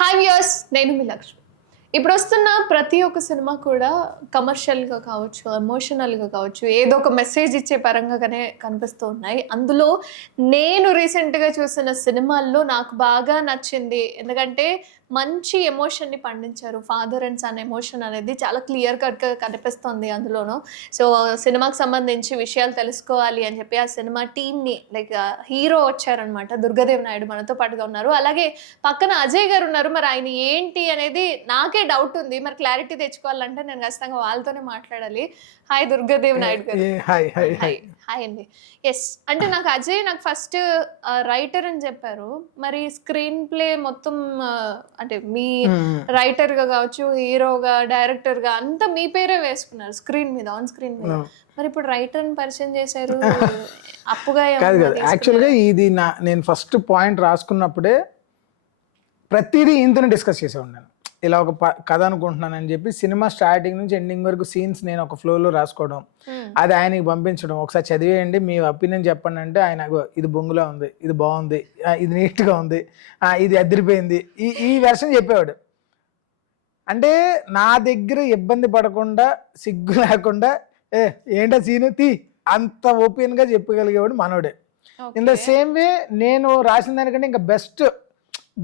Hi viewers, నేను మీ లక్ష్మి. ఇప్పుడు వస్తున్న ప్రతి ఒక్క సినిమా కూడా కమర్షియల్గా కావచ్చు, ఎమోషనల్గా కావచ్చు, ఏదో ఒక మెసేజ్ ఇచ్చే పరంగానే కనిపిస్తూ ఉన్నాయి. అందులో నేను రీసెంట్గా చూసిన సినిమాల్లో నాకు బాగా నచ్చింది, ఎందుకంటే మంచి ఎమోషన్ని పండించారు. ఫాదర్ అండ్ సన్ ఎమోషన్ అనేది చాలా క్లియర్ కట్గా కనిపిస్తుంది అందులోనూ. సో సినిమాకి సంబంధించి విషయాలు తెలుసుకోవాలి అని చెప్పి ఆ సినిమా టీమ్ని లైక్ హీరో వచ్చారనమాట. దుర్గాదేవి నాయుడు మనతో పాటుగా ఉన్నారు. అలాగే పక్కన అజయ్ గారు ఉన్నారు. మరి ఆయన ఏంటి అనేది నాకే డౌట్ ఉంది. మరి క్లారిటీ తెచ్చుకోవాలంటే నేను ఖచ్చితంగా వాళ్ళతోనే మాట్లాడాలి. హాయ్ దుర్గాదేవి నాయుడు గారు. హాయ్ అండి. ఎస్, అంటే నాకు అజయ్ ఫస్ట్ రైటర్ అని చెప్పారు. మరి స్క్రీన్ ప్లే మొత్తం అంటే మీ రైటర్గా కావచ్చు, హీరోగా, డైరెక్టర్గా అంతా మీ పేరే వేసుకున్నారు స్క్రీన్ మీద, ఆన్ స్క్రీన్ మీద. మరి ఇప్పుడు రైటర్ని పరిచయం చేశారు, అప్పుగా యాక్చువల్గా ఇది నేను ఫస్ట్ పాయింట్ రాసుకున్నప్పుడే ప్రతిదీ ఇంతనే డిస్కస్ చేసే ఉన్నాను. ఇలా ఒక కథ అనుకుంటున్నానని చెప్పి సినిమా స్టార్టింగ్ నుంచి ఎండింగ్ వరకు సీన్స్ నేను ఒక ఫ్లోలో రాసుకోవడం, అది ఆయనకి పంపించడం, ఒకసారి చదివేయండి మీ ఒపీనియన్ చెప్పండి అంటే ఆయన ఇది బొంగులా ఉంది, ఇది బాగుంది, ఇది నీట్గా ఉంది, ఇది అదిరిపోయింది, ఈ వెర్షన్ చెప్పేవాడు. అంటే నా దగ్గర ఇబ్బంది పడకుండా, సిగ్గు లేకుండా ఏంటో సీను తీ అంత ఓపెన్గా చెప్పగలిగేవాడు మనోడే. ఇన్ ద సేమ్ వే నేను రాసిన దానికంటే ఇంకా బెస్ట్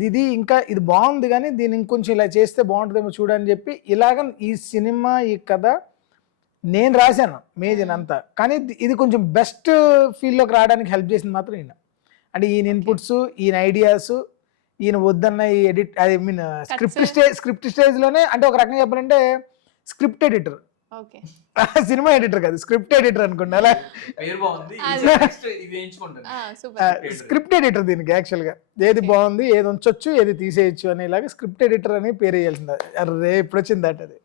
ఇది బాగుంది, కానీ దీన్ని ఇంకొంచెం ఇలా చేస్తే బాగుంటుందేమో చూడని చెప్పి ఇలాగ ఈ సినిమా ఈ కథ నేను రాశాను మేజర్ అంతా, కానీ ఇది కొంచెం బెస్ట్ ఫీల్డ్లోకి రావడానికి హెల్ప్ చేసింది మాత్రం ఈయన. అంటే ఈయన ఇన్పుట్స్, ఈయన ఐడియాస్, ఈయన వద్దన్న ఈ స్క్రిప్ట్ స్టేజ్లోనే, అంటే ఒక రకంగా చెప్పాలంటే స్క్రిప్ట్ ఎడిటర్, సినిమా ఎడిటర్ కాదు స్క్రిప్ట్ ఎడిటర్ అనుకోండి. అలా స్క్రిప్ట్ ఎడిటర్ దీనికి యాక్చువల్గా ఏది బాగుంది, ఏది ఉంచొచ్చు, ఏది తీసేయచ్చు అనేలాగా స్క్రిప్ట్ ఎడిటర్ అని పేరు వేయాల్సింది. అరే ఇప్పుడు వచ్చింది అది,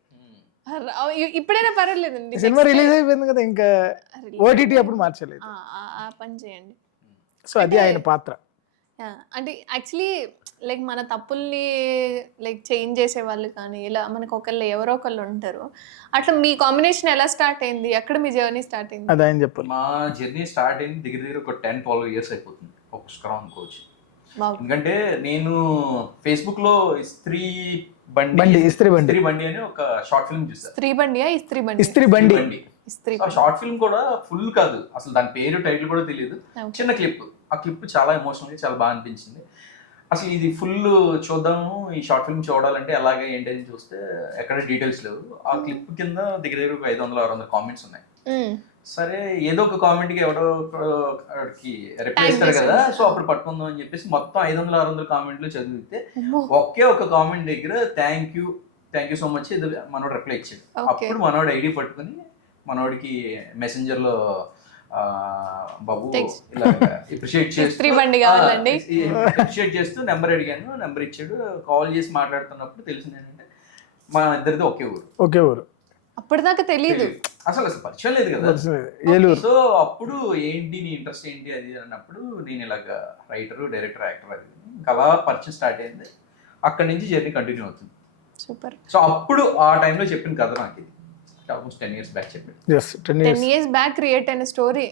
ఇప్పుడైనా పర్వాలేదండి. సినిమా రిలీజ్ అయిపోయింది కదా, ఇంకా ఓటీటీ అప్పుడు మార్చలేదు. పని చేయండి. సో అది ఆయన పాత్ర. అంటే యాక్చువల్లీ లైక్ మన తప్పుల్ని లైక్ చేంజ్ చేసే వాళ్ళు కానీ ఇలా మనకు ఒకళ్ళు ఎవరో ఒకళ్ళు ఉంటారు. అట్లా మీ కాంబినేషన్ ఎలా స్టార్ట్ అయింది, ఎక్కడ మీ జర్నీ స్టార్ట్ అయింది? అదే ఆయన చెప్పారు. మా జర్నీ స్టార్ట్ అయింది దగ్గర ఒక 10-12 years అయిపోతుంది పుష్కరం అనుకోవచ్చు. ఎందుకంటే నేను ఫేస్బుక్ లో ఇస్త్రీ బండి అని ఒక షార్ట్ ఫిల్మ్ చూసాను. ఇస్త్రీ బండి షార్ట్ ఫిల్మ్ కూడా ఫుల్ కాదు, అసలు దాని పేరు టైటిల్ కూడా తెలియదు, చిన్న క్లిప్. ఆ క్లిప్ చాలా ఎమోషనల్గా చాలా బాగా అనిపించింది. అసలు ఇది ఫుల్ చూద్దాము, ఈ షార్ట్ ఫిల్మ్ చూడాలంటే ఎలాగే ఏంటి అని చూస్తే ఎక్కడ డీటెయిల్స్ లేవు. ఆ క్లిప్ కింద దగ్గర ఒక 500-600 కామెంట్స్ ఉన్నాయి. సరే ఏదో ఒక కామెంట్కి ఎవడో రిప్లై ఇస్తారు కదా, సో అప్పుడు పట్టుకుందాం అని చెప్పేసి మొత్తం 500-600 కామెంట్లు చదివితే ఒకే ఒక కామెంట్ దగ్గర థ్యాంక్ యూ సో మచ్ ఇది మనోడు రిప్లై ఇచ్చాడు. అప్పుడు మనోడు ఐడి పట్టుకుని మనోడికి మెసెంజర్లో బాబు ఇలా అప్రిషియేట్ చేస్తూ నెంబర్ అడిగాను, నెంబర్ ఇచ్చాడు. కాల్ చేసి మాట్లాడుతున్నప్పుడు తెలిసింది ఏంటంటే మా ఇద్దరిది ఒకే ఊరు. అప్పటిదాకా తెలియదు, అసలు పరిచయం లేదు కదా. సో అప్పుడు ఏంటి నీ ఇంట్రెస్ట్ ఏంటి అది అన్నప్పుడు నేను ఇలాగ రైటర్, డైరెక్టర్, యాక్టర్ అది అలా పరిచయం స్టార్ట్ అయింది. అక్కడి నుంచి జర్నీ కంటిన్యూ అవుతుంది. సూపర్. సో అప్పుడు ఆ టైంలో చెప్పిన కథ నాకు ఇది ఆల్మోస్ట్ 10 years బ్యాక్ చెప్పాడు. 10 years బ్యాక్ క్రియేట్ అయిన స్టోరీ.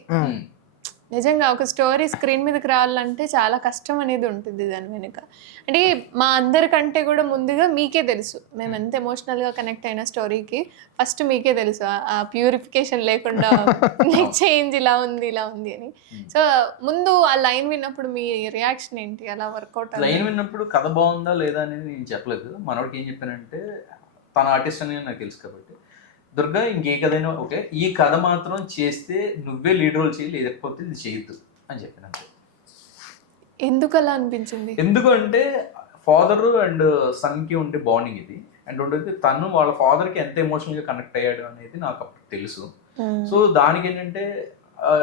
నిజంగా ఒక స్టోరీ స్క్రీన్ మీదకి రావాలంటే చాలా కష్టం అనేది ఉంటుంది దాని వెనుక. అంటే మా అందరికంటే కూడా ముందుగా మీకే తెలుసు మేము ఎంత ఎమోషనల్గా కనెక్ట్ అయిన స్టోరీకి. ఫస్ట్ మీకే తెలుసు ఆ ప్యూరిఫికేషన్ లేకుండా చేంజ్ ఇలా ఉంది అని. సో ముందు ఆ లైన్ విన్నప్పుడు మీ రియాక్షన్ ఏంటి, అలా వర్కౌట్? లైన్ విన్నప్పుడు కథ బాగుందా లేదా అనేది నేను చెప్పలేదు. మనోడికి ఏం చెప్పానంటే తన ఆర్టిస్ట్ అనేది నాకు తెలుసు కాబట్టి, దుర్గా ఇంకే కథైనా ఓకే, ఈ కథ మాత్రం చేస్తే నువ్వే లీడ్ రోల్ చేయి, లేకపోతే ఇది చేయొద్దు అని చెప్పాను. అంతే. ఎందుకు అలా అనిపించింది? ఎందుకంటే ఫాదర్ అండ్ సన్కి ఉండే బాండింగ్ ఇది, అండ్ ఉండేది తను వాళ్ళ ఫాదర్కి ఎంత ఎమోషనల్గా కనెక్ట్ అయ్యాడు అనేది నాకు అప్పుడు తెలుసు. సో దానికి ఏంటంటే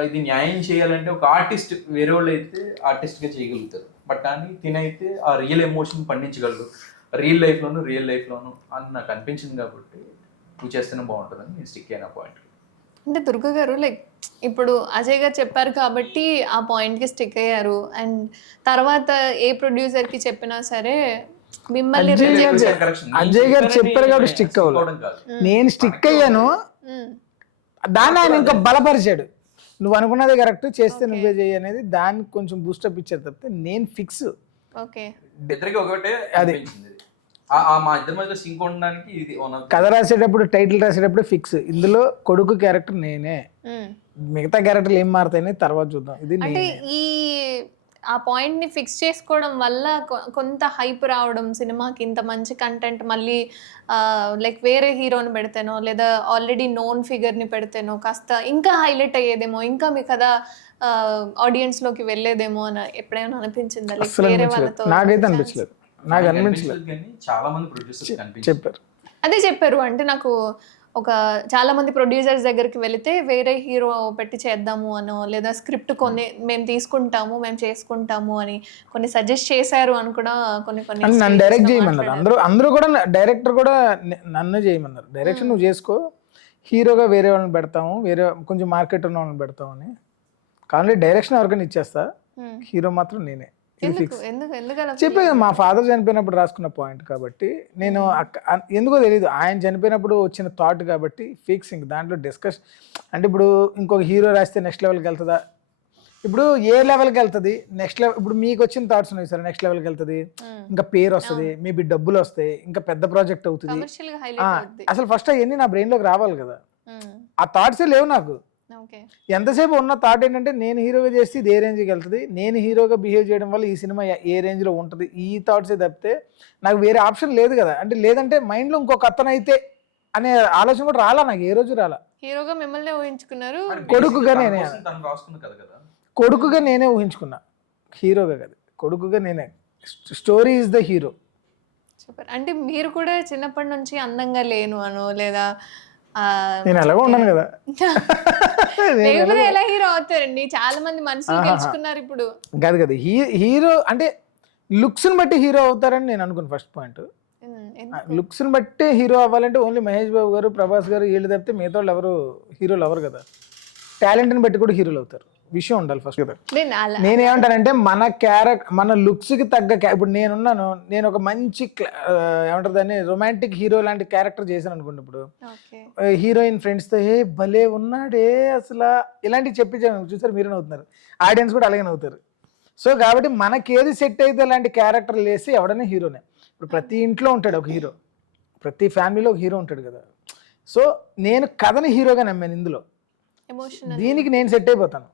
ఇది న్యాయం చేయాలంటే ఒక ఆర్టిస్ట్ వేరే వాళ్ళు అయితే ఆర్టిస్ట్గా చేయగలుగుతారు, బట్ కానీ తినైతే ఆ రియల్ ఎమోషన్ పండించగలరు రియల్ లైఫ్లోను అని నాకు అనిపించింది. కాబట్టి నువ్వు చేస్తేనే బాగుంటుందని నేను స్టిక్ అయిన పాయింట్. అంటే దుర్గా గారు లైక్ ఇప్పుడు అజయ్ గారు చెప్పారు కాబట్టి ఆ పాయింట్కి స్టిక్ అయ్యారు. అండ్ తర్వాత ఏ ప్రొడ్యూసర్కి చెప్పినా సరే మిమ్మల్ని అజయ్ గారు చెప్పారు కాబట్టి స్టిక్ అవ్వదు. నేను స్టిక్ అయ్యాను, దాన్ని ఆయన ఇంకా బలపరిచాడు. నువ్వు అనుకున్నదే కరెక్ట్, చేస్తే నువ్వే చేయి అనేది దాన్ని కొంచెం బూస్టప్ ఇచ్చారు తప్పితే నేను ఫిక్స్. ఓకే, ఇద్దరికి ఒకటే అది మా ఇద్దరి మధ్యలో సింక్ ఉండడానికి ఇది one of the- కథ రాసేటప్పుడు టైటిల్ రాసేటప్పుడు ఫిక్స్, ఇందులో కొడుకు క్యారెక్టర్ నేనే, మిగతా క్యారెక్టర్లు ఏం మారుతాయని తర్వాత చూద్దాం. ఇది అంటే నేనే. ఈ ఆ పాయింట్ ని ఫిక్స్ చేసుకోవడం వల్ల కొంత హైప్ రావడం సినిమాకి, ఇంత మంచి కంటెంట్ మళ్ళీ లైక్ వేరే హీరోని పెడితేనో లేదా ఆల్రెడీ నోన్ ఫిగర్ ని పెడితేనో కాస్త ఇంకా హైలైట్ అయ్యేదేమో, ఇంకా మీ కదా ఆడియన్స్ లోకి వెళ్ళేదేమో అని ఎప్పుడైనా అనిపించిందా? లైక్ అస్సలు వేరే అనిపించలేదు, వాళ్ళతో నాకైతే అనిపించలేదు, నాకు అనిపించలేదు. కానీ చాలా మంది ప్రొడ్యూసర్స్ కనిపించారు. చెప్పారు. అదే చెప్పారు. అంటే నాకు ఒక చాలా మంది ప్రొడ్యూసర్స్ దగ్గరికి వెళితే వేరే హీరో పెట్టి చేద్దాము అనో లేదా స్క్రిప్ట్ కొన్ని మేము తీసుకుంటాము మేము చేసుకుంటాము అని కొన్ని సజెస్ట్ చేశారు అని కూడా కొన్ని అని నన్ను stages డైరెక్ట్ లో చేయమన్నారు. మాట్లాడారు. అందరూ కూడా డైరెక్టర్ కూడా నన్ను చేయమన్నారు. డైరెక్షన్ నువ్వు చేసుకో, హీరోగా వేరే వాళ్ళని పెడతాము, వేరే కొంచెం మార్కెట్ ఉన్న వాళ్ళని పెడతాము అని. కానీ డైరెక్షన్ ఎవరికైనా ఇచ్చేస్తా, Hmm. హీరో మాత్రం నేనే. ఇది ఎందుకు ఫిక్స్. ఎందుకు ఎందుకు అలా చెప్పే మా ఫాదర్ చనిపోయినప్పుడు రాసుకున్న పాయింట్ కాబట్టి నేను ఎందుకో తెలియదు, ఆయన చనిపోయినప్పుడు వచ్చిన థాట్ కాబట్టి ఫిక్స్. ఇంక దాంట్లో డిస్కస్ అంటే ఇప్పుడు ఇంకొక హీరో రాస్తే నెక్స్ట్ లెవెల్కి వెళ్తుందా, ఇప్పుడు ఏ లెవెల్కి వెళ్తుంది నెక్స్ట్ లెవెల్, ఇప్పుడు మీకు వచ్చిన థాట్స్ ఉన్నాయి సార్, నెక్స్ట్ లెవెల్కి వెళ్తుంది, ఇంకా పేరు వస్తుంది, మేబీ డబ్బులు వస్తాయి, ఇంకా పెద్ద ప్రాజెక్ట్ అవుతుంది. కమర్షియల్ గా హైలైట్ అవుద్ది. అసలు ఫస్ట్ అవన్నీ నా బ్రెయిన్లోకి రావాలి కదా, Hmm. ఆ థాట్సే లేవు నాకు. ఓకే. ఎంతసేపు ఉన్న థాట్ ఏంటంటే నేను హీరోగా చేస్తే ఇది ఏ రేంజ్కి వెళ్తుంది, నేను హీరోగా బిహేవ్ చేయడం వల్ల ఈ సినిమా ఏ రేంజ్లో ఉంటుంది, ఈ థాట్సే తప్పితే నాకు వేరే ఆప్షన్ లేదు కదా. అంటే లేదంటే మైండ్లో ఇంకొక అతను అయితే అనే ఆలోచన కూడా రాలా నాకు, ఏ రోజు రాలా. హీరోగా మిమ్మల్ని ఊహించుకున్నారు. మరి కొడుకుగా basically నేనే. తన కోసం తను రాసుకుంది కదా కదా. కొడుకుగా నేనే ఊహించుకున్నా, హీరోగా కదా, కొడుకుగా నేనే. Story is the hero. Super. అంటే మీరు కూడా చిన్నప్పటి నుంచి అందంగా లేను అనో లేదా నేను ఎలాగో ఉన్నాను కదా. మీరు కూడా ఎలా హీరో అవుతారండి? చాలా మంది మనసులు గెలుచుకున్నారు ఇప్పుడు. కాదు కదా, హీరో అంటే లుక్స్ని బట్టి హీరో అవుతారని నేను అనుకున్నాను ఫస్ట్ పాయింట్. లుక్స్ని బట్టే హీరో అవ్వాలంటే ఓన్లీ మహేష్ బాబు గారు, ప్రభాస్ గారు వీళ్ళు తప్పితే మిగతా వాళ్ళు ఎవరు హీరోలు అవ్వరు కదా. టాలెంట్ని బట్టి కూడా హీరోలు అవుతారు, విషయం ఉండాలి ఫస్ట్ కదా. నేనేమంటానంటే మన లుక్స్కి తగ్గ ఇప్పుడు నేనున్నాను, నేను ఒక మంచి ఏమంటారు దాన్ని రొమాంటిక్ హీరో లాంటి క్యారెక్టర్ చేశాను అనుకోండి. ఇప్పుడు హీరోయిన్ ఫ్రెండ్స్తో ఏ భలే ఉన్నాడే అసలు ఇలాంటివి చెప్పించాను, చూసారు మీరు నవ్వుతున్నారు, ఆడియన్స్ కూడా అలాగే నవ్వుతారు. సో కాబట్టి మనకి ఏది సెట్ అయితే అలాంటి క్యారెక్టర్లు వేసి ఎవడైనా హీరోనే. ఇప్పుడు ప్రతి ఇంట్లో ఉంటాడు ఒక హీరో, ప్రతి ఫ్యామిలీలో ఒక హీరో ఉంటాడు కదా. సో నేను కథని హీరోగా నమ్మాను ఇందులో, దీనికి నేను సెట్ అయిపోతాను.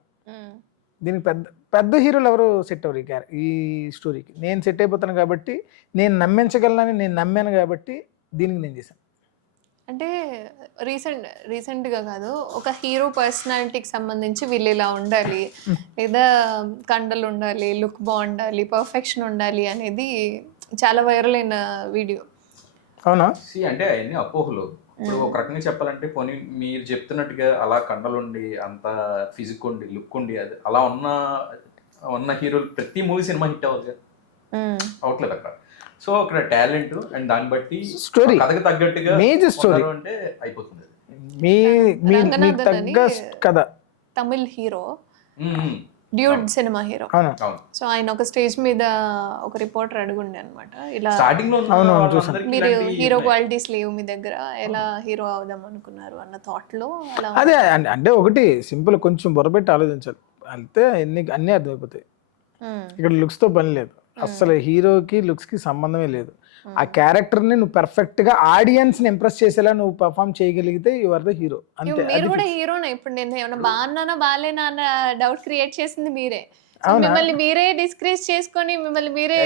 దీనికి పెద్ద పెద్ద హీరోలు ఎవరు సెట్ అవ్వరు ఈ స్టోరీకి, నేను సెట్ అయిపోతాను కాబట్టి, నేను నమ్మించగలనని నేను నమ్మాను కాబట్టి దీనికి నేను చేశాను. అంటే రీసెంట్గా కాదు, ఒక హీరో పర్సనాలిటీకి సంబంధించి వీళ్ళు ఇలా ఉండాలి లేదా కండలు ఉండాలి, లుక్ బాగుండాలి, పర్ఫెక్షన్ ఉండాలి అనేది చాలా వైరల్ అయిన వీడియో. అవునా? అంటే అవన్నీ అపోహలు. ఇప్పుడు ఒక రకంగా చెప్పాలంటే పోనీ మీరు చెప్తున్నట్టుగా అలా కండలుండి అంత ఫిజిక్ ఉండి లుక్ ఉండి అది అలా ఉన్న హీరోలు ప్రతి మూవీ సినిమా హిట్ అవ్వదు, అవట్లేదు అక్కడ. సో అక్కడ టాలెంట్ అండ్ దాన్ని బట్టి స్టోరీ కథకు తగ్గట్టుగా మేజర్ స్టోరీ అంటే అయిపోతుంది. రంగనాథన్ అని కథ Tamil hero, dude cinema hero. So ఆయన ఒక స్టేజ్ మీద ఒక రిపోర్టర్ అడుగుండే అనమాట, ఇలా స్టార్టింగ్ లో మీరు హీరో క్వాలిటీస్ లేవు మీ దగ్గర, ఎలా హీరో అవుదాం అనుకున్నారు అన్న థాట్ లో అలా. అదే అంటే ఒకటి సింపుల్, కొంచెం బొరబెట్టి ఆలోచించాలి, అంతే అన్నీ అర్థమైపోతాయి. ఇక్కడ లుక్స్ తో పని లేదు, అసలు హీరోకి లుక్స్ కి సంబంధమే లేదు. ఆ క్యారెక్టర్ ని నువ్వు పర్ఫెక్ట్ గా ఆడియన్స్ ని ఇంప్రెస్ చేసేలా నువ్వు పర్ఫామ్ చేయగలిగితే యు ఆర్ ద హీరో, అంతే. మీరు కూడా హీరోనే. ఇప్పుడు నేను ఏమన్నా బాగున్నానా బాగాలేనా అన్న డౌట్ క్రియేట్ చేసింది మీరే. మిమ్మల్ని మీరే డిస్క్రేజ్ చేసుకొని మిమ్మల్ని మీరే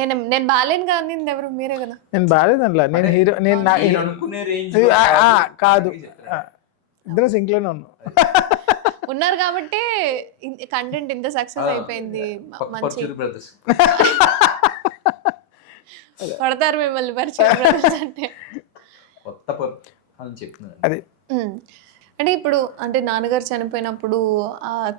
నేను బాగాలేను కానీ ఎవరు మీరే కదా. నేను బాగాలేదు అందులో, నేను హీరో, నేను కాదు, ఇద్దరు సింక్ లోనే ఉన్నాం ఉన్నారు కాబట్టి కంటెంట్ ఇంత సక్సెస్ అయిపోయింది. మంచి పడతారు మిమ్మల్ని పరిచయం అంటే. అదే అంటే ఇప్పుడు అంటే నాన్నగారు చనిపోయినప్పుడు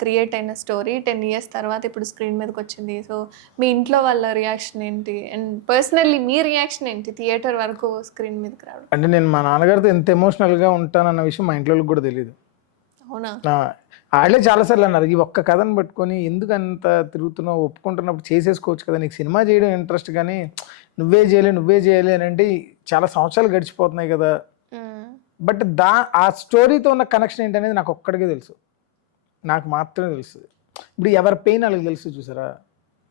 క్రియేట్ అయిన స్టోరీ 10 years తర్వాత ఇప్పుడు స్క్రీన్ మీదకి వచ్చింది. సో మీ ఇంట్లో వాళ్ళ రియాక్షన్ ఏంటి, అండ్ పర్సనల్లీ మీ రియాక్షన్ ఏంటి థియేటర్ వరకు స్క్రీన్ మీదకి రావడం? అంటే నేను మా నాన్నగారితో ఎంత ఎమోషనల్గా ఉంటానన్న విషయం మా ఇంట్లో కూడా తెలియదు. అవునా? వాళ్ళే చాలాసార్లు అన్నారు, ఈ ఒక్క కథను పట్టుకొని ఎందుకు అంత తిరుగుతున్నావు, ఒప్పుకుంటున్నప్పుడు చేసేసుకోవచ్చు కదా, నీకు సినిమా చేయడం ఇంట్రెస్ట్ కానీ నువ్వే చేయాలి అని అంటే చాలా సంవత్సరాలు గడిచిపోతున్నాయి కదా. బట్ ఆ స్టోరీతో ఉన్న కనెక్షన్ ఏంటనేది నాకు ఒక్కడికే తెలుసు, నాకు మాత్రమే తెలుసు. ఇప్పుడు ఎవరి పెయిన్ వాళ్ళకి తెలుసు, చూసారా.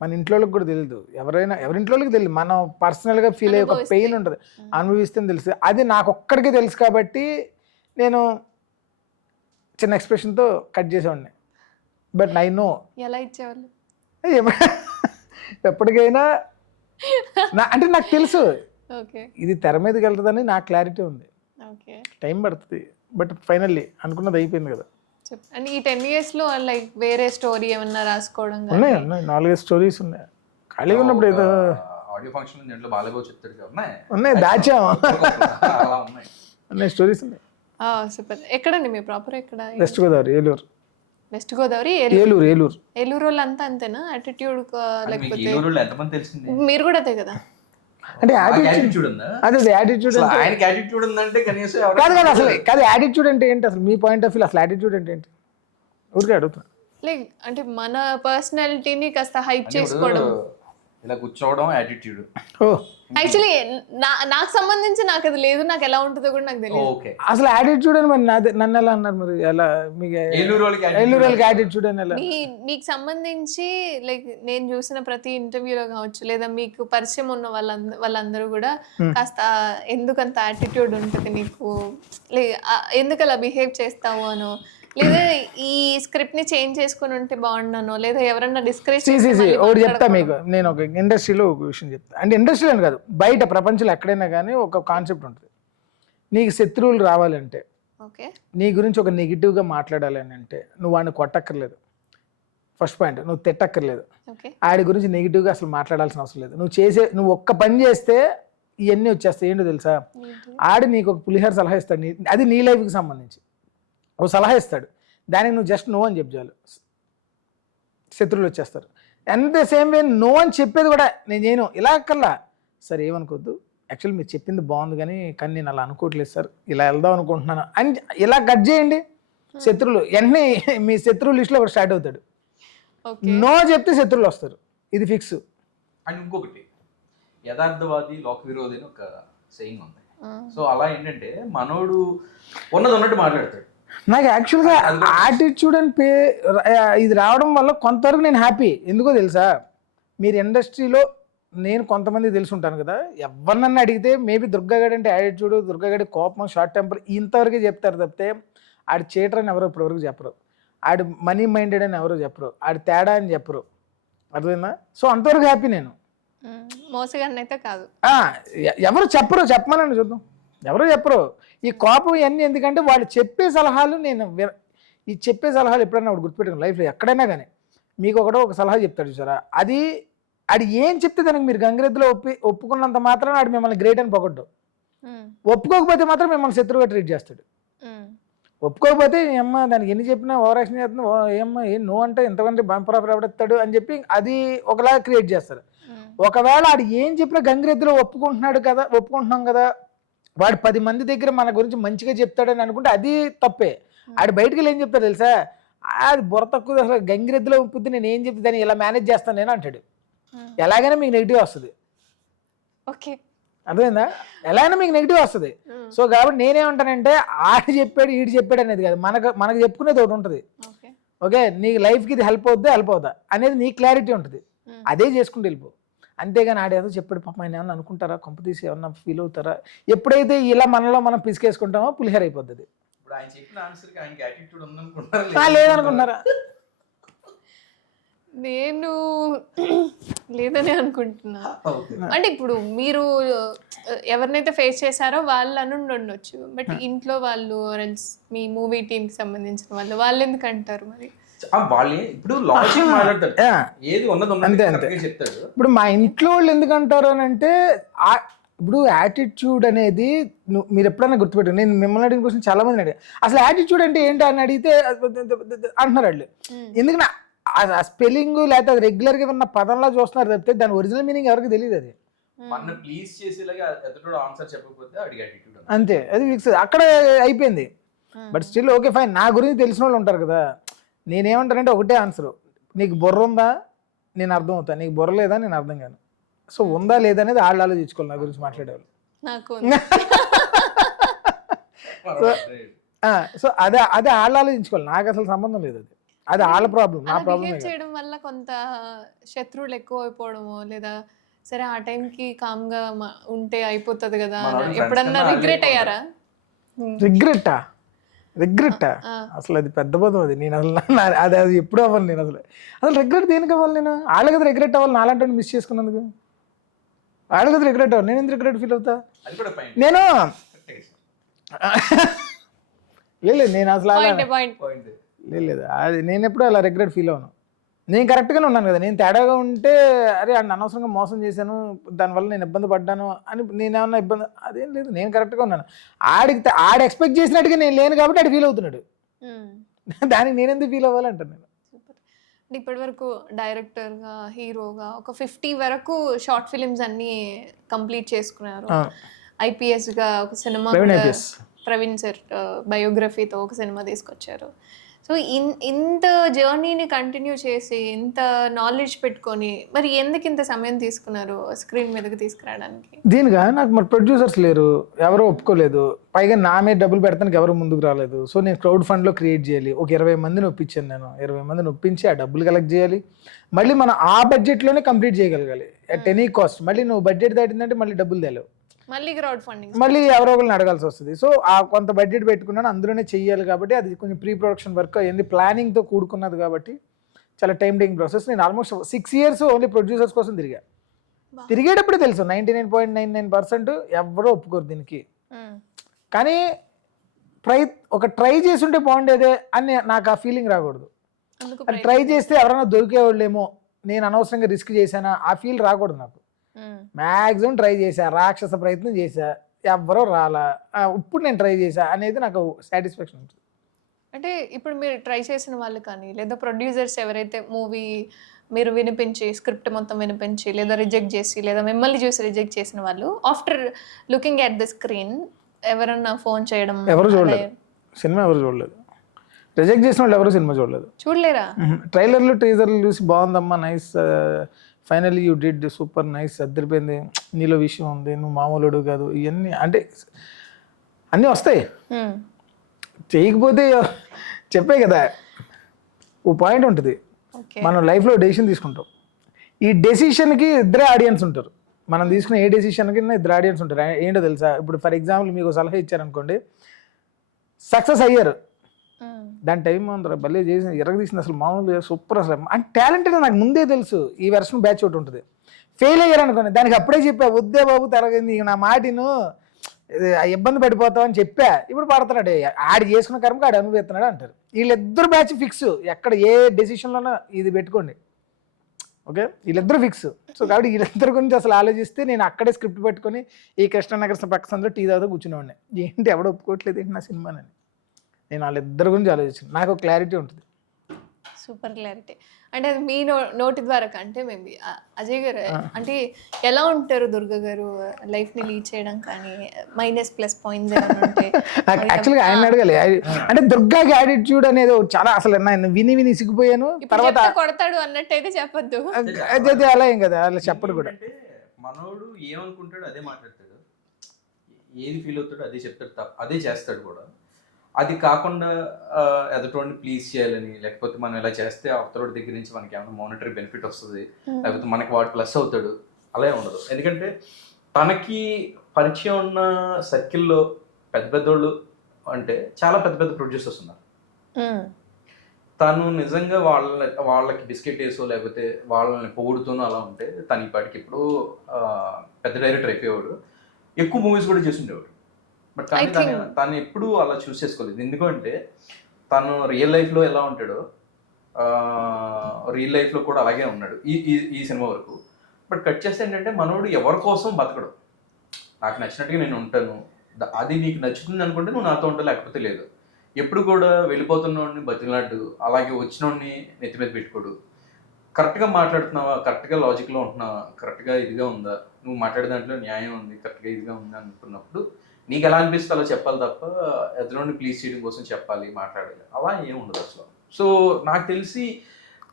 మన ఇంట్లోకి కూడా తెలియదు, ఎవరింట్లోకి తెలియదు, మనం పర్సనల్గా ఫీల్ అయ్యే ఒక పెయిన్ ఉంటుంది, అనుభవిస్తే తెలుసు. అది నాకు ఒక్కడికే తెలుసు కాబట్టి నేను చిన్న ఎక్స్ప్రెషన్తో కట్ చేసేవాడిని. బట్ ఐ నో ఎలా ఇచ్చేవాళ్ళు? ఎప్పటికైనా అంటే నాకు తెలుసు ఓకే ఇది తెర మీదకి వెళ్తుందని నాకు క్లారిటీ ఉంది. ఓకే టైం పడుతుంది, బట్ ఫైనల్లీ అనుకున్నది అయిపోయింది కదా. అండ్ ఈ 10 years లో లైక్ వేరే స్టోరీ ఏమన్నా రాసుకోవడం కానీ ఉన్నాయి 4-5 స్టోరీస్ ఉన్నాయి. ఖాళీగా ఉన్నప్పుడు ఏదో ఆడియో ఫంక్షన్ దీంట్లో బాగా చెప్తాడు కదా, ఉన్నాయి, దాచాము. అలా ఉన్నాయి. ఉన్నాయి స్టోరీస్ ఉన్నాయి. సూపర్. ఎక్కడండి మీ ప్రాపర్ ఎక్కడ? వెస్ట్ గోదావరి, ఏలూరు. వెస్ట్ గోదావరి, ఏలూరు. ఏలూరు వాళ్ళు అంతా అంతేనా యాటిట్యూడ్ మీకు లేకపోతే ఏలూరులో ఎంతమంది తెలిసింది? మీరు కూడా అదే కదా? అంటే యాటిట్యూడ్ ఉందా? అదే యాటిట్యూడ్ అసలు ఆయనకి యాటిట్యూడ్ ఉందంటే కనీసం ఎవరు- కాదు అసలు కాదు. యాటిట్యూడ్ అంటే ఏంటి అసలు? మీ పాయింట్ ఆఫ్ వ్యూ అసలు యాటిట్యూడ్ అంటే ఏంటి? ఊరికే అడుగుతున్నా. లైక్ అంటే మన పర్సనాలిటీని కాస్త హైప్ అంటే ఇప్పుడు చేసుకోవడం. ఇలా కూర్చోవడం యాటిట్యూడ్. ఓ యాక్చువల్లీ నాకు సంబంధించి నాకు అది లేదు, నాకు ఎలా ఉంటుందో కూడా నాకు తెలియదు. ఓకే, అసలు యాటిట్యూడ్ అని మరి నన్ను ఎలా అన్నారు మరి? ఎలా మీకు ఏలూరు వాళ్ళకి ఏలూరు వాళ్ళకి యాటిట్యూడ్ అని ఎలా? మీకు సంబంధించి లైక్ నేను చూసిన ప్రతి ఇంటర్వ్యూలో కావచ్చు, లేదా మీకు పరిచయం ఉన్న వాళ్ళందరూ కూడా కాస్త ఎందుకంత యాటిట్యూడ్ ఉంటుంది నీకు, ఎందుకు అలా బిహేవ్ చేస్తావు అనో, లేదా ఈ స్క్రిప్ట్ ని చేంజ్ చేసుకుని ఉంటే బాగున్నాను, లేదా ఎవరన్నా డిస్కరేజ్ ఒకటి చెప్తా మీకు. నేను ఒక ఇండస్ట్రీలో ఒక విషయం చెప్తా. అంటే ఇండస్ట్రీలో అని కాదు, బయట ప్రపంచంలో ఎక్కడైనా కానీ ఒక కాన్సెప్ట్ ఉంటుంది. నీకు శత్రువులు రావాలంటే, ఓకే నీ గురించి ఒక నెగిటివ్గా మాట్లాడాలి అని అంటే నువ్వు వాడిని కొట్టక్కర్లేదు. ఫస్ట్ పాయింట్, నువ్వు తిట్టక్కర్లేదు. ఓకే ఆడి గురించి నెగిటివ్గా అసలు మాట్లాడాల్సిన అవసరం లేదు. నువ్వు ఒక్క పని చేస్తే ఇవన్నీ వచ్చేస్తాయి. ఏంటో తెలుసా? ఆడి నీకు ఒక పులిహోర సలహా ఇస్తాడు, అది నీ లైఫ్కి సంబంధించి ఓ సలహా ఇస్తాడు, దానికి నువ్వు జస్ట్ నో అని చెప్పాలి, శత్రువులు వచ్చేస్తారు. And the same way no అని చెప్పేది కూడా నేను చేయను, ఇలా కల్లా సార్ ఏమనుకోద్దు, యాక్చువల్లీ మీరు చెప్పింది బాగుంది కానీ నేను అలా అనుకోవట్లేదు సార్, ఇలా వెళ్దాం అనుకుంటున్నాను అని ఇలా కట్ చేయండి. శత్రువులు వెంటనే మీ శత్రువు లిస్టులో ఒకటి స్టార్ట్ అవుతాడు. నో చెప్తే శత్రువులు వస్తారు, ఇది ఫిక్స్. అండ్ ఇంకొకటి, యథార్థవాది లోక విరోధి అని ఒక సెయింగ్ ఉంది. సో అలా ఏంటంటే మనోడు ఉన్నది ఉన్నట్టు మాట్లాడతాడు. నాకు యాక్చువల్గా యాటిట్యూడ్ అని ఇది రావడం వల్ల కొంతవరకు నేను హ్యాపీ. ఎందుకో తెలుసా? మీరు ఇండస్ట్రీలో నేను కొంతమంది తెలిసి ఉంటాను కదా, ఎవరినన్నా అడిగితే మేబీ దుర్గాగడ్ అంటే యాటిట్యూడ్, దుర్గాగడ్ కోపం, షార్ట్ టెంపర్ ఇంతవరకే చెప్తారు తప్పితే ఆడి చీటర్ అని ఎవరో ఇప్పటివరకు చెప్పరు, ఆడి మనీ మైండెడ్ అని ఎవరో చెప్పరు, ఆడి తేడా అని చెప్పరు. అర్థమైందా? సో అంతవరకు హ్యాపీ నేను. మోసగాన్ని అయితే కాదు, ఎవరు చెప్పరు, చెప్పమనండి చూద్దాం, ఎవరు చెప్పరు. ఈ కోపం ఇవన్నీ ఎందుకంటే వాళ్ళు చెప్పే సలహాలు ఈ చెప్పే సలహాలు ఎప్పుడైనా ఒకటి గుర్తుపెట్టుకుని లైఫ్లో ఎక్కడైనా కానీ మీకు ఒక సలహా చెప్తాడు చూసారా, అది ఏం చెప్తే దానికి మీరు గంగిరెద్దులో ఒప్పుకున్నంత మాత్రం ఆడు మిమ్మల్ని గ్రేట్ అని పొగడ్డు, ఒప్పుకోకపోతే మాత్రం మిమ్మల్ని శత్రువుగా ట్రీట్ చేస్తాడు. ఒప్పుకోకపోతే ఏమ్మా దానికి ఎన్ని చెప్పినా ఓవర్ యాక్షన్ చేస్తున్నా, ఏమ్మా ఏం నో అంటే ఎంతమంది బంపర్ ఆఫర్ ఎవడెత్తాడు అని చెప్పి అది ఒకలాగా క్రియేట్ చేస్తారు. ఒకవేళ ఆడు ఏం చెప్పినా గంగిరెద్దులో ఒప్పుకుంటున్నాం కదా, వాడు 10 మంది దగ్గర మన గురించి మంచిగా చెప్తాడని అనుకుంటే అది తప్పే. ఆడు బయటకు వెళ్ళి ఏం చెప్తాడు తెలుసా? అది బుర్ర తక్కువ, అసలు గంగిరెద్దులో ఒప్పుద్ది, నేను ఏం చెప్తే దాన్ని ఇలా మేనేజ్ చేస్తాను నేను అంటాడు. ఎలాగైనా మీకు నెగిటివ్ వస్తుంది. ఓకే అర్థమైందా? ఎలాగైనా మీకు నెగిటివ్ వస్తుంది. సో కాబట్టి నేనేమంటానంటే ఆడు చెప్పాడు ఈడు చెప్పాడు అనేది కాదు, మనకు చెప్పుకునేది ఒకటి ఉంటుంది. ఓకే, నీకు లైఫ్కి ఇది హెల్ప్ అవుద్దా అనేది నీ క్లారిటీ ఉంటుంది, అదే చేసుకుంటూ వెళ్ళిపో. అంతేగాని ఆడేదో చెప్పాడు పాపం ఆయన ఏమన్నా అనుకుంటారా, కొంప తీసి ఏమన్నా ఫీల్ అవుతారా? ఎప్పుడైతే ఇలా మనలో మనం పిసికేసుకుంటామో పులిహోర అయిపోతుంది. లేదనుకుంటున్నారా? నేను లేదని అనుకుంటున్నా. అంటే ఇప్పుడు మీరు ఎవరినైతే ఫేస్ చేశారో వాళ్ళు అని ఉండొచ్చు, బట్ ఇంట్లో వాళ్ళు మీ మూవీ టీమ్ కి సంబంధించిన వాళ్ళు ఎందుకు అంటారు మరి? వాళ్ళే ఇప్పుడు లాజిక్ మాట్లాడతాడు, ఏది ఉన్నది చెప్తాడు. ఇప్పుడు మా ఇంట్లో వాళ్ళు ఎందుకంటారు అని అంటే, ఇప్పుడు యాటిట్యూడ్ అనేది మీరు ఎప్పుడైనా గుర్తుపెట్టారు, నేను మిమ్మల్ని అడిగిన క్వశ్చన్ చాలా మంది అడిగారు, అసలు యాటిట్యూడ్ అంటే ఏంటి అని అడిగితే అంటున్నారు వాళ్ళు. ఎందుకంటే ఆ స్పెల్లింగ్ లేకపోతే అది రెగ్యులర్గా ఉన్న పదంలా చూస్తున్నారు తప్పితే దాని ఒరిజినల్ మీనింగ్ ఎవరికి తెలియదు. అది ప్లీజ్ చేసేలాగా ఆన్సర్ చెప్పకపోతే అంతే, అది ఫిక్స్, అక్కడ అయిపోయింది. బట్ స్టిల్ ఓకే ఫైన్, నా గురించి తెలిసిన వాళ్ళు ఉంటారు కదా, నేనేమంటానంటే ఒకటే ఆన్సర్, నీకు బుర్ర ఉందా నేను అర్థం అవుతా, నీకు బుర్ర లేదా నేను అర్థం కాను. సో ఉందా లేదా అనేది వాళ్ళు ఆలోచించుకోవాలి నా గురించి మాట్లాడేవాళ్ళు. సో అదే వాళ్ళు ఆలోచించుకోవాలి, నాకు అసలు సంబంధం లేదు అది. అది వాళ్ళ ప్రాబ్లం, నా అలా ప్రాబ్లం బిహేవ్ చేయడం వల్ల కొంత శత్రువులు ఎక్కువ అయిపోవడము, లేదా సరే ఆ టైంకి కామ్ గా ఉంటే అయిపోతుంది కదా మన వాళ్ళు ఎప్పుడన్నా friends కన్నా రిగ్రెట్ వాళ్ళే అయ్యారా? రిగ్రెట్టా అసలు అది పెద్ద పదం అది. నేను అసలు అది అది ఎప్పుడు అవ్వాలి, నేను అసలు రిగ్రెట్ దేనికి అవ్వాలి? నేను వాళ్ళ కదా రిగ్రెట్ అవ్వాలి, నాలాంటి మిస్ చేసుకున్నందుకు వాళ్ళ కదా రిగ్రెట్ అవ్వాలి, నేను ఎందుకు రిగ్రెట్ ఫీల్ అవుతా? అది కూడా పాయింట్. నేను లేదు నేను అసలు అలా పాయింట్ పాయింట్ లేదు అది నేను ఎప్పుడు అలా రిగ్రెట్ ఫీల్ అవ్వను. నేను కరెక్ట్గానే ఉన్నాను కదా. నేను తేడాగా ఉంటే అరే ఆయన అనవసరంగా మోసం చేశాను, దానివల్ల నేను ఇబ్బంది పడ్డాను అని నేనేమన్నా ఇబ్బంది, అదేం లేదు, నేను కరెక్ట్గా ఉన్నాను. ఆడు ఎక్స్పెక్ట్ చేసినట్టుగా నేను లేను కాబట్టి ఆడు ఫీల్ అవుతున్నాడు. దానికి నేను ఎందుకు ఫీల్ అవ్వాలంటాను నేను. సూపర్. ఇప్పటి వరకు డైరెక్టర్గా, హీరోగా ఒక 50 వరకు షార్ట్ ఫిలిమ్స్ అన్ని కంప్లీట్ చేసుకున్నారు. ఐపీఎస్గా ఒక సినిమా, ప్రవీణ్ సార్ బయోగ్రఫీతో ఒక సినిమా తీసుకొచ్చారు. సో ఇంత జర్నీని కంటిన్యూ చేసి ఇంత నాలెడ్జ్ పెట్టుకొని మరి ఎందుకు ఇంత సమయం తీసుకున్నారు స్క్రీన్ మీదకి తీసుకురావడానికి? దీనిగా నాకు మరి ప్రొడ్యూసర్స్ లేరు, ఎవరో ఒప్పుకోలేదు, పైగా నా మీద డబ్బులు పెడతానికి ఎవరు ముందుకు రాలేదు. సో నేను క్రౌడ్ ఫండ్లో క్రియేట్ చేయాలి. ఒక 20 మందిని ఒప్పించాను నేను. 20 మందిని ఒప్పించి ఆ డబ్బులు కలెక్ట్ చేయాలి. మళ్ళీ మనం ఆ బడ్జెట్లోనే కంప్లీట్ చేయగలగాలి అట్ ఎనీ కాస్ట్. మళ్ళీ నువ్వు బడ్జెట్ దాటిందంటే మళ్ళీ డబ్బులు తేలేవు, మళ్ళీ క్రౌడ్ ఫండింగ్, మళ్ళీ ఎవరో ఒకరిని అడగాల్సి వస్తుంది. సో ఆ కొంత బడ్జెట్ పెట్టుకున్నాను, అందులోనే చెయ్యాలి కాబట్టి అది కొంచెం ప్రీ ప్రొడక్షన్ వర్క్ అయ్యింది, ప్లానింగ్తో కూడుకున్నది కాబట్టి చాలా టైం టేకింగ్ ప్రాసెస్. నేను ఆల్మోస్ట్ 6 years ఓన్లీ ప్రొడ్యూసర్స్ కోసం తిరిగేటప్పుడే తెలుసు 99.99% ఎవరో ఒప్పుకోరు దీనికి. కానీ ఒక ట్రై చేసి ఉంటే బాగుండేదే అని నాకు ఆ ఫీలింగ్ రాకూడదు. అది ట్రై చేస్తే ఎవరైనా దొరికేవాళ్ళేమో, నేను అనవసరంగా రిస్క్ చేశానా ఆ ఫీల్ రాకూడదు నాకు. మ్యాక్సిమం ట్రై చేశా, రాక్షస ప్రయత్నం చేశా, ఎవ్వరో రాలా, ఇప్పుడు నేను ట్రై చేశా అనేది నాకు సాటిస్ఫాక్షన్ ఉంటుంది. అంటే ఇప్పుడు మీరు ట్రై చేసిన వాళ్ళు కానీ లేదా ప్రొడ్యూసర్స్ ఎవరైతే మూవీ మీరు వినిపించి స్క్రిప్ట్ మొత్తం వినిపించి లేదా రిజెక్ట్ చేసి లేదా మిమ్మల్ని చూసి రిజెక్ట్ చేసిన వాళ్ళు after looking at the screen ఎవరన్నా ఫోన్ చేయడం? ఎవరు చూడలేదు సినిమా, ఎవరు చూడలేదు. రిజెక్ట్ చేసిన వాళ్ళు ఎవరు సినిమా చూడలేరా? ట్రైలర్లు టీజర్లు చూసి బాగుందమ్మా, nice, finally you did super nice, అద్దరిపోయింది, నీలో విషయం ఉంది, నువ్వు మామూలుడు కాదు, ఇవన్నీ అంటే అన్నీ వస్తాయి. చేయకపోతే చెప్పే కదా, ఓ పాయింట్ ఉంటుంది, మనం లైఫ్లో డెసిషన్ తీసుకుంటాం. ఈ డెసిషన్కి ఇద్దరే ఆడియన్స్ ఉంటారు. మనం తీసుకున్న ఏ డెసిషన్కి ఇద్దరు ఆడియన్స్ ఉంటారు. ఏంటో తెలుసా, ఇప్పుడు ఫర్ ఎగ్జాంపుల్ మీకు సలహా ఇచ్చారనుకోండి, సక్సెస్ అయ్యారు, దాని టైం అందరూ భలే చేసి తీసింది, అసలు మామూలుగా సూపర్, అసలు అంటే టాలెంట్ నాకు ముందే తెలుసు. ఈ వెర్షన్ బ్యాచ్ ఒకటి ఉంటుంది. ఫెయిల్ అయ్యారు అనుకోండి, దానికి అప్పుడే చెప్పా, వద్దే బాబు తరగంది, నా మాటిను ఇబ్బంది పడిపోతావు అని చెప్పా. ఇప్పుడు పడుతున్నాడు, ఆడు చేసుకున్న కర్మకి ఆడు అనుభవిస్తున్నాడు అంటారు. వీళ్ళిద్దరు బ్యాచ్ ఫిక్స్, ఎక్కడ ఏ డెసిషన్లోనో ఇది పెట్టుకోండి, ఓకే, వీళ్ళిద్దరు ఫిక్స్. సో కాబట్టి వీళ్ళిద్దరి గురించి అసలు ఆలోచిస్తే నేను అక్కడే స్క్రిప్ట్ పెట్టుకొని ఈ కృష్ణనగర్ పక్క సందులో టీ తాగుతూ కూర్చునేవాడిని. ఏంటి ఎవడో ఒప్పుకోవట్లేదు ఏంటి నా సినిమానని, నేను వాళ్ళిద్దరి గురించి ఆలోచించాను, నాకు క్లారిటీ ఉంటుంది. Super clarity. అంటే అది మీ నోటి ద్వారా కంటే మేబీ అజయ్ గారు అంటే ఎలా ఉంటారు దుర్గ గారు లైఫ్ని లీడ్ చేయడం కానీ మైనస్ ప్లస్ పాయింట్స్ ఏమైనా ఉంటే? యాక్చువల్గా ఆయన అడగాలి. అంటే దుర్గాకి యాటిట్యూడ్ అనేది చాలా, అసలు నేను విని సిగ్గిపోయాను. తర్వాత కొడతాడు అన్నట్టయితే చెప్పొద్దు, అదే అలా ఏం కదా, అలా చెప్పడు కూడా. మనోడు ఏమనుకుంటాడు అదే మాట్లాడతాడు, ఏది ఫీల్ అవుతాడో అదే చెప్తాడు, అదే చేస్తాడు కూడా. అది కాకుండా ఎదుటోడిని ప్లీజ్ చేయాలని, లేకపోతే మనం ఇలా చేస్తే అవతల దగ్గర నుంచి మనకి ఏమైనా మానిటరీ బెనిఫిట్ వస్తుంది, లేకపోతే మనకి వాడు ప్లస్ అవుతాడు, అలా ఉండదు. ఎందుకంటే తనకి పరిచయం ఉన్న సర్కిల్లో పెద్ద పెద్దోళ్ళు అంటే చాలా పెద్ద పెద్ద ప్రొడ్యూసర్స్ ఉన్నారు. తను నిజంగా వాళ్ళకి బిస్కెట్ వేసో లేకపోతే వాళ్ళని పొగుడుతూనో అలా ఉంటే తను ఇప్పటికి ఇప్పుడు పెద్ద డైరెక్టర్ అయిపోయేవాడు, ఎక్కువ మూవీస్ కూడా చేస్తుండేవాడు. బట్ కానీ తను ఎప్పుడూ అలా చూస్ చేసుకోలేదు. ఎందుకంటే తను రియల్ లైఫ్లో ఎలా ఉంటాడో రియల్ లైఫ్లో కూడా అలాగే ఉన్నాడు ఈ సినిమా వరకు. బట్ కట్ చేస్తే ఏంటంటే మనోడు ఎవరి కోసం బతకడు, నాకు నచ్చినట్టుగా నేను ఉంటాను, అది నీకు నచ్చుతుంది అనుకుంటే నువ్వు నాతో ఉంటా, లేకపోతే లేదు. ఎప్పుడు కూడా వెళ్ళిపోతున్నోడిని బతిలాడు, అలాగే వచ్చినోడిని నెత్తి మీద పెట్టుకోడు. కరెక్ట్గా మాట్లాడుతున్నావా, కరెక్ట్గా లాజిక్లో ఉంటున్నావా, కరెక్ట్గా ఇదిగా ఉందా, నువ్వు మాట్లాడే దాంట్లో న్యాయం ఉంది, కరెక్ట్గా ఇదిగా ఉందా అనుకున్నప్పుడు నీకు ఎలా అనిపిస్తే అలా చెప్పాలి తప్ప ఎదురుని ప్లీజ్ చేయడం కోసం చెప్పాలి, మాట్లాడాలి, అలా ఏం ఉండదు అసలు. సో నాకు తెలిసి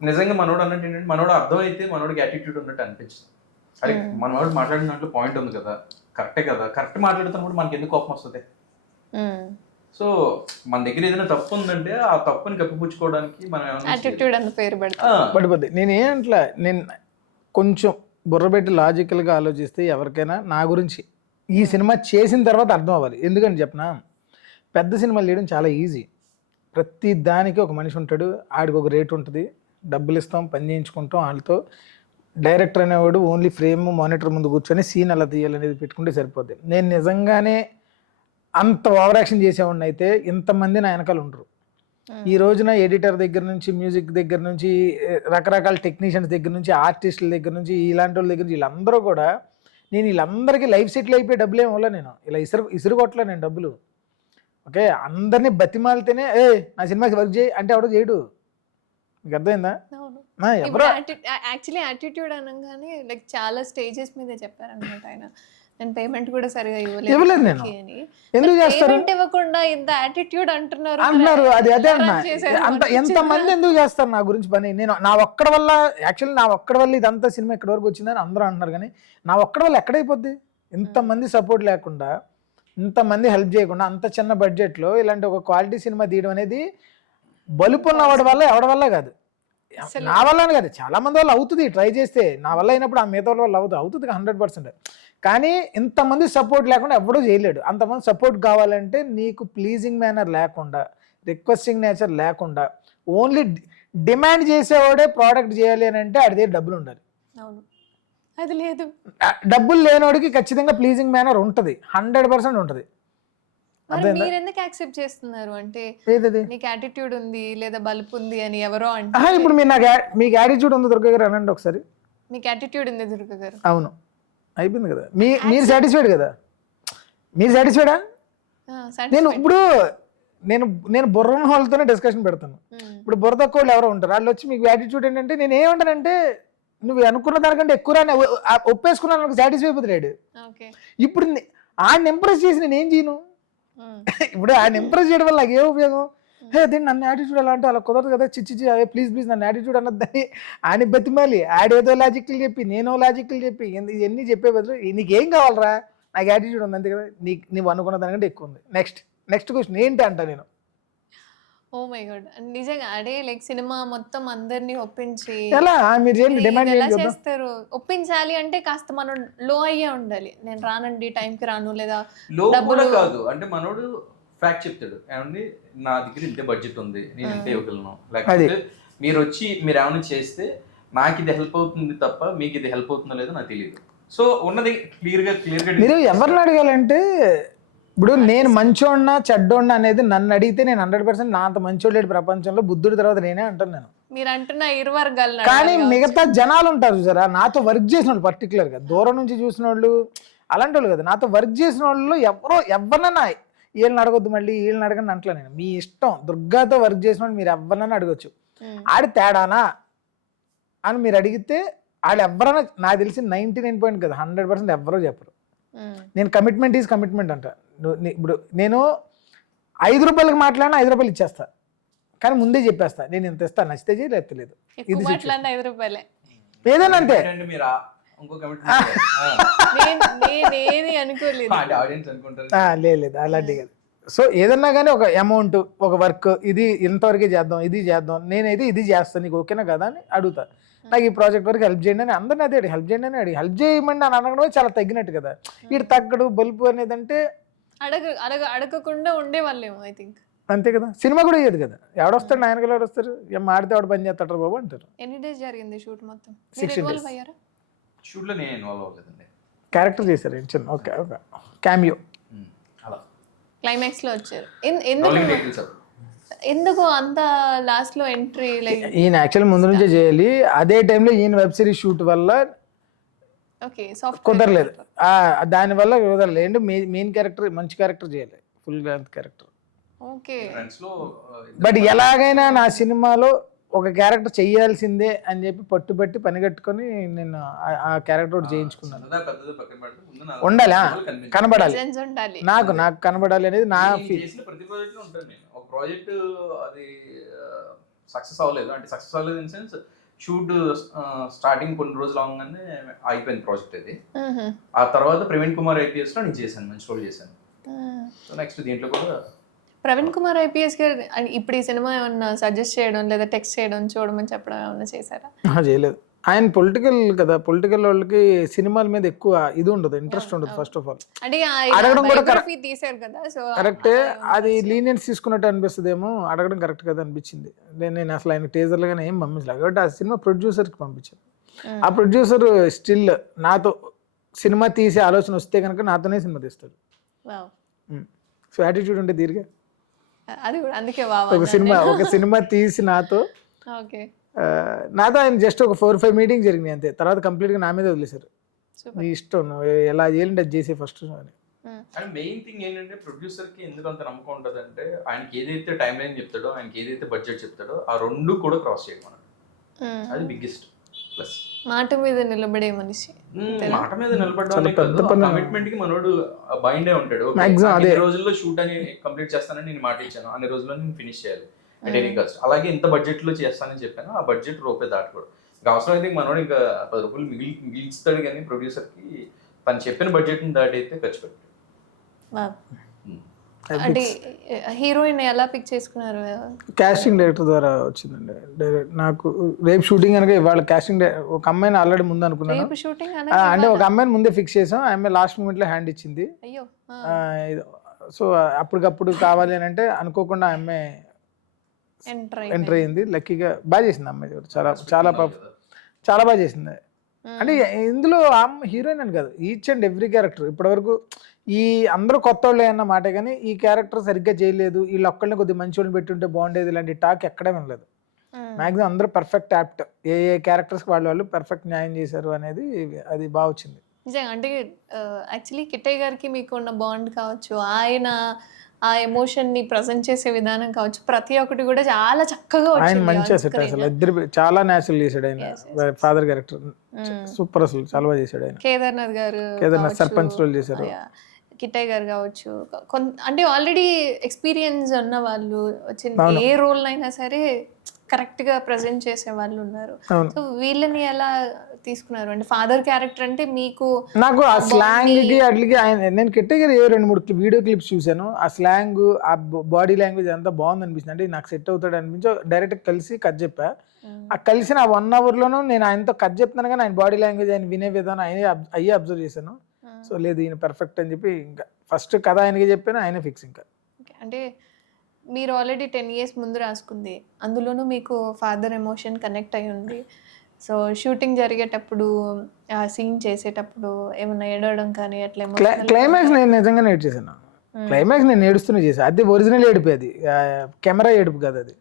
నిజంగా మనోడు అన్నట్టు ఏంటంటే మనోడు అర్థమైతే మనోడికి యాటిట్యూడ్ ఉన్నట్టు అనిపించింది. అరే మనోడు మాట్లాడిన దాంట్లో పాయింట్ ఉంది కదా, కరెక్టే కదా, కరెక్ట్ మాట్లాడుతున్నప్పుడు మనకి ఎందుకు కోపం వస్తుంది? సో మన దగ్గర ఏదైనా తప్పు ఉందంటే ఆ తప్పుని కప్పిపుచ్చుకోవడానికి మనం ఏమైనా యాటిట్యూడ్ అన్న పేరు పెడతా పడిపోద్ది. నేను ఏంట్లా నేను కొంచెం బుర్రబెట్టి లాజికల్గా ఆలోచిస్తే ఎవరికైనా నా గురించి ఈ సినిమా చేసిన తర్వాత అర్థం అవ్వాలి. ఎందుకని చెప్పనా, పెద్ద సినిమాలు చేయడం చాలా ఈజీ. ప్రతి దానికి ఒక మనిషి ఉంటాడు, ఆడికి ఒక రేట్ ఉంటుంది, డబ్బులు ఇస్తాం, పని చేయించుకుంటాం వాళ్ళతో. డైరెక్టర్ అనేవాడు ఓన్లీ ఫ్రేమ్ మానిటర్ ముందు కూర్చొని సీన్ ఎలా తీయాలనేది పెట్టుకుంటే సరిపోద్ది. నేను నిజంగానే అంత ఓవర్ యాక్షన్ చేసేవాడిని అయితే ఇంతమంది నా వెనకాల ఉండరు. ఈ రోజున ఎడిటర్ దగ్గర నుంచి, మ్యూజిక్ దగ్గర నుంచి, రకరకాల టెక్నీషియన్స్ దగ్గర నుంచి, ఆర్టిస్టుల దగ్గర నుంచి, ఇలాంటి వాళ్ళ దగ్గర నుంచి వీళ్ళందరూ కూడా, నేను వీళ్ళందరికీ లైఫ్ సెటిల్ అయిపోయి డబ్బులు ఏమి ఇవ్వలే. నేను ఇలా ఇసురుగొట్టలే నేను డబ్బులు. ఓకే, అందరినీ బతిమాలితేనే నా సినిమాకి వర్క్ చేయి అంటే ఎవడో చేయడు. మీకు అర్థమైందా? ఎవరో యాక్చువల్లీ యాటిట్యూడ్ అనగానే లైక్ చాలా స్టేజెస్ మీద చెప్పారనమాట ఆయన. నేను పేమెంట్ కూడా సరిగా ఇవ్వలేదు నేను. ఎందుకు చేస్తారు? పేమెంట్ ఇవ్వకుండా ఇంత యాటిట్యూడ్ అంటున్నారు. అది అదే అన్నా, అంత ఎంతమంది ఎందుకు చేస్తారు నా గురించి పని? నేను నా ఒక్కడి వల్ల, యాక్చువల్లీ నా ఒక్కడి వల్ల ఇదంతా సినిమా ఎక్కడి వరకు వచ్చిందని అందరూ అంటున్నారు, కానీ నా ఒక్కడి వల్ల ఎక్కడైపోద్ది? ఇంతమంది సపోర్ట్ లేకుండా, ఇంతమంది హెల్ప్ చేయకుండా, అంత చిన్న బడ్జెట్లో ఇలాంటి ఒక క్వాలిటీ సినిమా తీయడం అనేది బలుపు ఉన్నవాడి వల్ల, ఎవడి వల్ల కాదు. నా వల్ల కాదు, చాలా మంది వల్ల అవుతుంది ట్రై చేస్తే. నా వల్ల అయినప్పుడు ఆ మిగతా వల్ల అవుతుంది 100%. కానీ ఇంతమంది సపోర్ట్ లేకుండా ఎవడూ చేయలేడు. అంతమంది సపోర్ట్ కావాలంటే నీకు ప్లీజింగ్ మేనర్ లేకుండా, రిక్వెస్టింగ్ నేచర్ లేకుండా, ఓన్లీ డిమాండ్ చేసేవాడే ప్రోడక్ట్ చేయాలి అని అంటే ఆడి దగ్గర డబ్బులు ఉండాలి. అది లేదు. డబ్బులు లేనివాడికి ఖచ్చితంగా ప్లీజింగ్ మేనర్ ఉంటుంది, 100% ఉంటుంది. మీరు ఎందుకు యాక్సెప్ట్ చేస్తున్నారు అంటే నీకు యాటిట్యూడ్ ఉంది లేదా బలుపు ఉంది అని ఎవరో అంటే? ఇప్పుడు మీరు మీకు యాటిట్యూడ్ ఉంది దుర్గ గారు అనండి ఒకసారి. మీకు యాటిట్యూడ్ ఉంది దుర్గ గారు? అవును, అయిపోయింది కదా. మీరు సాటిస్ఫైడ్ కదా? మీరు సాటిస్ఫైడా? నేను ఇప్పుడు నేను బుర్ర వాళ్ళతోనే డిస్కషన్ పెడతాను. ఇప్పుడు బుర్ర తక్కువ వాళ్ళు ఎవరో ఉంటారు, వాళ్ళు వచ్చి మీకు యాటిట్యూడ్ ఏంటంటే నేను ఏమంటానంటే, నువ్వు అనుకున్న దానికంటే ఎక్కువ రాని ఒప్పేసుకున్నాను, సాటిస్ఫై అయిపోతున్నాడు. ఇప్పుడు ఆయన ఇంప్రెస్ చేసి నేను ఏం చేయను? ఇప్పుడు ఆయన ఇంప్రెస్ చేయడం వల్ల నాకు ఏ ఉపయోగం? దీన్ని నన్ను యాటిట్యూడ్ అలా అంటే అలా కుదరదు కదా, చిచ్చి అదే ప్లీజ్ నన్ను యాటిట్యూడ్ అన్నదని ఆయన బతిమాలి, ఆడేదో లాజిక్లు చెప్పి నేనో లాజిక్లు చెప్పి ఇవన్నీ చెప్పే బదులు నీకేం కావాలరా, నాకు యాటిట్యూడ్ ఉంది అంతే కదా, నువ్వు అనుకున్న దానికంటే ఎక్కువ ఉంది. నెక్స్ట్ క్వశ్చన్ ఏంటి అంట నేను. ఓ మై గాడ్, నిజంగా అదే లైక్ సినిమా మొత్తం అందరినీ ఒప్పించి ఎలా మీరు ఎలా చేస్తారు? ఒప్పించాలి అంటే కాస్త మనం లో అయ్యే ఉండాలి. నేను రానండి, టైంకి రాను, లేదా లో కూడా కాదు అంటే మనోడు ఫ్యాక్ట్ చెప్తాడు, ఏమండి నా దగ్గర ఇంతే బడ్జెట్ ఉంది, నేను ఇంతే ఇవ్వగలను, లేకపోతే మీరు వచ్చి మీరు ఏమైనా చేస్తే నాకు ఇది హెల్ప్ అవుతుంది తప్ప మీకు ఇది హెల్ప్ అవుతుందో లేదో నాకు తెలియదు. సో ఉన్నది క్లియర్గా మీరు ఎవరిని అడగాలంటే, ఇప్పుడు నేను మంచోడినా చెడ్డోడినా అనేది నన్ను అడిగితే నేను 100% నా అంత మంచోడు లేడు ప్రపంచంలో, బుద్ధుడి తర్వాత నేనే అంటాను నేను. మీరు అంటున్న ఇరు వర్గాలు. కానీ మిగతా జనాలు ఉంటారు చూసారా, నాతో వర్క్ చేసిన వాళ్ళు, పర్టికులర్గా దూరం నుంచి చూసిన వాళ్ళు, అలాంటి వాళ్ళు కదా, నాతో వర్క్ చేసిన వాళ్ళు ఎవరినైనా వీళ్ళని అడగొద్దు, మళ్ళీ వీళ్ళని అడగండి అంటలే నేను. మీ ఇష్టం, దుర్గాతో వర్క్ చేసిన వాళ్ళు మీరు ఎవరినైనా అడగొచ్చు. ఆడి తేడానా అని మీరు అడిగితే ఆడు ఎవరైనా, నాకు తెలిసి 99% కదా 100% ఎవరో చెప్పరు. నేను కమిట్మెంట్ ఈజ్ కమిట్మెంట్ అంట. ఇప్పుడు నేను 5 రూపాయలకి మాట్లాడినా 5 రూపాయలు ఇచ్చేస్తా, కానీ ముందే చెప్పేస్తా నేను ఇంత ఇస్తా, నచ్చితే చేయి లేకపోతే ఇది 5 రూపాయలే ఏదైనా అంతే. లేదు అలాంటి కదా. సో ఏదన్నా కానీ ఒక అమౌంట్, ఒక వర్క్, ఇది ఇంతవరకే చేద్దాం, ఇది చేద్దాం, నేనైతే ఇది చేస్తాను, నీకు ఓకేనా కదా అని అడుగుతా. నాకు ఈ ప్రాజెక్ట్ వరకు హెల్ప్ చేయండి అని అందరినీ అదే హెల్ప్ చేయండి అని అడిగి, హెల్ప్ చేయమని అని అనడం చాలా తగ్గినట్టు కదా. ఇటు తగ్గడు బల్బు అనేది అంటే అడగకుండా ఉండేవాళ్ళేమో ఐ థింక్. అంతే కదా, సినిమా కూడా ఇయ్యదు కదా, ఎవడొస్తాడు నాయనగా ఎవరు వస్తారు, ఏం మాడితే ఎవడు పని చేస్తాడు బాబు అంటారు. ఎన్ని డేస్ జరిగింది షూట్ మొత్తం? 16 days. షూట్ లో నేను ఇన్వాల్వ్ అవ్వలేదండి, క్యారెక్టర్ చేశారు చిన్న ఓకే క్యామియో. అలా క్లైమాక్స్ లో వచ్చారు. ఎందుకు అంత లాస్ట్ లో ఎంట్రీ? లైక్ ఈయన యాక్చువల్ ముందు నుంచే చేయాలి, అదే టైంలో ఈయన వెబ్ సిరీస్ షూట్ వల్ల కుదరలేదు, దానివల్ల కుదరలేదు. మెయిన్ క్యారెక్టర్ మంచి క్యారెక్టర్ చేయాలి, ఫుల్ లెంత్ క్యారెక్టర్. బట్ ఎలాగైనా నా సినిమాలో ఒక క్యారెక్టర్ చెయ్యాల్సిందే అని చెప్పి పట్టుబట్టి పని కట్టుకొని నేను ఆ క్యారెక్టర్ చేయించుకున్నాను. ఉండాలి, కనబడాలి, నాకు కనబడాలి అనేది నా ఫీల్. ప్రతి ప్రాజెక్ట్ లో ఉంటాను నేను. ఒక ప్రాజెక్ట్ అది సక్సెస్ అవ్వలేదు అంటే సక్సెస్ అవ్వలేదు ఇన్ సెన్స్ షూట్ స్టార్టింగ్ కొన్ని రోజులు అవగానే అయిపోయింది ప్రాజెక్ట్ అది. ఆ తర్వాత ప్రవీణ్ కుమార్ IPS లో నేను చేశాను, మంచి రోల్ చేశాను. సో నెక్స్ట్ దీంట్లో కూడా ప్రవీణ్ కుమార్ ఐపీఎస్ గారు ఇప్పుడు ఈ సినిమా ఏమన్నా సజెస్ట్ చేయడం లేదా టెక్స్ట్ చేయడం చూడమని చెప్పడం ఏమన్నా చేశారా? చేయలేదు. ఆయన పొలిటికల్ కదా, పొలిటికల్ వాళ్ళకి సినిమాల మీద ఎక్కువ ఇది ఉండదు, ఇంట్రెస్ట్ ఉండదు ఫస్ట్ ఆఫ్ ఆల్. అంటే అడగడం కూడా biography తీశారు కదా, సో కరెక్టే, అది లీనియన్స్ తీసుకున్నట్టు అనిపిస్తుందేమో, అడగడం కరెక్ట్ కదా అనిపించింది. నేను అసలు ఆయన టీజర్లు కానీ ఏం పంపించలేదు కాబట్టి ఆ సినిమా ప్రొడ్యూసర్కి పంపించాను. ఆ ప్రొడ్యూసర్ స్టిల్ నాతో సినిమా తీసే ఆలోచన వస్తే కనుక నాతోనే సినిమా తీస్తాడు. వావ్, సో యాటిట్యూడ్ ఉంటే దీర్ఘ అది కూడా అందుకే వావ్. ఒక సినిమా తీసి నాతో ఆయన జస్ట్ ఒక 4-5 మీటింగ్ జరిగినాయి అంతే. తర్వాత కంప్లీట్గా నా మీద వదిలేశారు. నీ ఇష్టం, నువ్వు ఎలా చేయాలంటే అది చేసే ఫస్ట్ అని. అండ్ మెయిన్ థింగ్ ఏంటంటే ప్రొడ్యూసర్ కి ఎందుకు అంత నమ్మకం ఉంటుంది అంటే ఆయనకి ఏదైతే టైం లైన్ చెప్తాడో, ఆయనకి ఏదైతే బడ్జెట్ చెప్తాడో ఆ రెండు కూడా క్రాస్ చేయడం అది బిగ్గెస్ట్ ప్లస్. మాట మీద నిలబడే మనిషి, మాట మీద నిలబడడం కమిట్మెంట్ కి మనోడు బైండ్ అయి ఉంటాడు. అన్ని రోజుల్లో షూట్ అని కంప్లీట్ చేస్తానని నేను మాట ఇచ్చాను, అన్ని రోజుల్లో నేను ఫినిష్ చేయాలి అట్ ఎనీ కాస్ట్. అలాగే ఇంత బడ్జెట్ లో చేస్తానని చెప్పాను, ఆ బడ్జెట్ రూపాయి దాటకూడదు. ఇంకా అవసరం అయితే మనోడు ఇంకా 10 రూపాయలు మిగిలిస్తాడు కానీ ప్రొడ్యూసర్ కి తను చెప్పిన బడ్జెట్ ని దాటి అయితే ఖర్చు పెట్టాడు. అంటే హీరోయిన్ ఎలా పిక్ చేసుకున్నారు? కాస్టింగ్ డైరెక్టర్ ద్వారా వచ్చిందండి. డైరెక్ట్ నాకు రేపు షూటింగ్ అనగా ఇవాళ కాస్టింగ్ ఒక అమ్మాయిని ఆల్రెడీ ముందు అనుకున్నాను, అంటే ఒక అమ్మాయిని ముందే ఫిక్స్ చేసాం. ఆ అమ్మాయి లాస్ట్ మూమెంట్ లో హ్యాండ్ ఇచ్చింది. సో అప్పటికప్పుడు కావాలి అని అంటే అనుకోకుండా ఆ అమ్మాయి ఎంటర్ అయ్యింది. లక్కీగా బాగా చేసింది అమ్మాయి, చాలా చాలా చాలా బాగా చేసింది. అంటే ఇందులో హీరోయిన్ అని కాదు, ఈచ్ అండ్ ఎవ్రీ క్యారెక్టర్ ఇప్పటివరకు ఈ అందరూ కొత్త వాళ్ళే అన్న మాట, కానీ ఈ క్యారెక్టర్ సరిగ్గా చేయలేదు, వీళ్ళు ఒక్కళ్ళని కొద్దిగా మంచి వాళ్ళని పెట్టుంటే బాగుండేది, ఇలాంటి టాక్ ఎక్కడే వినలేదు. మ్యాక్సిమం అందరూ పర్ఫెక్ట్ యాప్ట్, ఏ క్యారెక్టర్స్కి వాళ్ళు పర్ఫెక్ట్ న్యాయం చేశారు అనేది అది బాగా వచ్చింది. నిజంగా అంటే యాక్చువల్లీ కిట్టయ్య గారికి మీకు ఉన్న బాండ్ కావచ్చు, ఆయన ఆ ఎమోషన్ ని ప్రజెంట్ చేసే విధానం కావచ్చు, ప్రతి ఒక్కటి కూడా చాలా చక్కగా ఆయన మంచిగా సెట్, అసలు ఇద్దరు చాలా న్యాచురల్ చేశాడు ఆయన. ఫాదర్ క్యారెక్టర్ సూపర్, అసలు చాలా బాగా చేశాడు ఆయన. కేదార్నాథ్ గారు సర్పంచ్ రోల్ చేశారు. కిట్టయ్య గారు కావచ్చు, అంటే ఆల్రెడీ ఎక్స్పీరియన్స్ ఉన్న వాళ్ళు వచ్చిన ఏ రోల్ అయినా సరే కరెక్ట్ గా ప్రజెంట్ చేసే వాళ్ళు ఉన్నారు. సో వీళ్ళని ఎలా తీసుకున్నారు? అంటే ఫాదర్ క్యారెక్టర్ అంటే మీకు నాకు ఆ స్లాంగ్ కి అట్లకి నేను కిట్టయ్య గారు 2-3 వీడియో క్లిప్స్ చూసాను. ఆ స్లాంగ్, ఆ బాడీ లాంగ్వేజ్ అంతా బాగుంది అనిపించింది. అంటే నాకు సెట్ అవుతాడు అనిపించి డైరెక్ట్ కలిసి కట్ చెప్పా. ఆ కలిసిన 1 hour లోనూ నేను ఆయనతో కట్ చెప్తున్నాను కానీ ఆయన బాడీ లాంగ్వేజ్, ఆయన వినే విధానం అయ్యే అబ్జర్వ్ చేశాను. సో లేదు ఈయన పర్ఫెక్ట్ అని చెప్పి ఇంకా ఫస్ట్ కథ ఆయనకి చెప్పాను, ఆయన ఫిక్స్. ఇంకా అంటే మీరు ఆల్రెడీ 10 years ముందు రాసుకుంది, అందులోనూ మీకు ఫాదర్ ఎమోషన్ కనెక్ట్ అయి ఉంది. సో షూటింగ్ జరిగేటప్పుడు, ఆ సీన్ చేసేటప్పుడు ఏమన్నా ఏడవడం కానీ అట్లా? క్లైమాక్స్ నేను నిజంగా ఏడ్ చేశాను. క్లైమాక్స్ నేను ఏడుస్తూనే చేశాను. అది ఒరిజినల్ ఏడుపు, అది కెమెరా ఏడుపు కాదు, అది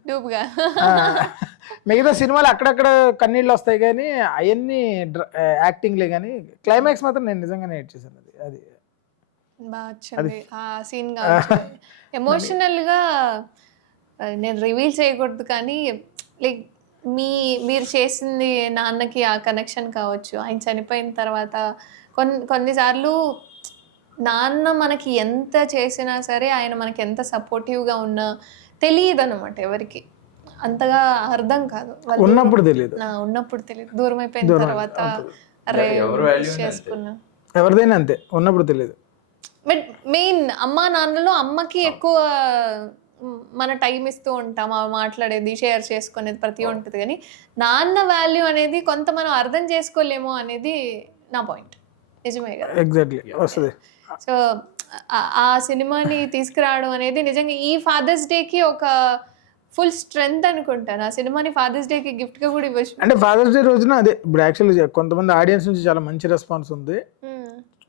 మిగతా సినిమాలు అక్కడక్కడ కన్నీళ్ళు వస్తాయి కానీ అవన్నీ యాక్టింగ్లే, కానీ క్లైమాక్స్ మాత్రం నేను నిజంగానే ఏడ్ చేశాను. అది బాగా వచ్చింది ఆ సీన్ కావచ్చు. ఎమోషనల్గా నేను రివీల్ చేయకూడదు కానీ లైక్ మీరు చేసింది నాన్నకి ఆ కనెక్షన్ కావచ్చు, ఆయన చనిపోయిన తర్వాత కొన్నిసార్లు నాన్న మనకి ఎంత చేసినా సరే ఆయన మనకి ఎంత సపోర్టివ్గా ఉన్నా తెలియదు అనమాట, ఎవరికి అంతగా అర్థం కాదు. ఉన్నప్పుడు తెలియదు, దూరం అయిపోయిన తర్వాత అరే చేసుకున్నా, ఎవరిదైనా అంతే, ఉన్నప్పుడు తెలియదు. బట్ మెయిన్ అమ్మా నాన్నలో అమ్మకి ఎక్కువ మన టైం ఇస్తూ ఉంటాం, మాట్లాడేది, షేర్ చేసుకునేది ప్రతి ఉంటుంది, కానీ నాన్న వాల్యూ అనేది కొంత మనం అర్థం చేసుకోలేమో అనేది నా పాయింట్. నిజమే కదా? ఎగ్జాక్ట్లీ వస్తుంది. సో ఆ సినిమాని తీసుకురావడం అనేది నిజంగా ఈ ఫాదర్స్ డేకి ఒక ఫుల్ స్ట్రెంగ్త్ అనుకుంటాను. ఆ సినిమాని ఫాదర్స్ డేకి గిఫ్ట్గా కూడా ఇవ్వచ్చు. అంటే ఫాదర్స్ డే రోజున అదే ఇప్పుడు యాక్చువల్లీ కొంతమంది ఆడియన్స్ నుంచి చాలా మంచి రెస్పాన్స్ ఉంది.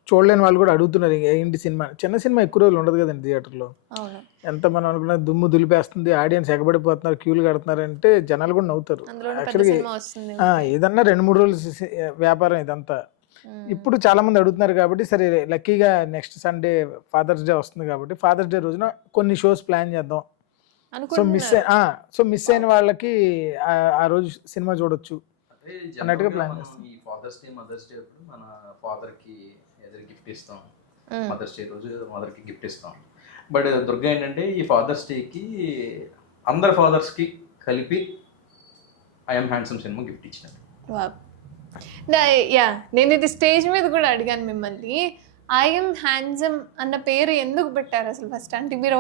చూడలేని వాళ్ళు కూడా అడుగుతున్నారు ఏంటి సినిమా, చిన్న సినిమా ఎక్కువ రోజులు ఉండదు కదండి థియేటర్లో. ఎంత మనం అనుకున్న దుమ్ము దులిపేస్తుంది, ఆడియన్స్ ఎగబడిపోతున్నారు, క్యూలు కడుతున్నారు అంటే జనాలు కూడా నవ్వుతారు. యాక్చువల్గా ఏదన్నా 2-3 రోజులు వ్యాపారం ఇదంతా. ఇప్పుడు చాలా మంది అడుగుతున్నారు కాబట్టి సరే లక్కీగా నెక్స్ట్ సండే ఫాదర్స్ డే వస్తుంది కాబట్టి ఫాదర్స్ డే రోజున కొన్ని షోస్ ప్లాన్ చేద్దాం. సో మిస్ అయిన వాళ్ళకి ఆ రోజు సినిమా చూడొచ్చు అన్నట్టుగా ప్లాన్ చేస్తాం. ఈ ఫాదర్స్ డే, మదర్స్ డే అప్పుడు మన ఫాదర్ కి ఏదైనా గిఫ్ట్ ఇస్తాం, మదర్స్ డే రోజు మదర్ కి గిఫ్ట్ ఇస్తాం. బట్ దుర్గా ఏంటంటే ఈ ఫాదర్స్ డేకి అందరు ఫాదర్స్ కి కలిపి ఐఎమ్ హ్యాండ్సమ్ సినిమా గిఫ్ట్ ఇచ్చినాను. యా, నేను ఇది స్టేజ్ మీద కూడా అడిగాను మిమ్మల్ని. ఐఎమ్ హ్యాండ్సమ్ అన్న పేరు ఎందుకు పెట్టారు అసలు ఫస్ట్? అంటే మీరు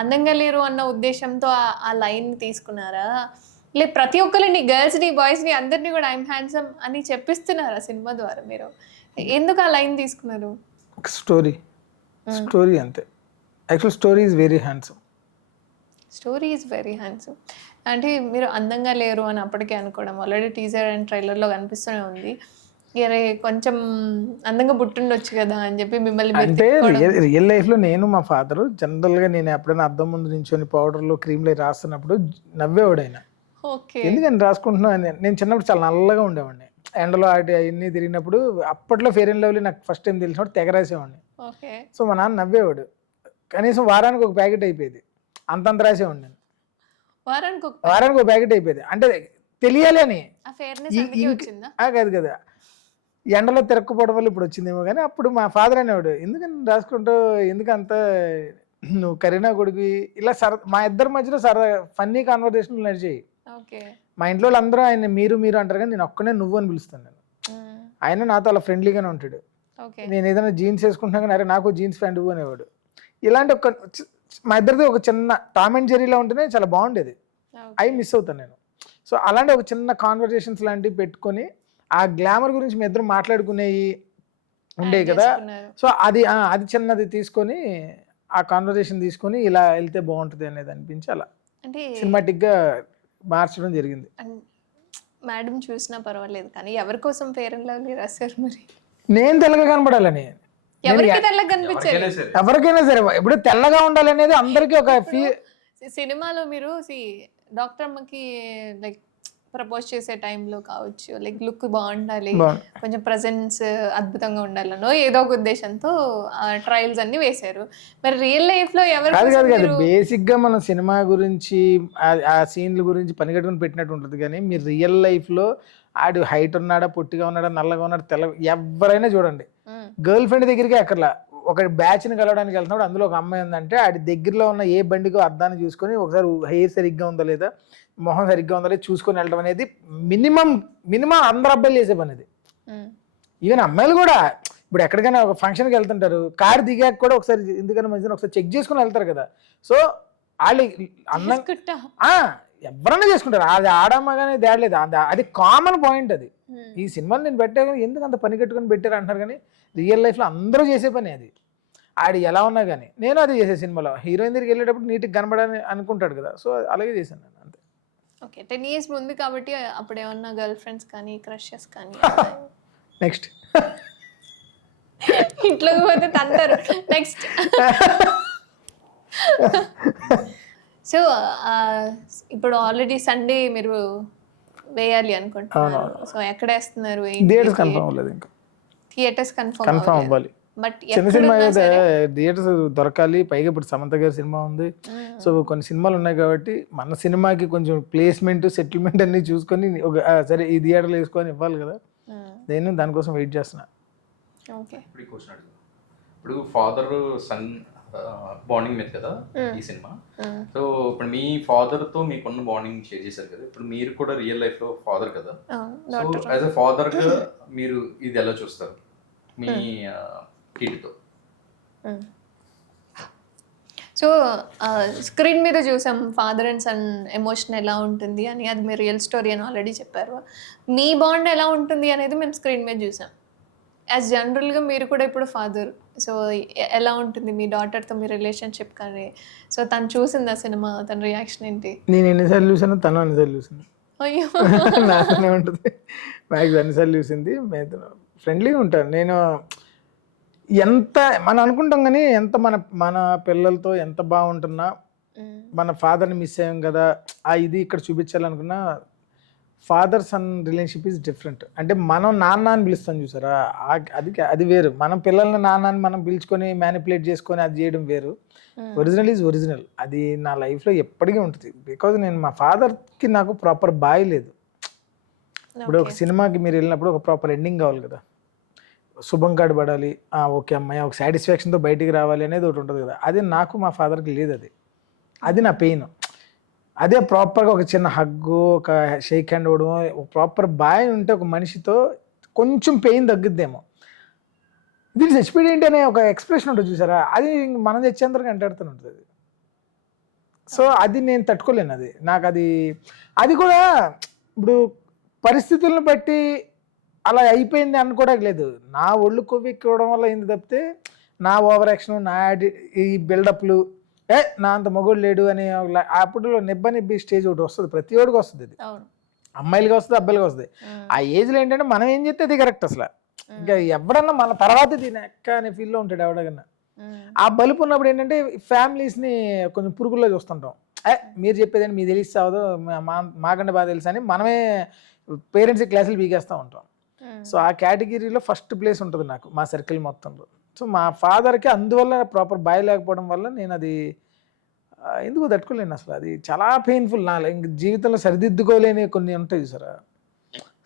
అందంగా లేరు అన్న ఉద్దేశంతో ఆ లైన్ తీసుకున్నారా? లే ప్రతి ఒక్కరిని గర్ల్స్ని బాయ్స్ని అందరినీ కూడా ఐఎమ్ హ్యాండ్సమ్ అని చెప్పిస్తున్నారు ఆ సినిమా ద్వారా మీరు? ఎందుకు ఆ లైన్ తీసుకున్నారు? ఒక స్టోరీ అంతే. Actual story is very handsome. Story is very handsome. అంటే మీరు అందంగా లేరు అని అప్పటికే అనుకోవడం ఆల్రెడీ టీజర్ అండ్ ట్రైలర్లో కనిపిస్తూనే ఉంది. అరే కొంచెం అందంగా పుట్టుండొచ్చు కదా అని చెప్పి మిమ్మల్ని మీరు అంటే తిట్టుకోవడం. రియల్ లైఫ్లో నేను మా ఫాదర్ జనరల్గా నేను ఎప్పుడైనా అద్దం ముందు నించొని పౌడర్లో క్రీమ్లో రాస్తున్నప్పుడు నవ్వేవాడు ఆయన. ఓకే. ఎందుకని రాసుకుంటున్నావు అని. నేను చిన్నప్పుడు చాలా నల్లగా ఉండేవాడిని, ఎండలో ఆటి అవన్నీ తిరిగినప్పుడు. అప్పట్లో ఫెయిర్ అండ్ లవ్లీ నాకు ఫస్ట్ టైం తెలిసినప్పుడు తెగ రాసేవాడిని. ఓకే. సో మా నాన్న నవ్వేవాడు. కనీసం వారానికి ఒక ప్యాకెట్ అయిపోయేది, అంతంత రాసేవాడిని నేను. వారానికి ఒక వారానికి ఒక ప్యాకెట్ అయిపోయేది. అంటే తెలియాలి అని. ఆ ఫేర్నెస్ అందుకే వచ్చిందా? కాదు కదా, ఎండలో తిరగకపోవడం వల్ల ఇప్పుడు వచ్చిందేమో. కానీ అప్పుడు మా ఫాదర్ అనేవాడు, ఎందుకని రాసుకుంటూ, ఎందుకంత నువ్వు కరీనా కొడుకు ఇలా మా ఇద్దరి మధ్యలో ఫన్నీ కాన్వర్సేషన్లు నడిచాయి. ఓకే. మా ఇంట్లో అందరూ ఆయన మీరు మీరు అంటారు, కానీ నేను ఒక్కనే నువ్వు అని పిలుస్తాను నేను. ఆయన నాతో అలా ఫ్రెండ్లీగానే ఉంటాడు. ఓకే. నేను ఏదైనా జీన్స్ వేసుకుంటున్నా కానీ అరే నాకు జీన్స్ ప్యాంట్ ఇవ్వు అనేవాడు. ఇలాంటి మా ఇద్దరిది ఒక చిన్న టామ్ అండ్ జెర్రీలా ఉంటేనే చాలా బాగుండేది. అవి మిస్ అవుతాను నేను. సో అలాంటి ఒక చిన్న కాన్వర్జేషన్స్ లాంటివి పెట్టుకొని ఆ గ్లామర్ గురించి మీ ఇద్దరు మాట్లాడుకునేవి ఉండేవి కదా. సో అది చిన్నది తీసుకొని ఆ కాన్వర్జేషన్ తీసుకొని ఇలా వెళ్తే బాగుంటుంది అనేది అనిపించి అలా అంటే సినిమాటిక్గా మార్చడం జరిగింది. మేడం చూసినా పర్వాలేదు కానీ ఎవరి కోసం ఫేర్ అండ్ లవ్లీ రాశారు మరి? నేను తెల్లగా కనపడాలని. ఎవరికి తెల్లగా కనిపించారు? ఎవరికైనా సరే ఇప్పుడు తెల్లగా ఉండాలనేది అందరికీ ఒక సినిమాలో మీరు డాక్టర్ అమ్మకి లైక్ ప్రపోజ్ చేసే టైంలో కావచ్చు, లైక్ లుక్ బాగుండాలి, కొంచెం ప్రజెన్స్ అద్భుతంగా ఉండాలనో ఏదో ఒక ఉద్దేశంతో ట్రయల్స్ అన్ని వేశారు. మరి రియల్ లైఫ్ లో ఎవరు? బేసిక్ గా మనం సినిమా గురించి ఆ సీన్ల గురించి పనిగట్టుకుని పెట్టినట్టు ఉంటుంది. కానీ మీరు రియల్ లైఫ్ లో ఆడు హైట్ ఉన్నాడా, పొట్టిగా ఉన్నాడా, నల్లగా ఉన్నాడా, తెల్ల ఎవరైనా చూడండి, గర్ల్ ఫ్రెండ్ దగ్గరికి అక్కర్లా, ఒక బ్యాచ్ని కలవడానికి వెళ్తున్నాడు, అందులో ఒక అమ్మాయి ఉందంటే ఆడి దగ్గరలో ఉన్న ఏ బండికో అద్దాన్ని చూసుకొని ఒకసారి హెయిర్ సరిగ్గా ఉందా లేదా, మొహం సరిగ్గా ఉందా లేదా చూసుకొని వెళ్ళడం అనేది మినిమం అందరు అబ్బాయిలు చేసే పని అది. ఈవెన్ అమ్మాయిలు కూడా ఇప్పుడు ఎక్కడికైనా ఒక ఫంక్షన్కి వెళ్తుంటారు, కారు దిగాక కూడా ఒకసారి ఎందుకన్నా మంచిగా ఒకసారి చెక్ చేసుకుని వెళ్తారు కదా. సో వాళ్ళు అన్నం ఎవరన్నా చేసుకుంటారు, అది ఆడమ్మ కానీ తేడలేదు, అది కామన్ పాయింట్. అది ఈ సినిమాలు నేను పెట్టా కానీ ఎందుకు అంత పని కట్టుకుని పెట్టారు అంటారు, కానీ రియల్ లైఫ్లో అందరూ చేసే పని అది. ఆడి ఎలా ఉన్నా కానీ నేను అది చేసే సినిమాలో హీరోయిన్ దగ్గరికి వెళ్ళేటప్పుడు నీట్గా కనబడాలని అనుకుంటాడు కదా. సో అలాగే చేశాను నేను అంతే. ఓకే. 10 years ముందు కాబట్టి అప్పుడు ఏమన్నా గర్ల్ ఫ్రెండ్స్ కానీ క్రషెస్ కానీ నెక్స్ట్ ఇంట్లోకి పోతే తంటారు. నెక్స్ట్ సో ఇప్పుడు ఆల్రెడీ సండే మీరు వేయాలి అనుకుంటున్నారు. సో ఎక్కడ వేస్తున్నారు? థియేటర్స్ కన్ఫర్మ్ అవ్వాలి. బట్ చిన్న సినిమా అయితే థియేటర్స్ దొరకాలి. పైగా ఇప్పుడు సమంత గారి సినిమా ఉంది. సో కొన్ని సినిమాలు ఉన్నాయి కాబట్టి మన సినిమాకి కొంచెం ప్లేస్మెంట్ సెటిల్మెంట్ అన్ని చూసుకొని సరే ఈ థియేటర్లో వేసుకొని ఇవ్వాలి కదా. నేను దానికోసం వెయిట్ చేస్తున్నా. ఇప్పుడు ఫాదర్ సన్ బాండింగ్ మీద కదా ఈ సినిమా. సో ఇప్పుడు మీ ఫాదర్ తో మీకున్న బాండింగ్ షేర్ చేశారు కదా, ఇప్పుడు మీరు కూడా రియల్ లైఫ్ లో ఫాదర్ కదా. సో యాజ్ ఎ ఫాదర్ గా మీరు ఇది ఎలా చూస్తారు మీ కిడ్తో? సో స్క్రీన్ మీద చూసాం ఫాదర్ అండ్ సన్ ఎమోషన్ ఎలా ఉంటుంది అని, అది మీరు రియల్ స్టోరీ అని ఆల్రెడీ చెప్పారు. మీ బాండ్ ఎలా ఉంటుంది అనేది మేము స్క్రీన్ మీద చూసాం. యాజ్ జనరల్గా మీరు కూడా ఇప్పుడు ఫాదర్, సో ఎలా ఉంటుంది మీ డాటర్తో మీ రిలేషన్షిప్ కానీ? సో తను చూసింది ఆ సినిమా, తన రియాక్షన్ ఏంటి? నేను ఎన్నిసార్లు చూసాను, తను అన్నిసార్లు చూసింది. అయ్యో నాతోనే ఉంటుంది, మ్యాక్స్ అన్నిసార్లు చూసింది. ఫ్రెండ్లీగా ఉంటాను నేను. ఎంత మనం అనుకుంటాం కానీ ఎంత మన పిల్లలతో ఎంత బాగుంటున్నా మన ఫాదర్ని మిస్ అయ్యాం కదా ఇది ఇక్కడ చూపించాలనుకున్నా, father son relationship is different. అంటే మనం నాన్న అని పిలుస్తాం చూసారా, అది వేరు. మనం పిల్లల్ని నాన్న అని మనం పిలుచుకొని మ్యానిపులేట్ చేసుకొని అది చేయడం వేరు. Original is original. అది నా లైఫ్లో ఎప్పటికీ ఉంటుంది. బికాజ్ నేను మా ఫాదర్కి నాకు ప్రాపర్ బాయ్ లేదు. ఇప్పుడు ఒక సినిమాకి మీరు వెళ్ళినప్పుడు ఒక ప్రాపర్ ఎండింగ్ కావాలి కదా, శుభం కాడు పడాలి, ఓకే అమ్మాయి ఒక సాటిస్ఫాక్షన్తో బయటికి రావాలి అనేది ఒకటి ఉంటుంది కదా. అది నాకు మా ఫాదర్కి లేదు. అది నా పెయిన్. అదే ప్రాపర్గా ఒక చిన్న హగ్గు, ఒక షేక్ హ్యాండ్ ఇవ్వడం, ఒక ప్రాపర్ బాయ్ ఉంటే ఒక మనిషితో కొంచెం పెయిన్ తగ్గుద్దేమో. దీని చచ్చిపోయి ఏంటి అనే ఒక ఎక్స్ప్రెషన్ ఉంటుంది చూసారా, అది మనం తెచ్చేంతరకు అంటాడుతూనే ఉంటుంది. సో అది నేను తట్టుకోలేను, అది నాకు అది కూడా ఇప్పుడు పరిస్థితులను బట్టి అలా అయిపోయింది అనుకోవడం లేదు. నా ఒళ్ళు కొవ్వెక్కడం వల్ల అయింది తప్పితే నా ఓవర్ యాక్షన్, నా ఈ బిల్డప్లు, నా అంత మగోడు లేడు అని అప్పుడు నిబ్బి స్టేజ్ ఒకటి వస్తుంది, ప్రతి ఒడికి వస్తుంది. అది అమ్మాయిలుగా వస్తుంది, అబ్బాయిలుగా వస్తుంది. ఆ ఏజ్లో ఏంటంటే మనం ఏం చేస్తే అది కరెక్ట్ అసలు. ఇంకా ఎవడన్నా మన తర్వాత దీని ఎక్క అనే ఫీల్లో ఉంటాడు ఎవడకన్నా. ఆ బలుపు ఉన్నప్పుడు ఏంటంటే ఫ్యామిలీస్ని కొంచెం పురుగుల్లో చూస్తుంటాం. మీరు చెప్పేదని మీకు తెలిసి సావదు, మాకంటే బాగా తెలుసు అని మనమే పేరెంట్స్ క్లాసులు పీకేస్తూ ఉంటాం. సో ఆ కేటగిరీలో ఫస్ట్ ప్లేస్ ఉంటుంది నాకు మా సర్కిల్ మొత్తంలో. సో మా ఫాదర్కి అందువల్ల ప్రాపర్ బాయ్ లేకపోవడం వల్ల నేను అది ఎందుకు తట్టుకోలేను అసలు. అది చాలా పెయిన్ఫుల్. నా ఇంక జీవితంలో సరిదిద్దుకోలేని కొన్ని ఉంటాయి సార్.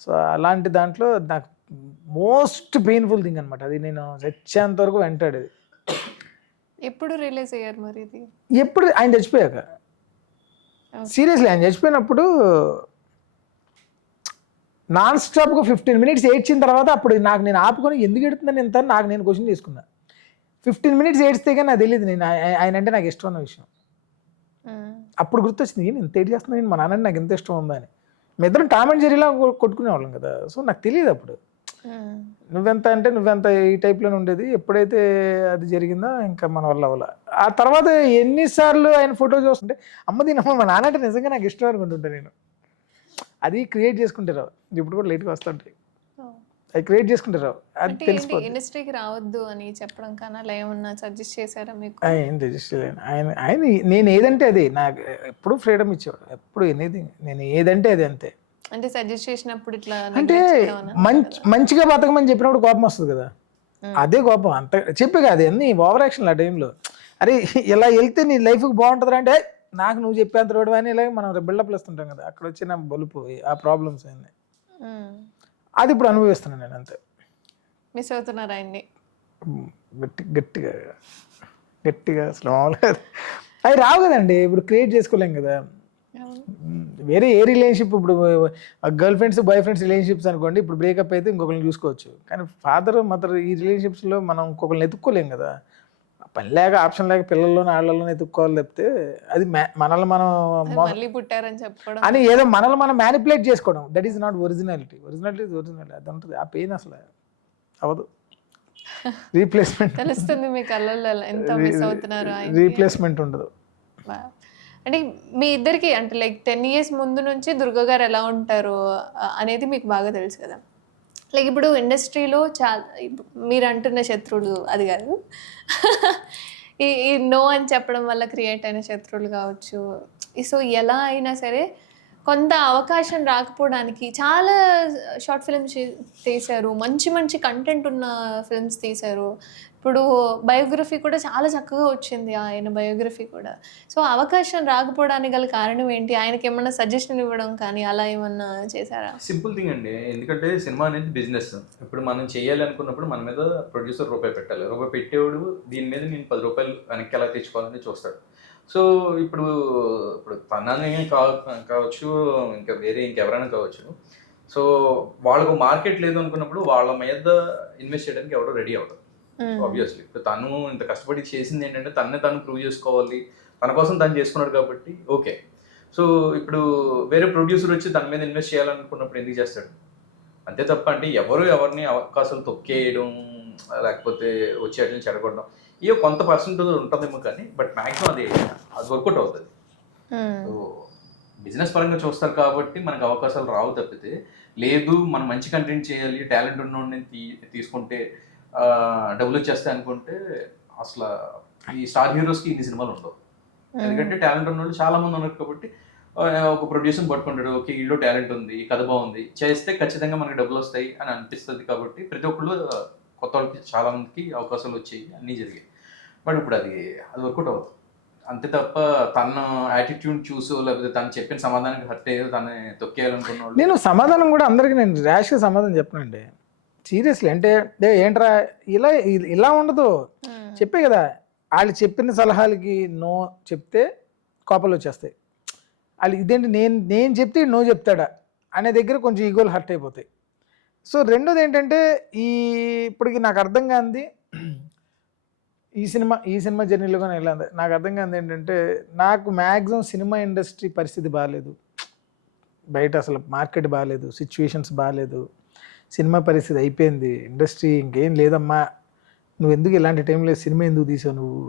సో అలాంటి దాంట్లో నాకు మోస్ట్ పెయిన్ఫుల్ థింగ్ అనమాట అది. నేను చచ్చేంత వరకు వెంటాడేది. ఎప్పుడు రిలీజ్ అయ్యారు మరి ఇది? ఎప్పుడు ఆయన చచ్చిపోయాక. సీరియస్లీ ఆయన చచ్చిపోయినప్పుడు నాన్ స్టాప్గా 15 minutes ఏడ్చిన తర్వాత అప్పుడు నాకు నేను ఆపుకొని ఎందుకు ఎడుతుందని ఎంత నాకు నేను క్వశ్చన్ చేసుకున్నా. 15 minutes ఏడిస్తే కానీ నాకు తెలియదు నేను ఆయన అంటే నాకు ఇష్టం అన్న విషయం. అప్పుడు గుర్తొచ్చింది, నేను ఎంత ఏడ్ చేస్తున్నా, నేను మా నాన్న నాకు ఎంత ఇష్టం ఉందా అని. మీ ఇద్దరం టామ్ అండ్ జెర్రీలా కొట్టుకునేవాళ్ళం కదా. సో నాకు తెలియదు అప్పుడు నువ్వెంత అంటే నువ్వెంత ఈ టైప్లోనే ఉండేది. ఎప్పుడైతే అది జరిగిందో ఇంకా మన వల్ల అవ్వాల. ఆ తర్వాత ఎన్నిసార్లు ఆయన ఫోటో చూస్తుంటే అమ్మ దీనమ్మ మా నాన్న అంటే నిజంగా నాకు ఇష్టం అనుకుంటుంటా నేను. అది క్రియేట్ చేసుకుంటారు ఇప్పుడు కూడా లేట్గా వస్తుంటాయి, అది క్రియేట్ చేసుకుంటారు. అది తెలిసిపోతుంది. ఇండస్ట్రీకి రావద్దు అని చెప్పడం కన్నా అలా ఏమన్నా సజెస్ట్ చేశారా మీకు? ఏం సజెస్ట్ చేయలేను. ఆయన నేను ఏదంటే అది నాకు ఎప్పుడు ఫ్రీడమ్ ఇచ్చేవాడు, ఎప్పుడు ఎనీథింగ్ నేను ఏదంటే అది అంతే. అంటే సజెస్ట్ చేసినప్పుడు ఇట్లా అంటే మంచిగా బతకమని చెప్పినప్పుడు కోపం వస్తుంది కదా, అదే కోపం. అంత చెప్పే కాదు అన్ని ఓవర్ యాక్షన్ ఆ టైంలో. అరే ఇలా వెళ్తే నీ లైఫ్కి బాగుంటుంది అంటే నాకు నువ్వు చెప్పేంత రోడ్డు అని ఇలాగ మనం బిల్డప్లు వస్తుంటాం కదా, అక్కడ వచ్చిన బలుపు ఆ ప్రాబ్లమ్స్ అయింది. అది ఇప్పుడు అనుభవిస్తున్నాను నేను అంతే. మిస్ అవుతున్నారు ఆయన్ని గట్టిగా గట్టిగా అసలు మామూలుగా అవి రావు కదండి, ఇప్పుడు క్రియేట్ చేసుకోలేం కదా. వేరే ఏ రిలేషన్షిప్, ఇప్పుడు girlfriends boyfriends relationships అనుకోండి, ఇప్పుడు బ్రేకప్ అయితే ఇంకొకరిని చూసుకోవచ్చు. కానీ ఫాదర్ మదర్ ఈ రిలేషన్షిప్స్లో మనం ఇంకొకరిని ఎత్తుక్కోలేం కదా. పని లేక ఆప్షన్ లేక పిల్లల్లోనే ఆళ్ళల్లోనే ఎత్తుక్కోవాలి తప్పితే అది మనల్ని మనం పుట్టారని చెప్పడం అని ఏదో మనల్ని మనం మ్యానిపులేట్ చేసుకోవడం, that is not originality. Originality is originality, అది ఉంటుంది. ఆ పెయిన్ అసలు అవ్వదు. రీప్లేస్మెంట్ తెలుస్తుంది మీ కళ్ళల్లో ఎంత మిస్ అవుతున్నారు. రీప్లేస్మెంట్ ఉండదు. అంటే మీ ఇద్దరికి అంటే లైక్ 10 years ముందు నుంచి దుర్గా గారు ఎలా ఉంటారు అనేది మీకు బాగా తెలుసు కదా. లైక్ ఇప్పుడు ఇండస్ట్రీలో చాలా మీరు అంటున్న శత్రువులు అది కాదు, ఈ నో అని చెప్పడం వల్ల క్రియేట్ అయిన శత్రువులు కావచ్చు. సో ఎలా అయినా సరే కొంత అవకాశం రాకపోవడానికి చాలా షార్ట్ ఫిల్మ్స్ తీశారు, మంచి మంచి కంటెంట్ ఉన్న ఫిల్మ్స్ తీశారు. ఇప్పుడు బయోగ్రఫీ కూడా చాలా చక్కగా వచ్చింది, ఆయన బయోగ్రఫీ కూడా. సో అవకాశం రాకపోవడానికి గల కారణం ఏంటి? ఆయనకి ఏమన్నా సజెషన్ ఇవ్వడం కానీ అలా ఏమన్నా చేశారా? సింపుల్ థింగ్ అండి, ఎందుకంటే సినిమా అనేది బిజినెస్. ఇప్పుడు మనం చేయాలి అనుకున్నప్పుడు మన మీద ప్రొడ్యూసర్ రూపాయి పెట్టాలి. రూపాయి పెట్టేవాడు దీని మీద నేను 10 రూపాయలు వెనక్కి ఎలా తెచ్చుకోవాలని చూస్తాడు. సో ఇప్పుడు తనని కావచ్చు, ఇంకా వేరే ఇంకెవరైనా కావచ్చు. సో వాళ్ళకు మార్కెట్ లేదు అనుకున్నప్పుడు వాళ్ళ మీద ఇన్వెస్ట్ చేయడానికి ఎవరో రెడీ అవ్వదు ఆబ్వియస్లీ. ఇప్పుడు తను ఇంత కష్టపడి చేసింది ఏంటంటే తనని తను ప్రూవ్ చేసుకోవాలి, తన కోసం తను చేసుకున్నాడు కాబట్టి ఓకే. సో ఇప్పుడు వేరే ప్రొడ్యూసర్ వచ్చి తన మీద ఇన్వెస్ట్ చేయాలనుకున్నప్పుడు ఎందుకు చేస్తాడు? అంతే తప్ప అంటే ఎవరిని అవకాశాలు తొక్కేయడం లేకపోతే వచ్చి అట్లా చెడగొట్టడం ఇవో కొంత పర్సెంటేజ్ ఉంటుందేమో కానీ బట్ మ్యాక్సిమం అది వర్కౌట్ అవుతుంది. సో బిజినెస్ పరంగా చూస్తారు కాబట్టి మనకు అవకాశాలు రావు తప్పితే లేదు మనం మంచి కంటెంట్ చేయాలి, టాలెంట్ ఉన్నోడిని తీసుకుంటే డబ్బులు వచ్చేస్తాయి అనుకుంటే అసలు ఈ స్టార్ హీరోస్కి ఇన్ని సినిమాలు ఉండవు. ఎందుకంటే టాలెంట్ ఉన్న వాళ్ళు చాలా మంది ఉన్నారు కాబట్టి ఒక ప్రొడ్యూసర్ పట్టుకుంటాడు, ఓకే వీళ్ళు టాలెంట్ ఉంది, ఈ కథ బాగుంది, చేస్తే ఖచ్చితంగా మనకి డబ్బులు వస్తాయి అని అనిపిస్తుంది కాబట్టి ప్రతి ఒక్కళ్ళు కొత్త వాళ్ళకి చాలా మందికి అవకాశాలు వచ్చాయి, అన్నీ జరిగాయి. బట్ ఇప్పుడు అది వర్కౌట్ అవుతుంది అంతే తప్ప తన యాటిట్యూడ్ చూసు లేకపోతే తను చెప్పిన సమాధానానికి హర్ట్ అయ్యో తను తొక్కేయాలనుకున్న వాళ్ళు. నేను సమాధానం కూడా అందరికీ నేను ర్యాష్గా సమాధానం చెప్పనండి సీరియస్లీ. అంటే ఏంట్రా ఇలా ఉండదు, చెప్పే కదా వాళ్ళు చెప్పిన సలహాలకి నో చెప్తే కోపాలు వచ్చేస్తాయి. వాళ్ళు ఇదేంటి నేను చెప్తే నో చెప్తాడా అనే దగ్గర కొంచెం ఈగోలు హర్ట్ అయిపోతాయి. సో రెండోది ఏంటంటే ఇప్పటికి నాకు అర్థం కాంది ఈ సినిమా జర్నీలో కానీ ఎలా నాకు అర్థం కాదు ఏంటంటే, నాకు మ్యాక్సిమం సినిమా ఇండస్ట్రీ పరిస్థితి బాగాలేదు, బయట అసలు మార్కెట్ బాగాలేదు, సిచ్యువేషన్స్ బాగాలేదు, సినిమా పరిస్థితి అయిపోయింది, ఇండస్ట్రీ ఇంకేం లేదమ్మా, నువ్వు ఎందుకు ఇలాంటి టైంలో సినిమా ఎందుకు తీసావు నువ్వు,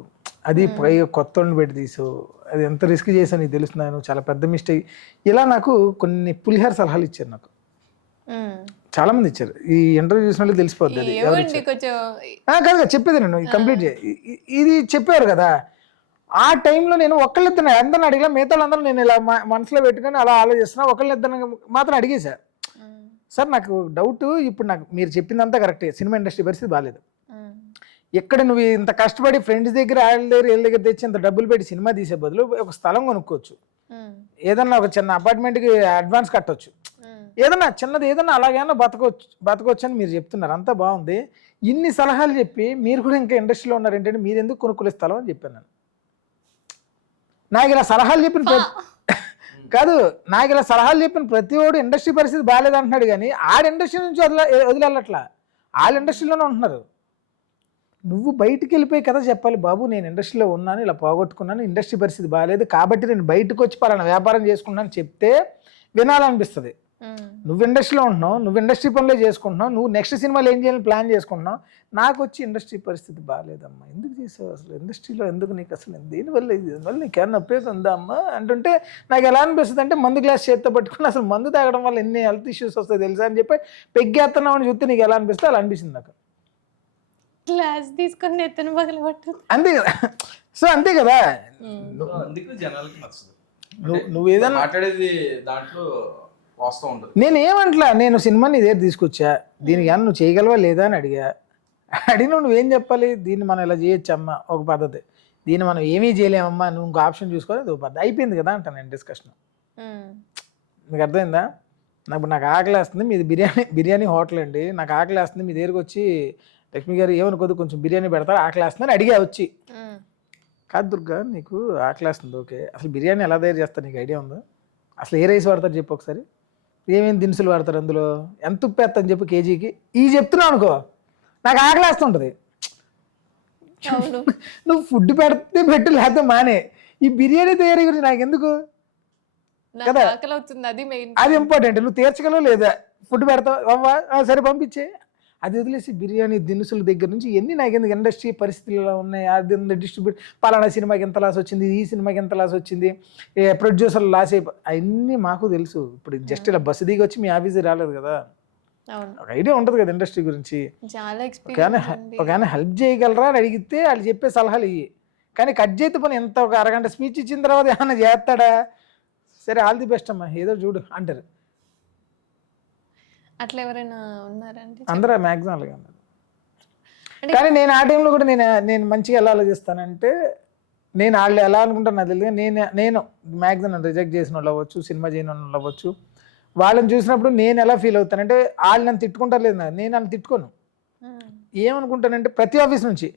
అది పైగా కొత్త వాళ్ళని పెట్టి తీసావు, అది ఎంత రిస్క్ చేసావు నీకు తెలుస్తున్నాను, చాలా పెద్ద మిస్టేక్, ఇలా నాకు కొన్ని పులిహార సలహాలు ఇచ్చారు. నాకు చాలా మంది ఇచ్చారు. ఈ ఇంటర్వ్యూ చూసిన వాళ్ళకి తెలిసిపోద్ది అది ఎవరు ఇచ్చారు. కాదు చెప్పేది నేను కంప్లీట్ ఇది చెప్పారు కదా. ఆ టైంలో నేను ఒకళ్ళిద్దరు అందరిని అడిగిలా, మిగతా వాళ్ళందరూ నేను ఇలా మనసులో పెట్టుకొని అలా ఆలోచిస్తున్నా, ఒకళ్ళిద్దరిని మాత్రం అడిగేశా, సార్ నాకు డౌట్, ఇప్పుడు నాకు మీరు చెప్పిందంతా కరెక్టే, సినిమా ఇండస్ట్రీ పరిస్థితి బాగాలేదు, ఎక్కడ నువ్వు ఇంత కష్టపడి ఫ్రెండ్స్ దగ్గర వాళ్ళ దగ్గర వీళ్ళ దగ్గర తెచ్చి ఇంత డబ్బులు పెట్టి సినిమా తీసే బదులు ఒక స్థలం కొనుక్కోవచ్చు, ఏదన్నా ఒక చిన్న అపార్ట్మెంట్కి అడ్వాన్స్ కట్టవచ్చు, ఏదన్నా చిన్నది ఏదన్నా అలాగైనా బతకొచ్చు అని మీరు చెప్తున్నారు, అంతా బాగుంది. ఇన్ని సలహాలు చెప్పి మీరు కూడా ఇంకా ఇండస్ట్రీలో ఉన్నారు ఏంటంటే, మీరు ఎందుకు కొనుక్కునే స్థలం అని చెప్పాను నేను. నాకు ఇలా సలహాలు చెప్పిన కాదు, నాకు ఇలా సలహాలు చెప్పిన ప్రతి ఒడు ఇండస్ట్రీ పరిస్థితి బాగాలేదు అంటున్నాడు, కానీ ఆడ ఇండస్ట్రీ నుంచి వదిలేట్లా, వాళ్ళ ఇండస్ట్రీలోనే ఉంటున్నారు. నువ్వు బయటికి వెళ్ళిపోయి కదా చెప్పాలి, బాబు నేను ఇండస్ట్రీలో ఉన్నాను, ఇలా పోగొట్టుకున్నాను, ఇండస్ట్రీ పరిస్థితి బాగాలేదు కాబట్టి నేను బయటకు వచ్చి పలానా వ్యాపారం చేసుకున్నాను చెప్తే వినాలనిపిస్తుంది. నువ్వు ఇండస్ట్రీలో ఉంటున్నావు, నువ్వు ఇండస్ట్రీ పనులే చేసుకుంటున్నావు, నువ్వు నెక్స్ట్ సినిమాలు ఏం చేయాలని ప్లాన్ చేసుకుంటున్నావు, నాకు వచ్చి ఇండస్ట్రీ పరిస్థితి బాగాలేదమ్మా, ఎందుకు చేసావు అసలు ఇండస్ట్రీలో, ఎందుకు నీకు అసలు దీనివల్ల నీకేమన్నా ఉపయోగం ఉందా అమ్మా అంటుంటే నాకు ఎలా అనిపిస్తుంది అంటే, మందు గ్లాస్ చేత్తో పట్టుకుని అసలు మందు తాగడం వల్ల ఎన్ని హెల్త్ ఇష్యూస్ వస్తాయి తెలుసా అని చెప్పి పెగ్గేస్తున్నావు అని చూస్తే నీకు ఎలా అనిపిస్తే అలా అనిపిస్తుంది నాకు. గ్లాస్ తీసుకొని ఎత్తను పగలు పట్టు, అంతే కదా. సో అంతే కదా, అందుకు జనాలకి నచ్చదు, నువ్వు ఏదైనా మాట్లాడేది దాంట్లో వాస్తవం ఉండదు. నేను ఏమంటలా, నేను సినిమాని ఇదే తీసుకొచ్చా, దీనికి ఏమన్నా నువ్వు చేయగలవా లేదా అని అడిగిన నువ్వేం చెప్పాలి, దీన్ని మనం ఇలా చేయొచ్చమ్మా ఒక పద్ధతి, దీన్ని మనం ఏమీ చేయలేమమ్మా నువ్వు ఇంకో ఆప్షన్ చూసుకోవాలి అది ఒక పద్ధతి, అయిపోయింది కదా అంటాను నేను డిస్కషన్. మీకు అర్థమైందా, నాకు ఆకలి వేస్తుంది, మీది బిర్యానీ హోటల్ అండి, నాకు ఆకలి వేస్తుంది, మీ దగ్గరకు వచ్చి లక్ష్మి గారు ఏమనుకోదు కొంచెం బిర్యానీ పెడతారు ఆకలి వేస్తుందని అడిగా వచ్చి, కాదు దుర్గా నీకు ఆకలి వేస్తుంది ఓకే, అసలు బిర్యానీ ఎలా తయారు చేస్తారు నీకు ఐడియా ఉందా, అసలు ఏ రైస్ వాడతారు చెప్పు ఒకసారి, ఏమేమి దినుసులు వాడతారు అందులో, ఎంత ఉప్పు వేస్తాను చెప్పు కేజీకి, ఇవి చెప్తున్నావు అనుకో నాకు ఆకలి వేస్తుంటుంది. నువ్వు ఫుడ్ పెడితే పెట్టు లేకపోతే మానే, ఈ బిర్యానీ తయారీ గురించి నాకు ఎందుకు కదా, అది ఇంపార్టెంట్, నువ్వు తీర్చగలవు లేదా, ఫుడ్ పెడతావు అవ్వా సరే పంపించే, అది వదిలేసి బిర్యానీ దినుసుల దగ్గర నుంచి ఎన్ని నాకు ఎందుకు, ఇండస్ట్రీ పరిస్థితులు ఉన్నాయి, అది డిస్ట్రిబ్యూట్ పలానా సినిమాకి ఎంత లాస్ వచ్చింది, ఈ సినిమాకి ఎంత లాస్ వచ్చింది, ప్రొడ్యూసర్లు లాస్ అవన్నీ మాకు తెలుసు. ఇప్పుడు జస్ట్ ఇలా బస్సు దిగి వచ్చి మీ ఆఫీస్కి రాలేదు కదా, ఒక ఐడియా ఉంటుంది కదా ఇండస్ట్రీ గురించి, ఒకవేళ హెల్ప్ చేయగలరా అని అడిగితే వాళ్ళు చెప్పే సలహాలు ఇవి, కానీ కట్ చేతి పని ఎంత ఒక అరగంట స్పీచ్ ఇచ్చిన తర్వాత ఏమన్నా చేస్తాడా, సరే ఆల్ ది బెస్ట్ అమ్మా ఏదో చూడు అంటారు. అట్లా ఎవరైనా ఉన్నారండి? అందరూ మ్యాక్సిమం అలాగే ఉన్నారు. కానీ నేను ఆ టైంలో కూడా నేను మంచిగా ఎలా ఆలోచిస్తానంటే, నేను వాళ్ళు ఎలా అనుకుంటాను నాకు తెలియదు, నేను మ్యాక్సిమం రిజెక్ట్ చేసిన వాళ్ళు అవ్వచ్చు, సినిమా చేయని వాళ్ళు అవ్వచ్చు, వాళ్ళని చూసినప్పుడు నేను ఎలా ఫీల్ అవుతానంటే, వాళ్ళు నన్ను తిట్టుకుంటారు లేదు, నేను నన్ను తిట్టుకోను, ఏమనుకుంటానంటే ప్రతి ఆఫీస్ నుంచి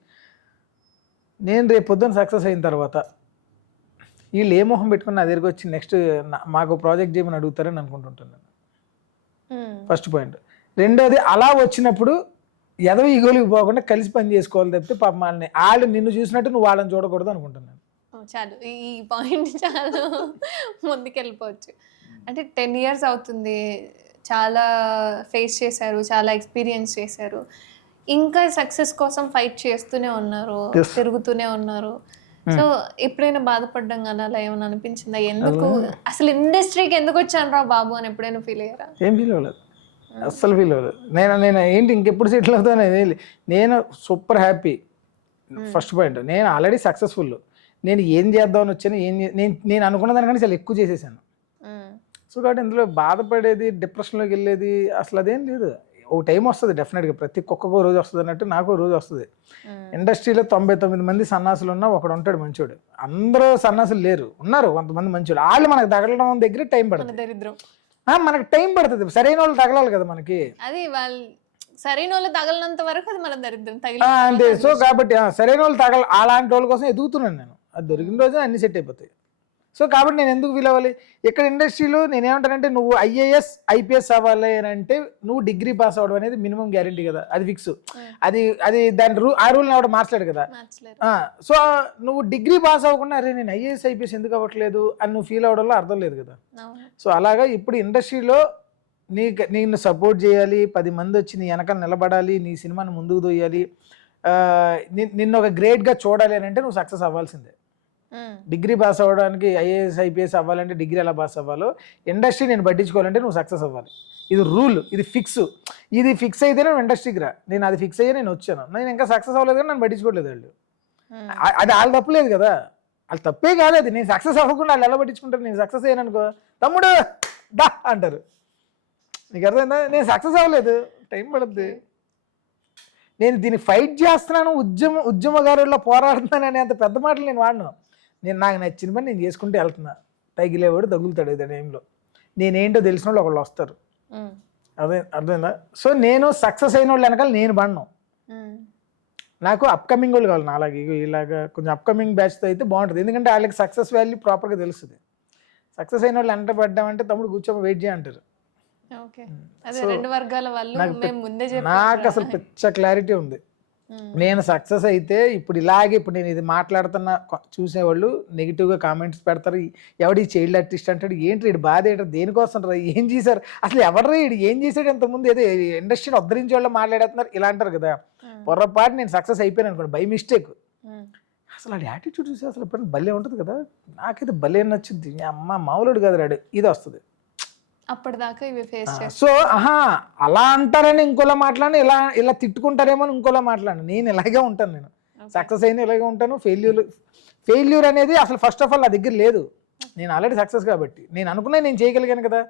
నేను రేపు పొద్దున్న సక్సెస్ అయిన తర్వాత వీళ్ళు ఏ మొహం పెట్టుకుని నా దగ్గరికి వచ్చి నెక్స్ట్ మాకు ప్రాజెక్ట్ చేయమని అడుగుతారని అనుకుంటుంటాను. First point. రెండోది, అలా వచ్చినప్పుడు ఎదవ ఈగోలికి పోకుండా కలిసి పని చేసుకోవాలి తప్పితే పాప వాళ్ళు నిన్ను చూసినట్టు నువ్వు వాళ్ళని చూడకూడదు అనుకుంటున్నాను. చాలు ఈ పాయింట్ చాలు, ముందుకెళ్ళిపోవచ్చు. అంటే 10 years అవుతుంది, చాలా ఫేస్ చేశారు, చాలా ఎక్స్పీరియన్స్ చేశారు, ఇంకా సక్సెస్ కోసం ఫైట్ చేస్తూనే ఉన్నారు, తిరుగుతూనే ఉన్నారు. సో ఎప్పుడైనా బాధపడ్డం కానీ అలా ఏమైనా అనిపించిందా, ఎందుకు అసలు ఇండస్ట్రీకి ఎందుకు వచ్చాను రా బాబు అని ఎప్పుడైనా ఫీల్ అయ్యారా? ఏం ఫీల్ అవ్వలేదు, అస్సలు ఫీల్ అవ్వలేదు. నేను ఏంటి ఇంకెప్పుడు సెటిల్ అవుతాను, నేను సూపర్ హ్యాపీ. ఫస్ట్ పాయింట్, నేను ఆల్రెడీ సక్సెస్ఫుల్, నేను ఏం చేద్దామని వచ్చాను, నేను అనుకున్న దానికంటే చాలా ఎక్కువ చేసేసాను. సో కాబట్టి ఇందులో బాధపడేది, డిప్రెషన్లోకి వెళ్ళేది అసలు అదేం లేదు. ఒక టైం వస్తుంది డెఫినెట్గా, ప్రతి ఒక్కొక్క రోజు వస్తుంది అన్నట్టు నాకు రోజు వస్తుంది. ఇండస్ట్రీలో 99 మంది సన్నాసులు ఉన్నా ఒకడు ఉంటాడు మంచోడు, అందరూ సన్నాసులు లేరు, ఉన్నారు కొంతమంది మంచోడు, వాళ్ళు మనకు తగలడం దగ్గర టైం పడుతుంది, మనకు టైం పడుతుంది, సరైన వాళ్ళు తగలాలి కదా మనకి, అది వాళ్ళు సరైన వాళ్ళు తగలనంత వరకు అది మన దరిద్రం అంతే. సో కాబట్టి సరైన వాళ్ళు అలాంటి వాళ్ళ కోసం ఎదుగుతున్నాను నేను, అది దొరికిన రోజే అన్ని సెట్ అయిపోతాయి. సో కాబట్టి నేను ఎందుకు ఫీల్ అవ్వాలి? ఇక్కడ ఇండస్ట్రీలో నేనేమంటానంటే, నువ్వు ఐఏఎస్ ఐపీఎస్ అవ్వాలి అని అంటే నువ్వు డిగ్రీ పాస్ అవ్వడం అనేది మినిమం గ్యారంటీ కదా, అది ఫిక్స్. అది దాని ఆ రూల్ని ఎవడ మార్చలేడు కదా. సో నువ్వు డిగ్రీ పాస్ అవ్వకుండా అరే నేను ఐఏఎస్ ఐపీఎస్ ఎందుకు అవ్వట్లేదు అని నువ్వు ఫీల్ అవ్వడంలో అర్థం లేదు కదా. సో అలాగా ఇప్పుడు ఇండస్ట్రీలో నిన్ను సపోర్ట్ చేయాలి, 10 మంది వచ్చి నీ వెనకాల నిలబడాలి, నీ సినిమాని ముందుకు దొయ్యాలి, నిన్ను ఒక గ్రేట్గా చూడాలి అని అంటే నువ్వు సక్సెస్ అవ్వాల్సిందే. డిగ్రీ పాస్ అవ్వడానికి ఐఏఎస్ ఐపీఎస్ అవ్వాలంటే డిగ్రీ ఎలా పాస్ అవ్వాలో ఇండస్ట్రీ నేను పట్టించుకోవాలంటే నువ్వు సక్సెస్ అవ్వాలి. ఇది రూల్, ఇది ఫిక్స్. ఇది ఫిక్స్ అయితే నేను ఇండస్ట్రీకి రా, నేను అది ఫిక్స్ అయ్యే నేను వచ్చాను. నేను ఇంకా సక్సెస్ అవ్వలేదు కానీ నన్ను పట్టించుకోవట్లేదు వాళ్ళు. అది వాళ్ళు తప్పలేదు కదా, వాళ్ళు తప్పే కాదు అది. నేను సక్సెస్ అవ్వకుండా వాళ్ళు ఎలా పట్టించుకుంటారు? నేను సక్సెస్ అయ్యాను అనుకో, తమ్ముడు దా అంటారు. నీకు అర్థమైందా? నేను సక్సెస్ అవ్వలేదు, టైం పడుద్ది. నేను దీన్ని ఫైట్ చేస్తున్నాను, ఉద్యమగారుల్లో పోరాడుతున్నాను అనే అంత పెద్ద మాటలు నేను వాడను. నాకు నచ్చిన పని నేను చేసుకుంటూ వెళ్తున్నా. తగిలేవాడు తగులుతాడు ఇదే టైంలో. నేనేంటో తెలిసిన వాళ్ళు ఒకళ్ళు వస్తారు. అర్థమైందా? సో నేను సక్సెస్ అయిన వాళ్ళు వెనకాల నేను పడను. నాకు అప్కమింగ్ వాళ్ళు కావాలి. అలాగే ఇలాగా కొంచెం అప్కమింగ్ బ్యాచ్తో అయితే బాగుంటుంది. ఎందుకంటే వాళ్ళకి సక్సెస్ వాల్యూ ప్రాపర్గా తెలుస్తుంది. సక్సెస్ అయిన వాళ్ళు వెంట పడ్డామంటే తమ్ముడు కూర్చొని వెయిట్ చేయంటారు. నాకు అసలు పిచ్చ క్లారిటీ ఉంది. నేను సక్సెస్ అయితే ఇప్పుడు నేను ఇది మాట్లాడుతున్న చూసేవాళ్ళు నెగిటివ్గా కామెంట్స్ పెడతారు. ఎవడి చైల్డ్ ఆర్టిస్ట్ అంటాడు, ఏంటి వీడు బాధ ఏంటారు, దేనికోసం రా, ఏం చేశారు అసలు, ఎవర్రా వీడు ఏం చేశాడు, ఇంతకుముందు ఏదో ఇండస్ట్రీని ఉద్ధరించే వాళ్ళు మాట్లాడుతున్నారు ఇలా అంటారు కదా. పొరపాటు నేను సక్సెస్ అయిపోయాను అనుకోండి, బై మిస్టేక్. అసలు ఆ యాటిట్యూడ్ చూసి అసలు ఎప్పుడైనా భలే ఉంటుంది కదా. నాకైతే భలే నచ్చుద్ది. అమ్మ మామూలుడు కదా రాడు, ఇది వస్తుంది అప్పటిదాకా ఇవి ఫేస్ చేస్తాను. సో అలా అంటారని ఇంకోలా మాట్లాడి, ఇలా తిట్టుకుంటారేమో అని ఇంకోలా మాట్లాడి, నేను ఇలాగే ఉంటాను. నేను సక్సెస్ అయినా ఇలాగే ఉంటాను. ఫెయిల్యూర్ అనేది అసలు ఫస్ట్ ఆఫ్ ఆల్ నా దగ్గర లేదు. నేను ఆల్రెడీ సక్సెస్ కాబట్టి నేను అనుకున్నా నేను చేయగలిగాను కదా.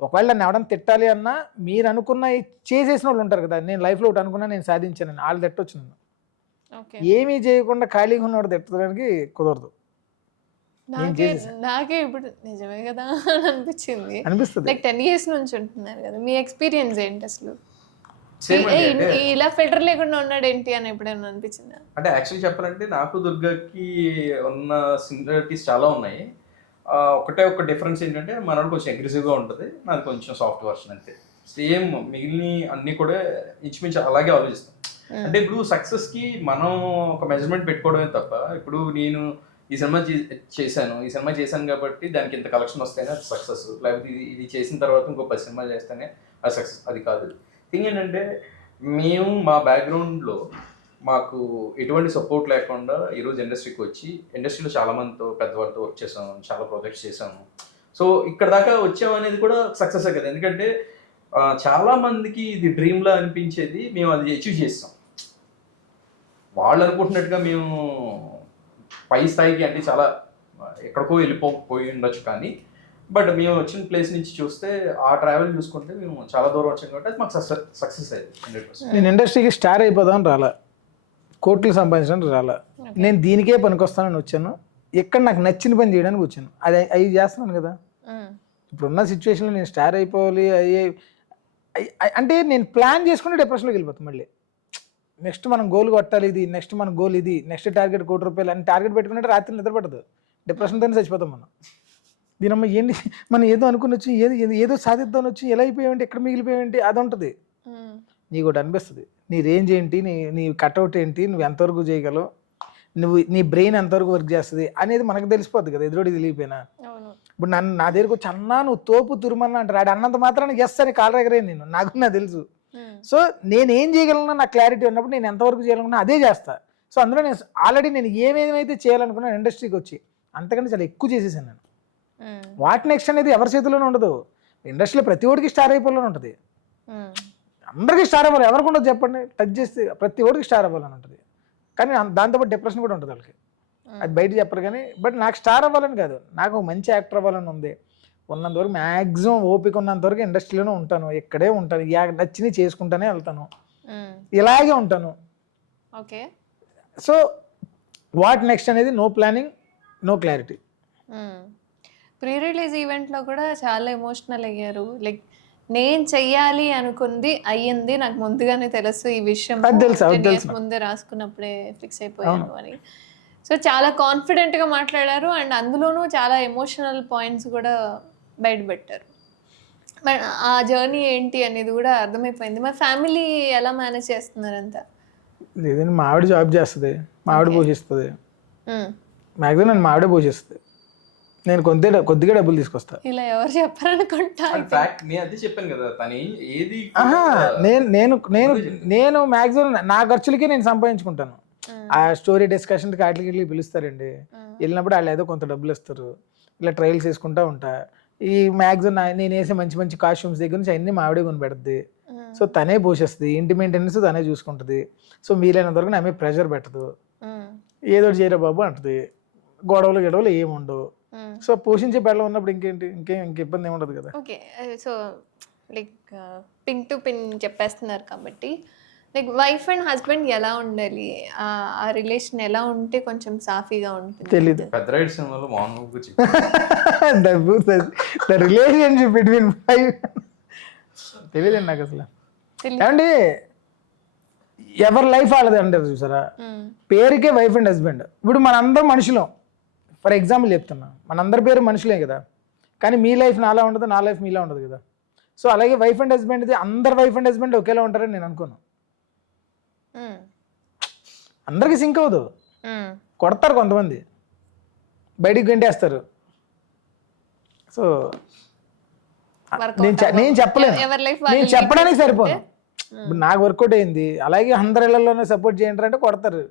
ఒకవేళ నన్ను ఎవడన్నా తిట్టాలి అన్నా మీరు అనుకున్న చేసేసిన వాళ్ళు ఉంటారు కదా. నేను లైఫ్లో ఒకటి అనుకున్నా నేను సాధించాను, వాళ్ళు తిట్టొచ్చు. నన్ను ఏమీ చేయకుండా ఖాళీగా ఉన్నవాడు తిట్టడానికి కుదరదు. నాకే ఇప్పుడు నిజమే కదా అని అనిపిస్తుంది. లైక్ 10 years నుంచి ఉంటున్నారు కదా, మీ ఎక్స్పీరియన్స్ ఏంటి అసలు? ఇలా ఫిల్టర్ లేకుండా ఉన్నాడు ఏంటి అని ఎప్పుడైనా అనిపించిందా? అంటే యాక్చువల్లీ చెప్పాలంటే నాకు దుర్గాకి ఉన్న సిమిలారిటీస్ చాలా ఉన్నాయి. ఒక డిఫరెన్స్ ఏంటంటే మనోడు కొంచెం అగ్రెసివ్గా ఉంటుంది, నాది కొంచెం సాఫ్ట్ వర్షన్ అంతే. సేమ్ మిగిలిన అన్నీ కూడా ఇంచుమించు అలాగే ఆలోచిస్తాం. అంటే ఇప్పుడు సక్సెస్కి మనం ఒక మెజర్మెంట్ పెట్టుకోవడమే తప్ప, ఇప్పుడు నేను ఈ సినిమా చేశాను కాబట్టి దానికి ఇంత కలెక్షన్ వస్తేనే అది సక్సెస్, లేకపోతే ఇది చేసిన తర్వాత ఇంకో 10 సినిమాలు చేస్తేనే అది సక్సెస్, అది కాదు. థింగ్ ఏంటంటే మేము మా బ్యాక్గ్రౌండ్లో మాకు ఎటువంటి సపోర్ట్ లేకుండా ఈరోజు ఇండస్ట్రీకి వచ్చి ఇండస్ట్రీలో చాలామందితో పెద్దవాళ్ళతో వర్క్ చేసాము, చాలా ప్రాజెక్ట్స్ చేసాము. సో ఇక్కడ దాకా వచ్చామనేది కూడా సక్సెసే కదా. ఎందుకంటే చాలామందికి ఇది డ్రీమ్లా అనిపించేది మేము అది అచీవ్ చేస్తాం. వాళ్ళు అనుకుంటున్నట్టుగా మేము పై స్థాయికి అంటే చాలా ఎక్కడికో వెళ్ళిపోయి ఉండొచ్చు, కానీ బట్ మేము వచ్చిన ప్లేస్ నుంచి చూస్తే ఆ ట్రావెల్ చూసుకుంటే మేము చాలా దూరం వచ్చాం కాబట్టి అది మాకు సక్సెస్ అయ్యింది 100%. నేను ఇండస్ట్రీకి స్టార్ అయిపోదామని రాలా, కోట్లు సంపాదించడానికి రాలా, నేను దీనికే పనికొస్తానని వచ్చాను. ఎక్కడ నాకు నచ్చిన పని చేయడానికి వచ్చాను, అవి చేస్తున్నాను కదా. ఇప్పుడున్న సిచ్యువేషన్లో నేను స్టార్ అయిపోవాలి అంటే నేను ప్లాన్ చేసుకుంటే డిప్రెషన్లోకి వెళ్ళిపోతాను. మళ్ళీ నెక్స్ట్ మనం గోల్ కొట్టాలి, ఇది నెక్స్ట్ మన గోల్, ఇది నెక్స్ట్ టార్గెట్ ₹1,00,000 అని టార్గెట్ పెట్టుకుంటే రాత్రి నిద్రపడదు, డిప్రెషన్తోనే చచ్చిపోతాం మనం. దీనమ్మ ఏంటి మనం ఏదో అనుకుని వచ్చి ఏదో సాధిద్దామని వచ్చి ఎలా అయిపోయామంటే ఎక్కడ మిగిలిపోయామంటే అది ఉంటుంది. నీకు ఒకటి అనిపిస్తుంది, నీ రేంజ్ ఏంటి, నీ కట్అవుట్ ఏంటి, నువ్వు ఎంతవరకు చేయగలవు, నీ బ్రెయిన్ ఎంతవరకు వర్క్ చేస్తుంది అనేది మనకు తెలిసిపోద్ది కదా, ఎదురోడి తెలియపోయినా. ఇప్పుడు నా దగ్గరకు వచ్చి అన్నా నువ్వు తోపు తురుమన్నా అంటారు, ఆడు అన్నంత మాత్రాన్ని చేస్తాను కాలు ఎగరే నేను, నాకు తెలుసు. సో నేనేం చేయగలను నాకు క్లారిటీ ఉన్నప్పుడు నేను ఎంతవరకు చేయాలనుకున్నా అదే చేస్తా. సో అందులో నేను ఆల్రెడీ నేను ఏమేమైతే చేయాలనుకున్నా ఇండస్ట్రీకి వచ్చి అంతకంటే చాలా ఎక్కువ చేసేసాను నేను. వాట్ నెక్స్ట్ అనేది ఎవరి చేతిలోనే ఉండదు. ఇండస్ట్రీలో ప్రతి ఒడికి స్టార్ అయిపోవాలని ఉంటుంది, అందరికీ స్టార్ అవ్వాలి, ఎవరికి ఉండదు చెప్పండి. టచ్ చేస్తే ప్రతి ఒడికి స్టార్ అవ్వాలని ఉంటుంది, కానీ దాంతోపాటు డిప్రెషన్ కూడా ఉంటుంది వాళ్ళకి. అది బయట చెప్పరు కానీ, బట్ నాకు స్టార్ అవ్వాలని కాదు, నాకు మంచి యాక్టర్ అవ్వాలని ఉంది. ఉన్నంతవరకు మ్యాక్సిమం ఓపిక ఉన్నంతవరకు ఇండస్ట్రీలోనే ఉంటాను, ఇక్కడే ఉంటాను, నచ్చినవి చేసుకుంటానే వెళ్తాను, ఇలాగే ఉంటాను. ఓకే. సో వాట్ నెక్స్ట్ అనేది no planning, no clarity. Pre release ఈవెంట్లో కూడా చాలా ఎమోషనల్ అయ్యారు. లైక్ నేను చెయ్యాలి అనుకుంది అయ్యింది, నాకు ముందుగానే తెలుసు ఈ విషయం, ముందే రాసుకున్నప్పుడే ఫిక్స్ అయిపోయాను అని. సో చాలా కాన్ఫిడెంట్గా మాట్లాడారు అండ్ అందులోనూ చాలా ఎమోషనల్ పాయింట్స్ కూడా బయటపెట్టారు. మరి ఆ జర్నీ ఏంటి అనేది కూడా అర్థమైపోయింది. మరి ఫ్యామిలీ ఎలా మేనేజ్ చేస్తున్నారంతా? లేదండి, మా ఆవిడ జాబ్ చేస్తుంది, మా ఆవిడ పోషిస్తుంది, మ్యాక్సిమం నన్ను మా ఆవిడే పోషిస్తుంది, నేను కొద్దిగా డబ్బులు తీసుకొస్తా. ఇలా ఎవరు చెప్పారనుకుంటా. ఫ్యాక్ట్ నేను అదే చెప్పాను కదా, తను ఏది నేను మ్యాక్సిమం నా ఖర్చులకే నేను సంపాదించుకుంటాను. ఆ స్టోరీ డిస్కషన్ వాటికి పిలుస్తారండి, వెళ్ళినప్పుడు వాళ్ళు ఏదో కొంత డబ్బులు ఇస్తారు, ఇలా ట్రయల్స్ వేసుకుంటా ఉంటా. ఈ మ్యాక్సిమం నేను వేసే మంచి మంచి కాస్ట్యూమ్స్ దగ్గర నుంచి అన్ని మా ఆవిడే కొని పెడుతుంది. సో తనే పోషిస్తుంది, ఇంటి మెయింటెనెన్స్ తనే చూసుకుంటుంది. సో వీలైనంత వరకు నా మీద ప్రెషర్ పెట్టదు, ఏదో చేయరా బాబు అంటుంది, గొడవలు ఏముండవు. సో పోషించే పెళ్ళ ఉన్నప్పుడు ఇంక ఇబ్బంది ఏముండదు కదా. Okay, so like pin to pin చెప్పేస్తున్నారు కాబట్టి లైక్ వైఫ్ అండ్ హస్బెండ్ ఎలా ఉండాలి, ఆ రిలేషన్ ఎలా ఉంటే కొంచెం సాఫీగా ఉంటుంది? తెలీదు. పెద్దరాయుడు సినిమాలో మోహన్ రిలేషన్షిప్ బిట్వీన్ తెలియదండి నాకు అసలు. ఏమండి ఎవరి లైఫ్ వాళ్ళది అంటారు చూసారా, పేరుకే వైఫ్ అండ్ హస్బెండ్. ఇప్పుడు మనందరం మనుషులం, ఫర్ ఎగ్జాంపుల్ చెప్తున్నా, మనందరి పేరు మనుషులే కదా, కానీ మీ లైఫ్ నాలా ఉండదు, నా లైఫ్ మీలా ఉండదు కదా. సో అలాగే వైఫ్ అండ్ హస్బెండ్ది అందరు వైఫ్ అండ్ హస్బెండ్ ఒకేలా ఉంటారని నేను అనుకోను. అందరికి సింక్ అవ్వదు, కొడతారు కొంతమంది, బయటికి గంటేస్తారు. సో నేను చెప్పలేను, నేను చెప్పడానికి సరిపోను. ఇప్పుడు నాకు వర్కౌట్ అయింది, అలాగే అందరి ఇళ్లలోనే సపోర్ట్ చేయండి అంటే కొడతారు.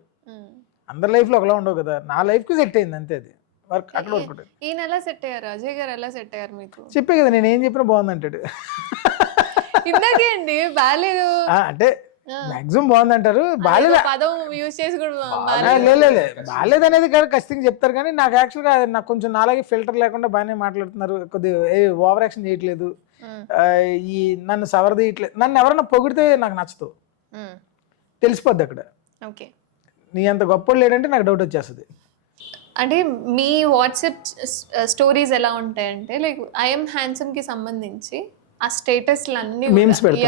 అందరి లైఫ్లో ఒకలా ఉండవు కదా, నా లైఫ్కి సెట్ అయింది అంతే, అది వర్క్ అక్కడ వర్కౌట్ అయింది. ఈయన ఎలా సెట్ అయ్యారు, అజయ్ గారు ఎలా సెట్ అయ్యారు మీకు? చెప్పే కదా నేను ఏం చెప్పినా బాగుంది అంటాడు. ఇందాకే అండి బాగాలేదు అంటే మాక్సిమం బాగుంది అంటారు, బాగాలేదు పదం యూజ్ చేసి కూడా బాగాలేదు అనేది కాదు ఖచ్చితంగా చెప్తారు. కానీ నాకు యాక్చువల్గా నాకు కొంచెం నాలాగే ఫిల్టర్ లేకుండా బాగానే మాట్లాడుతున్నారు, కొద్దిగా ఓవర్ యాక్షన్ చేయట్లేదు, ఈ నన్ను సవరదీయట్లేదు. నన్ను ఎవరైనా పొగిడితే నాకు నచ్చదు, తెలిసిపోద్ది అక్కడ. ఓకే, నీ అంత గొప్ప లేడంటే నాకు డౌట్ వచ్చేస్తుంది. అంటే మీ వాట్సాప్ స్టోరీస్ ఎలా ఉంటాయంటే లైక్ ఐఎమ్ హ్యాండ్సమ్ కి సంబంధించి ఆ స్టేటస్ అన్ని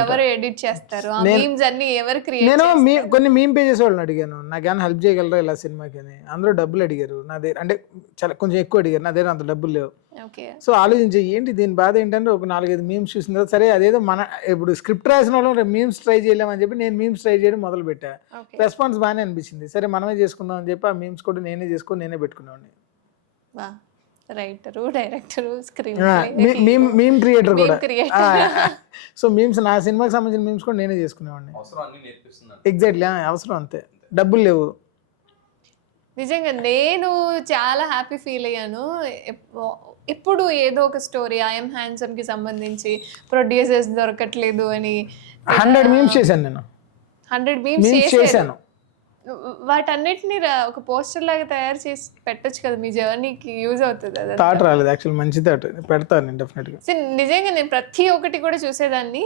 ఎవరు ఎడిట్ చేస్తారు, ఆ మీమ్స్ అన్ని ఎవరు క్రియేట్ నేను కొన్ని మీమ్ పేజెస్ వాళ్ళని అడిగాను, నాకేమైనా హెల్ప్ చేయగలరా ఇలా సినిమాకి అని. అందరూ డబ్బులు అడిగారు నా దగ్గర, అంటే చాలా కొంచెం ఎక్కువ అడిగారు, నా దగ్గర అంత డబ్బులు లేవు. సో ఆలోచించి ఏంటి దీని బాధ ఏంటంటే ఒక 4-5 మీమ్స్ చూసిన తర్వాత సరే అదేదో మన ఇప్పుడు స్క్రిప్ట్ రాసిన వాళ్ళు మీమ్స్ ట్రై చేయలేమని చెప్పి నేను మీమ్స్ ట్రై చేయడం మొదలు పెట్టా. రెస్పాన్స్ బాగానే అనిపించింది, సరే మనమే చేసుకుందాం అని చెప్పి ఆ మీమ్స్ కూడా నేనే చేసుకొని నేనే పెట్టుకునేవాడిని. Writer, director, screen meme creator కూడా. సో మీమ్స్ నా సినిమాకి సంబంధించిన మీమ్స్ కూడా నేనే చేసుకునేవాడిని. ఎగ్జాక్ట్లీ, అవసరం అంతే, డబ్బులు లేవు. నిజంగా నేను చాలా హ్యాపీ ఫీల్ అయ్యాను. ఇప్పుడు ఏదో ఒక స్టోరీ ఐఎమ్ హ్యాండ్సమ్ కి సంబంధించి ప్రొడ్యూసర్స్ దొరకట్లేదు అని 100 మీమ్స్ చేశాను నేను. 100 మీమ్స్ చేశాను. వాటన్నిటిని ఒక పోస్టర్ లాగా తయారు చేసి పెట్టొచ్చు కదా, మీ జర్నీకి యూజ్ అవుతుంది. అది థాట్ రాలేదు యాక్చువల్, మంచి థాట్, పెడతాను నేను డెఫినెట్గా. నిజంగా నేను ప్రతి ఒక్కటి కూడా చూసేదాన్ని,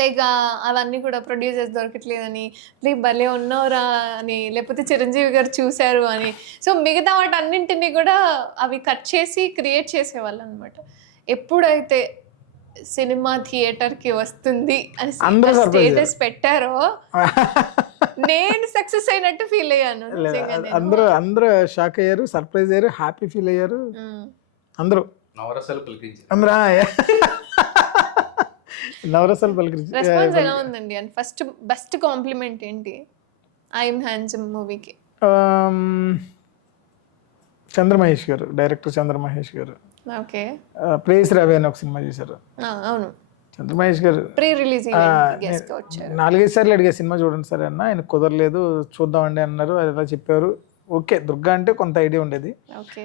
లైక్ అవన్నీ కూడా ప్రొడ్యూసర్స్ దొరకట్లేదని, లైక్ భలే ఉన్నవరా అని, లేకపోతే చిరంజీవి గారు చూశారు అని. సో మిగతా వాటన్నింటినీ కూడా అవి కట్ చేసి క్రియేట్ చేసేవాళ్ళు అనమాట. ఎప్పుడైతే సినిమా థియేటర్కి వస్తుంది అని స్టేటస్ పెట్టారో నేను సక్సెస్ అయినట్టు ఫీల్ అయ్యాను. అందరూ షాక్ అయ్యారు, సర్ప్రైజ్ అయ్యారు, హ్యాపీ ఫీల్ అయ్యారు అందరూ. నవరసాలు పలికించి రెస్పాన్స్ ఎలా ఉందండి? అండ్ ఫస్ట్ బెస్ట్ కాంప్లిమెంట్ ఏంటి ఐఎమ్ హ్యాండ్సమ్ మూవీకి? చంద్రమహేష్ గారు, డైరెక్టర్ చంద్రమహేష్ గారు. ఓకే, ప్రేస్ రవి అని ఒక సినిమా చేశారు. అవును, చంద్రమహేష్ గారు ప్రీ రిలీజ్ 4-5 సార్లు అడిగా సినిమా చూడండి సరే అన్న, ఆయన కుదరలేదు చూద్దామండి అన్నారు, అది ఎలా చెప్పారు. ఓకే, దుర్గా అంటే కొంత ఐడియా ఉండేది. ఓకే,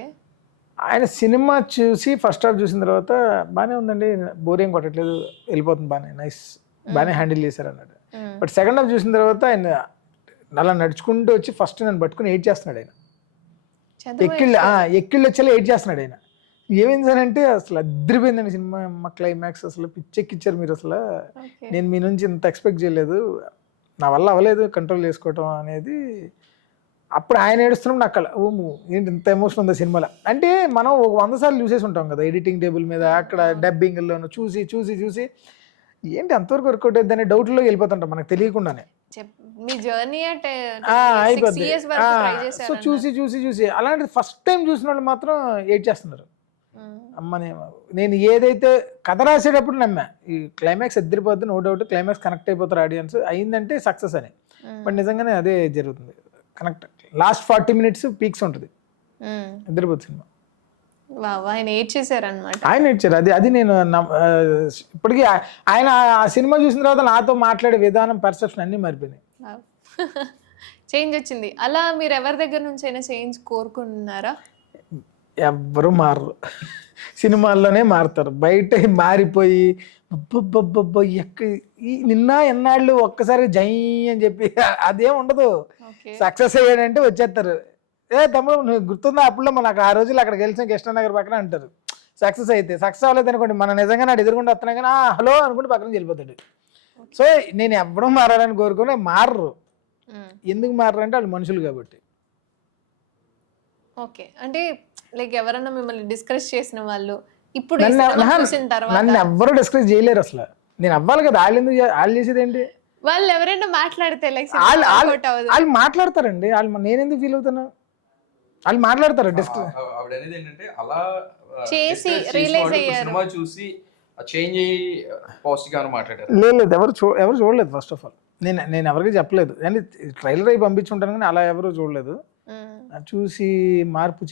ఆయన సినిమా చూసి ఫస్ట్ హాఫ్ చూసిన తర్వాత బాగానే ఉందండి, బోరింగ్ కొట్టట్లేదు, వెళ్ళిపోతుంది, బాగానే నైస్, బాగానే హ్యాండిల్ చేశారు అన్నాడు. బట్ సెకండ్ హాఫ్ చూసిన తర్వాత ఆయన అలా నడుచుకుంటూ వచ్చి ఫస్ట్ నన్ను పట్టుకుని ఎయిట్ చేస్తున్నాడు. ఆయన ఎక్కిళ్ళు వచ్చేలా ఎయిట్ చేస్తున్నాడు. ఆయన ఏమైంది సార్ అంటే అసలు అద్దరిపోయిందండి సినిమా, మా క్లైమాక్స్ అసలు పిచ్చెక్కిచ్చారు మీరు, అసలు నేను మీ నుంచి ఇంత ఎక్స్పెక్ట్ చేయలేదు, నా వల్ల అవ్వలేదు కంట్రోల్ చేసుకోవటం అనేది. అప్పుడు ఆయన ఏడుస్తున్నాం నాకు అలా ఏంటి ఇంత ఎమోషన్ ఉందా సినిమాలో అంటే. మనం ఒక 100 సార్లు చూసేసి ఉంటాం కదా ఎడిటింగ్ టేబుల్ మీద, అక్కడ డబ్బింగ్లోనూ చూసి చూసి చూసి ఏంటి అంతవరకు వర్కౌట్ అవుతుంది అనే డౌట్లో వెళ్ళిపోతుంటాం మనకు తెలియకుండానే. మీ జర్నీ అంటే అయిపోద్ది. ఇయర్స్ వరకు ట్రై సో చేశారు. చూసి అలాంటిది ఫస్ట్ టైం చూసిన వాళ్ళు మాత్రం ఏడ్ చేస్తున్నారు. అమ్మని నేను ఏదైతే కథ రాసేటప్పుడు నమ్మా ఈ క్లైమాక్స్ ఎదిరిపోద్ది, నో డౌట్ క్లైమాక్స్ కనెక్ట్ అయిపోతారు ఆడియన్స్, అయిందంటే సక్సెస్ అని. బట్ నిజంగానే అదే జరుగుతుంది, కనెక్ట్. లాస్ట్ 40 minutes పీక్స్ ఉంటుంది, ఎదిరిపోతుంది సినిమా. ఆయన ఏడ్ చేశారనమాట. ఆయన ఇచ్చారు, అది నేను ఇప్పటికీ ఆయన ఆ సినిమా చూసిన తర్వాత నాతో మాట్లాడే విధానం, పర్సెప్షన్ అన్నీ మారిపోయినాయి. చేంజ్ వచ్చింది. అలా మీరు ఎవరి దగ్గర నుంచి అయినా చేంజ్ కోరుకున్నారా? ఎవ్వరు మారరు, సినిమాల్లోనే మారుతారు. బయట మారిపోయి నిన్న ఎన్నాళ్ళు ఒక్కసారి జై అని చెప్పి అదేం ఉండదు. సక్సెస్ అయ్యాడంటే వచ్చేస్తారు, తమ్ముడు నువ్వు గుర్తుందా అప్పుడు మనకు ఆ రోజులు అక్కడ గెలిచిన కృష్ణనగర్ పక్కన అంటారు. సక్సెస్ అయితే సక్సెస్ అవ్వలేదు అనుకోండి, మనం నిజంగా నాడు ఎదురుకుండా వస్తున్నా కానీ హలో అనుకుంటే పక్కన వెళ్ళిపోతాడు. సో నేను ఎవ్వడం మారాలని కోరుకుని మారరు. ఎందుకు మారరు అంటే వాళ్ళు మనుషులు కాబట్టి. ఓకే, అంటే లైక్ ఎవరన్నా మిమ్మల్ని డిస్కస్ చేసిన వాళ్ళు ఇప్పుడు నన్ను ఎవ్వరు డిస్కస్ చేయలేరు అసలు. నేను అవ్వాలి కదా, వాళ్ళు చేసేది ఏంటి? వాళ్ళు ఎవరైనా మాట్లాడితే లైక్ వాళ్ళు మాట్లాడతారండి, వాళ్ళు నేను ఎందుకు ఫీల్ అవుతాను, వాళ్ళు మాట్లాడతారు. ఆవిడ అనేది ఏంటంటే అలా చేసి రియలైజ్ అయ్యారు, సినిమా చూసి చేంజ్ అయ్యి పాజిటివ్ గా మాట్లాడారు. లేదు ఎవరు చూడలేదు. ఫస్ట్ ఆఫ్ ఆల్ నేను ఎవరికి చెప్పలేదు, కానీ ట్రైలర్ అయి పంపించుంటాను కానీ అలా ఎవరు చూడలేదు. చూసి మార్పు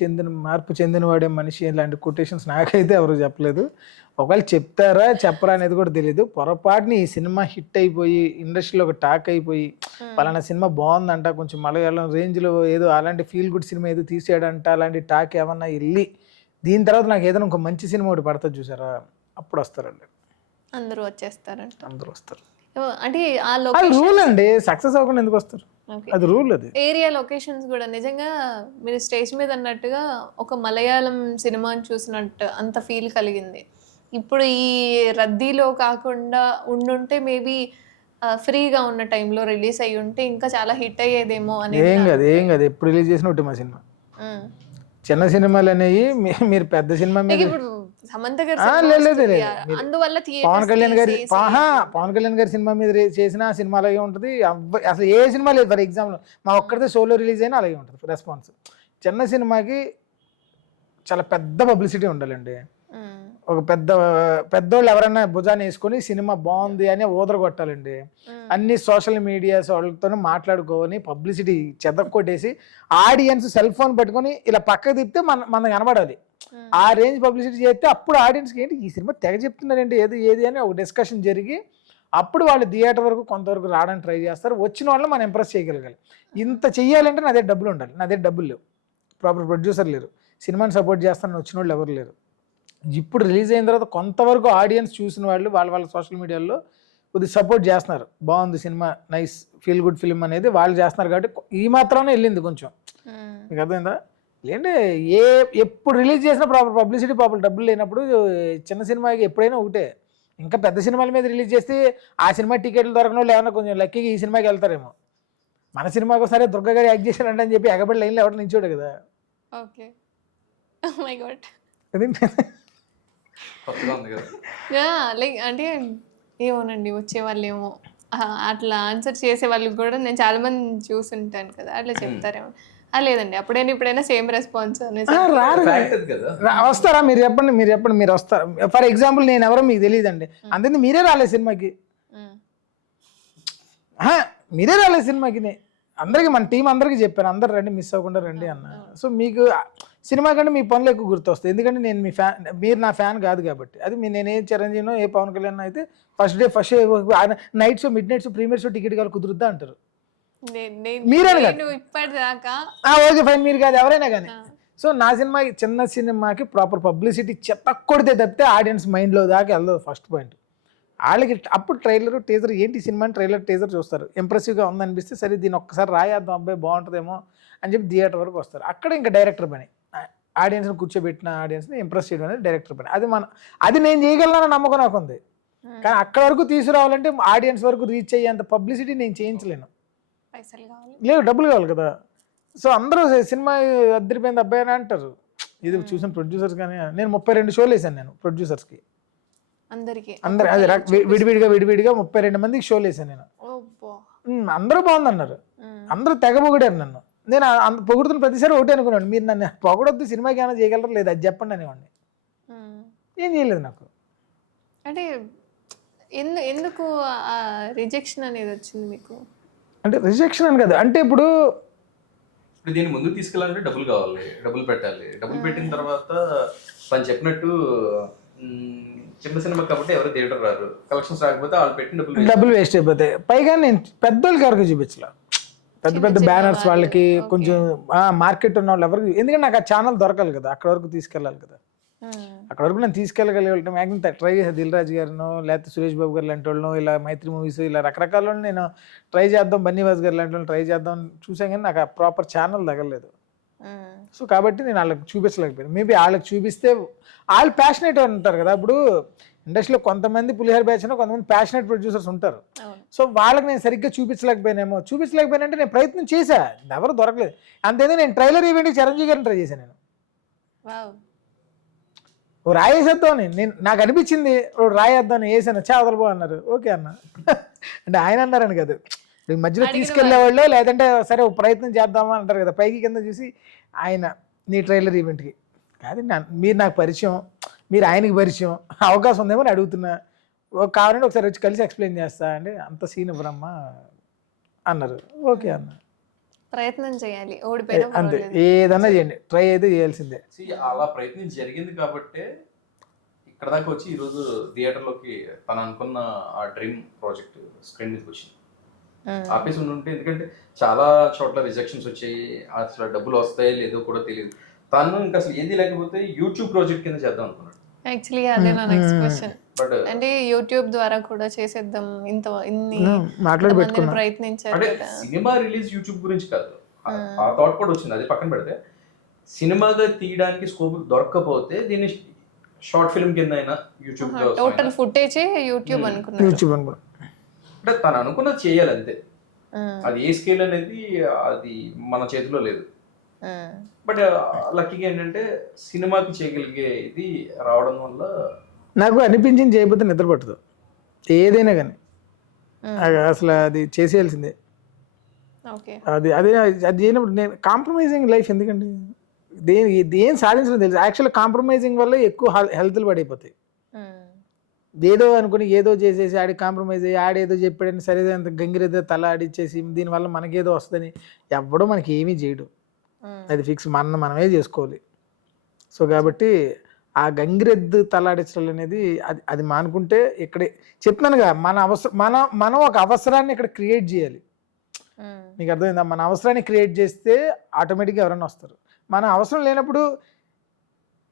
చెందిన వాడే మనిషి ఇలాంటి కొటేషన్స్ నాకైతే ఎవరు చెప్పలేదు. ఒకవేళ చెప్తారా చెప్పరా అనేది కూడా తెలియదు. పొరపాటుని ఈ సినిమా హిట్ అయిపోయి ఇండస్ట్రీలో ఒక టాక్ అయిపోయి పలానా సినిమా బాగుందంట, కొంచెం మలయాళం రేంజ్లో ఏదో అలాంటి ఫీల్ గుడ్ సినిమా ఏదో తీసాడంట, అలాంటి టాక్ ఏమన్నా వెళ్ళి దీని తర్వాత నాకు ఏదైనా ఒక మంచి సినిమా ఒకటి పడుతుంది చూసారా, అప్పుడు వస్తారండి, అందరూ వచ్చేస్తారంట. అందరూ వస్తారు. అంటే ఆ రూల్ అండి, సక్సెస్ అవ్వకుండా ఎందుకు వస్తారు, అది రూల్. అది ఏరియా లొకేషన్స్ కూడా నిజంగా మీరు స్టేజ్ మీద అన్నట్టుగా ఒక మలయాళం సినిమాని చూసినట్టు అంత ఫీల్ కలిగింది. ఇప్పుడు ఈ రద్దీలో కాకుండా ఉండుంటే మేబీ ఫ్రీగా ఉన్న టైంలో రిలీజ్ అయ్యి ఉంటే ఇంకా చాలా హిట్ అయ్యేదేమో అని. ఏం కాదు ఎప్పుడు రిలీజ్ చేసిన ఒకటి మా సినిమా. చిన్న సినిమాలు అనేవి మీరు పెద్ద సినిమా మీద ఇప్పుడు సమంత గారు అందువల్ల పవన్ కళ్యాణ్ గారి సినిమా మీద చేసిన సినిమా అలాగే ఉంటుంది. అసలు ఏ సినిమా లేదు, ఫర్ ఎగ్జాంపుల్ మా ఒక్కరితో సోలో రిలీజ్ అయినా అలాగే ఉంటుంది రెస్పాన్స్. చిన్న సినిమాకి చాలా పెద్ద పబ్లిసిటీ ఉండాలండి. ఒక పెద్దోళ్ళు ఎవరైనా భుజాన్ని వేసుకొని సినిమా బాగుంది అని ఊదర కొట్టాలండి. అన్ని సోషల్ మీడియాస్ వాళ్ళతో మాట్లాడుకొని పబ్లిసిటీ చెదక్కొట్టేసి ఆడియన్స్ సెల్ ఫోన్ పెట్టుకొని ఇలా పక్కకు తిప్పితే మనకు కనబడాలి. ఆ రేంజ్ పబ్లిసిటీ చేస్తే అప్పుడు ఆడియన్స్కి ఏంటి ఈ సినిమా తెగ చెప్తున్నారంటే ఏది అని ఒక డిస్కషన్ జరిగి అప్పుడు వాళ్ళు థియేటర్ వరకు కొంతవరకు రావడానికి ట్రై చేస్తారు. వచ్చిన వాళ్ళని మనం ఇంప్రెస్ చేయగలగాలి. ఇంత చెయ్యాలంటే నా దగ్గర డబ్బులు ఉండాలి, నా దగ్గర డబ్బులు లేవు, ప్రాపర్ ప్రొడ్యూసర్ లేరు, సినిమాని సపోర్ట్ చేస్తానని వచ్చిన వాళ్ళు ఎవరు లేరు. ఇప్పుడు రిలీజ్ అయిన తర్వాత కొంతవరకు ఆడియన్స్ చూసిన వాళ్ళు వాళ్ళ సోషల్ మీడియాలో కొద్దిగా సపోర్ట్ చేస్తున్నారు, బాగుంది cinema, nice feel good film అనేది వాళ్ళు చేస్తున్నారు. కాబట్టి ఈ మాత్రమే వెళ్ళింది కొంచెం. మీకు అర్థమైందా? ఏంటంటే ఎప్పుడు రిలీజ్ చేసినా ప్రాపర్ పబ్లిసిటీ, ప్రాపర్ డబ్బులు లేనప్పుడు చిన్న సినిమాకి ఎప్పుడైనా ఒకటే. ఇంకా పెద్ద సినిమాల మీద రిలీజ్ చేస్తే ఆ సినిమా టికెట్లు దొరకనో లేవన్నా కొంచెం లక్కీగా ఈ సినిమాకి వెళ్తారేమో. మన సినిమాకు సరే దుర్గా గారు యాక్ట్ చేశారంటే అని చెప్పి ఎగబడి లైన్లో ఎవరు నించోడు కదా. ఓకే, మై గాడ్, లైక్ అంటే ఏమోనండి వచ్చే వాళ్ళు ఏమో అట్లా ఆన్సర్ చేసే వాళ్ళు కూడా నేను చాలా మంది చూసుంటాను కదా, అట్లా చెప్తారేమో. లేదండి ఇప్పుడైనా సేమ్ రెస్పాన్స్ వస్తారా? మీరు చెప్పండి మీరు వస్తారా? ఫర్ ఎగ్జాంపుల్ నేను ఎవరో మీకు తెలియదండి, అందుకని మీరే రాలేదు సినిమాకి, మీరే రాలేదు సినిమాకి. అందరికి మన టీం అందరికీ చెప్పాను, అందరు రండి, మిస్ అవ్వకుండా రండి అన్న. సో మీకు సినిమా కంటే మీ పనులు ఎక్కువ గుర్తొస్తాయి, ఎందుకంటే నేను మీ ఫ్యాన్, మీరు నా ఫ్యాన్ కాదు కాబట్టి. అది నేను ఏ చిరంజీవినో ఏ పవన్ కళ్యాణ్ అయితే first day night show, mid night show, premiere show ticket కావాలి కుదురుద్దా అంటారు. మీరేనా కాదు, ఓకే ఫైన్, మీరు కాదు ఎవరైనా కానీ. సో నా సినిమా చిన్న సినిమాకి ప్రాపర్ పబ్లిసిటీ చెత్తకొడితే తప్పితే ఆడియన్స్ మైండ్లో దాకా వెళ్ళదు. ఫస్ట్ పాయింట్ వాళ్ళకి అప్పుడు ట్రైలర్ టీజర్ ఏంటి సినిమా ట్రైలర్ టీజర్ చూస్తారు, ఇంప్రెసివ్గా ఉందనిపిస్తే సరే దీన్ని ఒక్కసారి రాయేద్దాం అబ్బాయి బాగుంటుందేమో అని చెప్పి థియేటర్ వరకు వస్తారు. అక్కడ ఇంకా డైరెక్టర్ పని, ఆడియన్స్ని కూర్చోబెట్టిన ఆడియన్స్ని ఇంప్రెస్ చేయడం అనేది డైరెక్టర్ పని. అది నేను చేయగలనని నమ్మకం నాకు ఉంది, కానీ అక్కడ వరకు తీసుకురావాలంటే ఆడియన్స్ వరకు రీచ్ అయ్యేంత పబ్లిసిటీ నేను చేయించలేను, లేదు డబ్బులు కావాలి కదా. సో అందరూ సినిమా అద్దరిపోయింది అబ్బాయి అని అంటారు. ఇది చూసిన ప్రొడ్యూసర్స్ కానీ నేను 32 షోలు వేసాను నేను ప్రొడ్యూసర్స్కి, అందరు అది విడివిడిగా 32 మందికి షోలు వేసాను నేను. అందరూ బాగుందన్నారు, అందరూ తెగ పొగిడారు నన్ను. నేను పొగుడుతున్న ప్రతిసారి ఒకటి అనుకున్నాను, మీరు నన్ను పొగడొద్దు, సినిమాకి ఏమైనా చేయగలరా లేదా అది చెప్పండి అనేవాడిని. ఏం చేయలేదు నాకు. అంటే ఎందుకు రిజెక్షన్ అనేది వచ్చింది మీకు? అంటే రిజెక్షన్ అని కదా, అంటే ఇప్పుడు దీన్ని ముందుకు తీసుకెళ్ళాలంటే డబ్బులు కావాలి, డబ్బులు పెట్టాలి. డబ్బులు పెట్టిన తర్వాత తను చెప్పినట్టు చిన్న సినిమా కాబట్టి ఎవరు థియేటర్ రారు, కలెక్షన్స్ రాకపోతే వాళ్ళు పెట్టిన డబ్బులు వేస్ట్ అయిపోతాయి. పైగా నేను పెద్దోళ్ళకి ఎవరికి చూపించలా, పెద్ద పెద్ద బ్యానర్స్ వాళ్ళకి, కొంచెం మార్కెట్ ఉన్న వాళ్ళు ఎవరికి, ఎందుకంటే నాకు ఆ ఛానల్ దొరకాలి కదా, అక్కడ వరకు తీసుకెళ్ళాలి కదా. అక్కడ వరకు నేను తీసుకెళ్ళగలిగే మ్యాక్సిమం ట్రై చేసా. దిల్ రాజు గారినో లేకపోతే సురేష్ బాబు గారు లాంటి వాళ్ళను, ఇలా మైత్రి మూవీస్, ఇలా రకరకాల నేను ట్రై చేద్దాం, బన్నీవాస్ గారు లాంటి వాళ్ళని ట్రై చేద్దాం చూసాను, కానీ నాకు ఆ ప్రాపర్ ఛానల్ తగలేదు. సో కాబట్టి నేను వాళ్ళకి చూపించలేకపోయాను. మేబీ వాళ్ళకి చూపిస్తే వాళ్ళు ప్యాషనేట్ ఉంటారు కదా. ఇప్పుడు ఇండస్ట్రీలో కొంతమంది పులిహోర బ్యాచ్ కొంతమంది ప్యాషనేట్ ప్రొడ్యూసర్స్ ఉంటారు. సో వాళ్ళకి నేను సరిగ్గా చూపించలేకపోయినంటే నేను ప్రయత్నం చేశా, ఎవరు దొరకలేదు. అంతేందుకు నేను ట్రైలర్ ఈవెంట్కి చిరంజీవి గారిని ట్రై చేశాను. నేను రాయేసేద్దామని నాకు అనిపించింది, రాయేద్దామని వేసాను, వదలబో అన్నారు. ఓకే అన్న అంటే ఆయన అన్నారని కాదు, మధ్యలో తీసుకెళ్లేవాళ్ళు, లేదంటే సరే ప్రయత్నం చేద్దామా అంటారు కదా, పైకి కింద చూసి ఆయన నీ ట్రైలర్ ఈవెంట్కి కాదు, మీరు నాకు పరిచయం, మీరు ఆయనకి పరిచయం, అవకాశం ఉందేమో అని అడుగుతున్నా, కావాలంటే ఒకసారి వచ్చి కలిసి ఎక్స్ప్లెయిన్ చేస్తా అండి, అంత సీన్ ఇవ్వరమ్మా అన్నారు. ఓకే అన్న, ప్రయత్నం చేయాలి, ఓడిపోయినా అంతే, ఏదన్నా చేయండి, ట్రై అయితే చేయాల్సిందే. అలా ప్రయత్నం జరిగింది కాబట్టి ఇక్కడ దాకా వచ్చి ఈరోజు థియేటర్లోకి తను అనుకున్న ఆ డ్రీమ్ ప్రాజెక్ట్ స్క్రీన్ మీదకి వచ్చింది. ఆపేసి ఉంటే, ఎందుకంటే చాలా చోట్ల రిజెక్షన్స్ వచ్చాయి, అసలు డబ్బులు వస్తాయో లేదో కూడా తెలియదు. తను ఇంకా అసలు ఏది లేకపోతే యూట్యూబ్ ప్రాజెక్ట్ కింద చేద్దాం అనుకున్నాడు. యాక్చువల్లీ అదే నా నెక్స్ట్ క్వశ్చన్. బట్ అంటే యూట్యూబ్ ద్వారా కూడా చేసేద్దాం, ఇన్ని ప్రయత్నించారు. అంటే సినిమా రిలీజ్ యూట్యూబ్ గురించి కాదు, ఆ థాట్ కూడా వచ్చింది. అది పక్కన పెడితే సినిమాగా తీయడానికి స్కోప్ దొరకకపోతే దీన్ని షార్ట్ ఫిల్మ్ కింద అయినా యూట్యూబ్ టోటల్ ఫుటేజ్ యూట్యూబ్ అనుకున్నాను. అంటే తను అనుకున్నది చేయాలి అంతే. అది ఏ స్కేల్ అనేది అది మన చేతిలో లేదు. బట్ లక్కీగా ఏంటంటే సినిమాకి చేయగలిగే ఇది రావడం వల్ల నాకు అనిపించింది, చేయకపోతే నిద్ర పట్టదు ఏదైనా కానీ, అసలు అది చేసేయాల్సిందే. అది అదే అది చేయనప్పుడు నేను కాంప్రమైజింగ్ లైఫ్ ఎందుకండి, దేని సాధించడం తెలుసు. యాక్చువల్లీ కాంప్రమైజింగ్ వల్ల ఎక్కువ హెల్త్లు పడిపోతాయి. ఏదో అనుకుని ఏదో చేసేసి ఆడికి కాంప్రమైజ్ అయ్యి ఆడేదో చెప్పాడని సరే అంత గంగిరేదో తల ఆడిచ్చేసి దీనివల్ల మనకేదో వస్తుందని ఎవడో మనకి ఏమీ చేయడు, అది ఫిక్స్, మనమే చేసుకోవాలి. సో కాబట్టి ఆ గంగిరెద్దు తలాడించడం అనేది అది మానుకుంటే ఇక్కడే చెప్తున్నానుగా, మనం ఒక అవసరాన్ని ఇక్కడ క్రియేట్ చేయాలి. మీకు అర్థమైందా? మన అవసరాన్ని క్రియేట్ చేస్తే ఆటోమేటిక్గా ఎవరైనా వస్తారు. మన అవసరం లేనప్పుడు